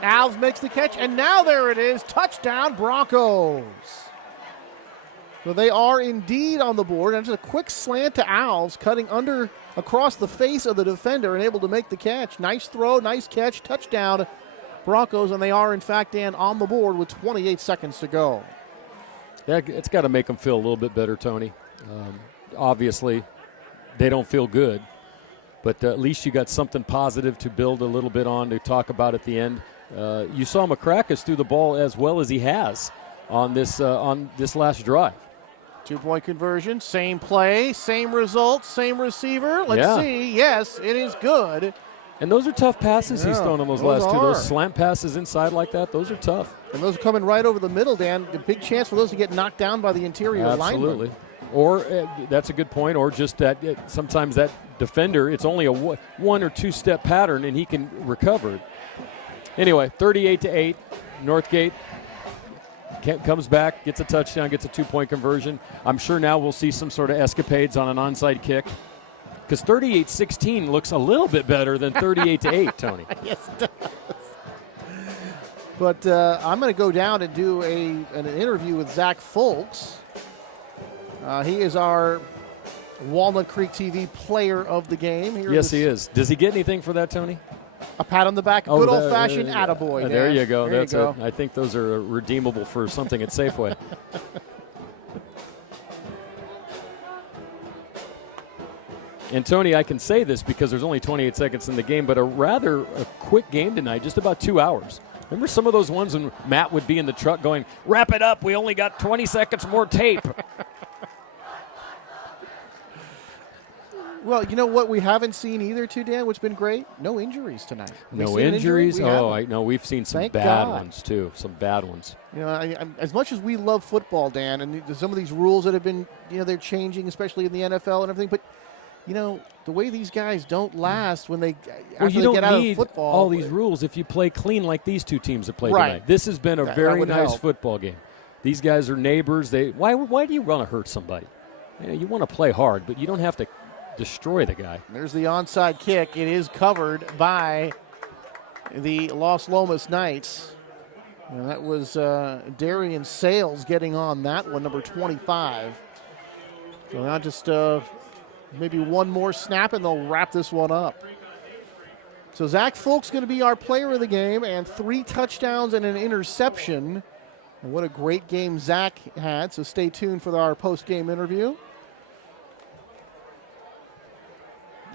Alves makes the catch, and now there it is. Touchdown, Broncos. So they are indeed on the board. And just a quick slant to Alves, cutting across the face of the defender and able to make the catch. Nice throw, nice catch, touchdown, Broncos. And they are, in fact, Dan, on the board with 28 seconds to go. Yeah, it's got to make them feel a little bit better, Tony. Obviously, they don't feel good, but at least you got something positive to build a little bit on to talk about at the end. You saw McCrackis threw the ball as well as he has on this last drive. 2-point conversion, same play, same result, same receiver. Let's see. Yes, it is good. And those are tough passes he's thrown on those last two. are. Those slant passes inside like that, those are tough. And those are coming right over the middle, Dan. A big chance for those to get knocked down by the interior lineman. Absolutely. Or that's a good point. Or just that sometimes that defender, it's only a 1 or 2 step pattern, and he can recover. Anyway, 38-8, Northgate comes back, gets a touchdown, gets a 2-point conversion. I'm sure now we'll see some sort of escapades on an onside kick, because 38-16 looks a little bit better than 38-8, Tony. Yes, it does. But I'm going to go down and do an interview with Zach Fultz. He is our Walnut Creek TV player of the game. Yes, he is. Does he get anything for that, Tony? A pat on the back. Good old-fashioned attaboy. There you go. There That's you go. it. I think those are redeemable for something at Safeway. And, Tony, I can say this because there's only 28 seconds in the game, but a quick game tonight, just about 2 hours. Remember some of those ones when Matt would be in the truck going, wrap it up, we only got 20 seconds more tape. Well, you know what we haven't seen either, too, Dan, which has been great? No injuries tonight. No injuries? I know. We've seen some bad ones, too. Some bad ones. You know, as much as we love football, Dan, and some of these rules that have been, they're changing, especially in the NFL and everything, but, the way these guys don't last when they get out of football. All these rules if you play clean like these two teams have played right. tonight. This has been a very nice help. Football game. These guys are neighbors. Why do you want to hurt somebody? You want to play hard, but you don't have to destroy the guy. There's the onside kick. It is covered by the Las Lomas Knights. And that was Darian Sales getting on that one, number 25. So now just maybe one more snap and they'll wrap this one up. So Zach Fulk's going to be our player of the game, and 3 touchdowns and an interception. And what a great game Zach had. So stay tuned for our post-game interview.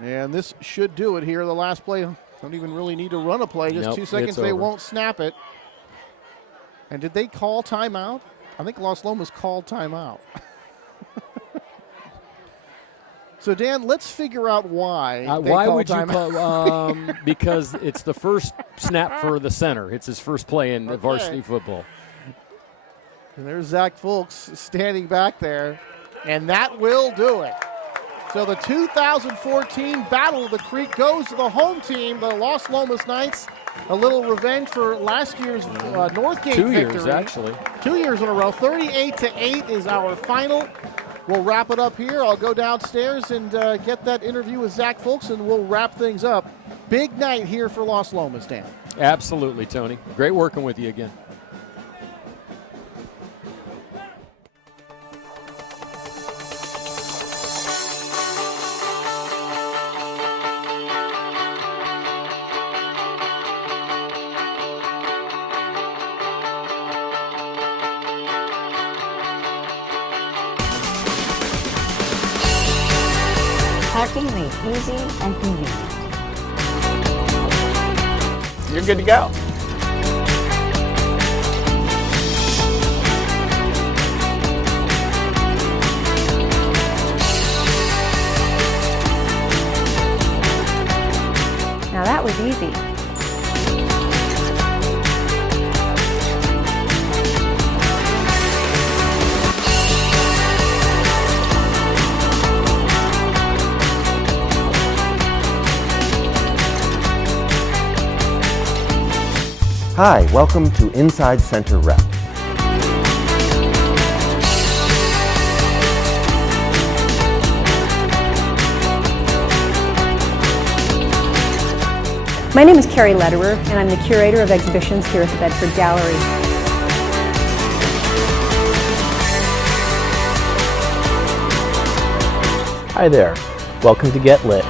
And this should do it here. The last play, don't even really need to run a play. Just 2 seconds, they won't snap it. And did they call timeout? I think Las Lomas called timeout. So, Dan, let's figure out why. Why would you call? Because it's the first snap for the center. It's his first play in varsity football. And there's Zach Fulks standing back there. And that will do it. So the 2014 Battle of the Creek goes to the home team, the Las Lomas Knights. A little revenge for last year's Northgate 2 victory. 2 years, actually. 2 years in a row. 38-8 is our final. We'll wrap it up here. I'll go downstairs and get that interview with Zach Fulks, and we'll wrap things up. Big night here for Las Lomas, Dan. Absolutely, Tony. Great working with you again. Parking made easy and convenient. You're good to go. Now that was easy. Hi, welcome to Inside Center Rep. My name is Carrie Lederer, and I'm the curator of exhibitions here at the Bedford Gallery. Hi there. Welcome to Get Lit.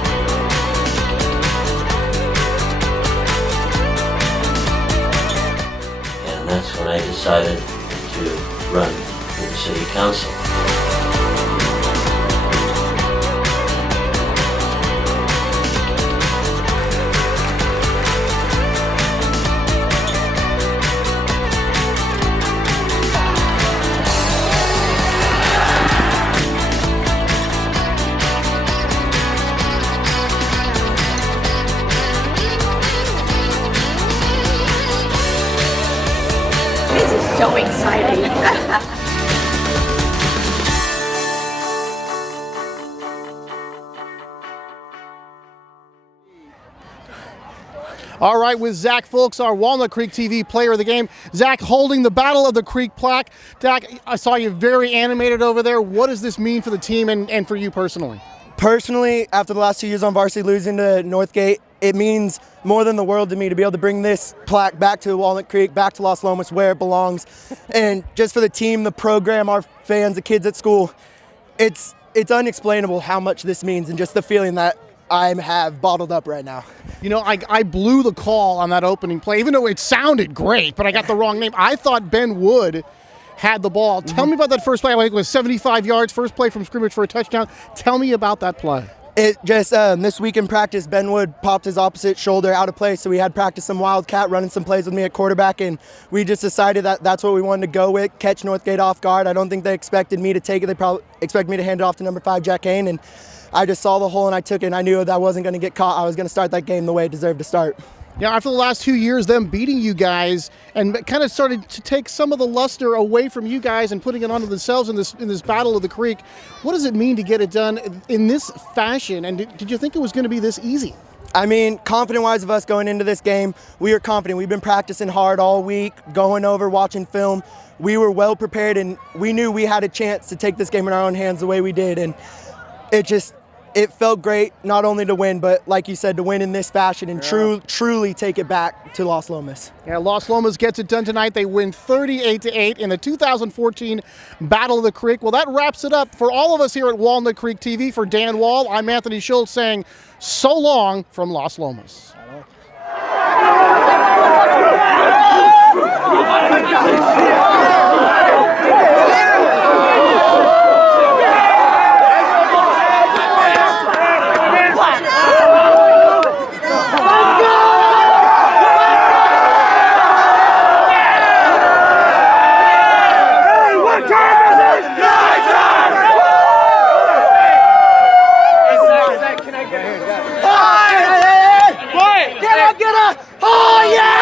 And that's when I decided to run for the city council. This is so exciting. All right, with Zach Fulks, our Walnut Creek TV player of the game. Zach holding the Battle of the Creek plaque. Zach, I saw you very animated over there. What does this mean for the team and for you personally? Personally, after the last 2 years on varsity losing to Northgate, it means more than the world to me to be able to bring this plaque back to Walnut Creek, back to Las Lomas where it belongs. And just for the team, the program, our fans, the kids at school, it's unexplainable how much this means and just the feeling that I have bottled up right now. You know, I blew the call on that opening play, even though it sounded great, but I got the wrong name. I thought Ben Wood had the ball. Tell me about that first play. I think it was 75 yards, first play from scrimmage for a touchdown. Tell me about that play. It just, this week in practice, Ben Wood popped his opposite shoulder out of place, so we had practice some Wildcat, running some plays with me at quarterback, and we just decided that that's what we wanted to go with, catch Northgate off guard. I don't think they expected me to take it. They probably expected me to hand it off to number 5, Jack Hain, and I just saw the hole and I took it, and I knew that I wasn't going to get caught. I was going to start that game the way it deserved to start. Yeah, after the last 2 years, them beating you guys and kind of started to take some of the luster away from you guys and putting it onto themselves in this battle of the creek. What does it mean to get it done in this fashion? And did you think it was going to be this easy? I mean, confident-wise of us going into this game, we are confident. We've been practicing hard all week, going over, watching film. We were well prepared, and we knew we had a chance to take this game in our own hands the way we did. And it felt great not only to win, but like you said, to win in this fashion and truly take it back to Las Lomas. Yeah, Las Lomas gets it done tonight. They win 38-8 in the 2014 Battle of the Creek. Well, that wraps it up for all of us here at Walnut Creek TV. For Dan Wall, I'm Anthony Schultz saying so long from Las Lomas. Oh yeah!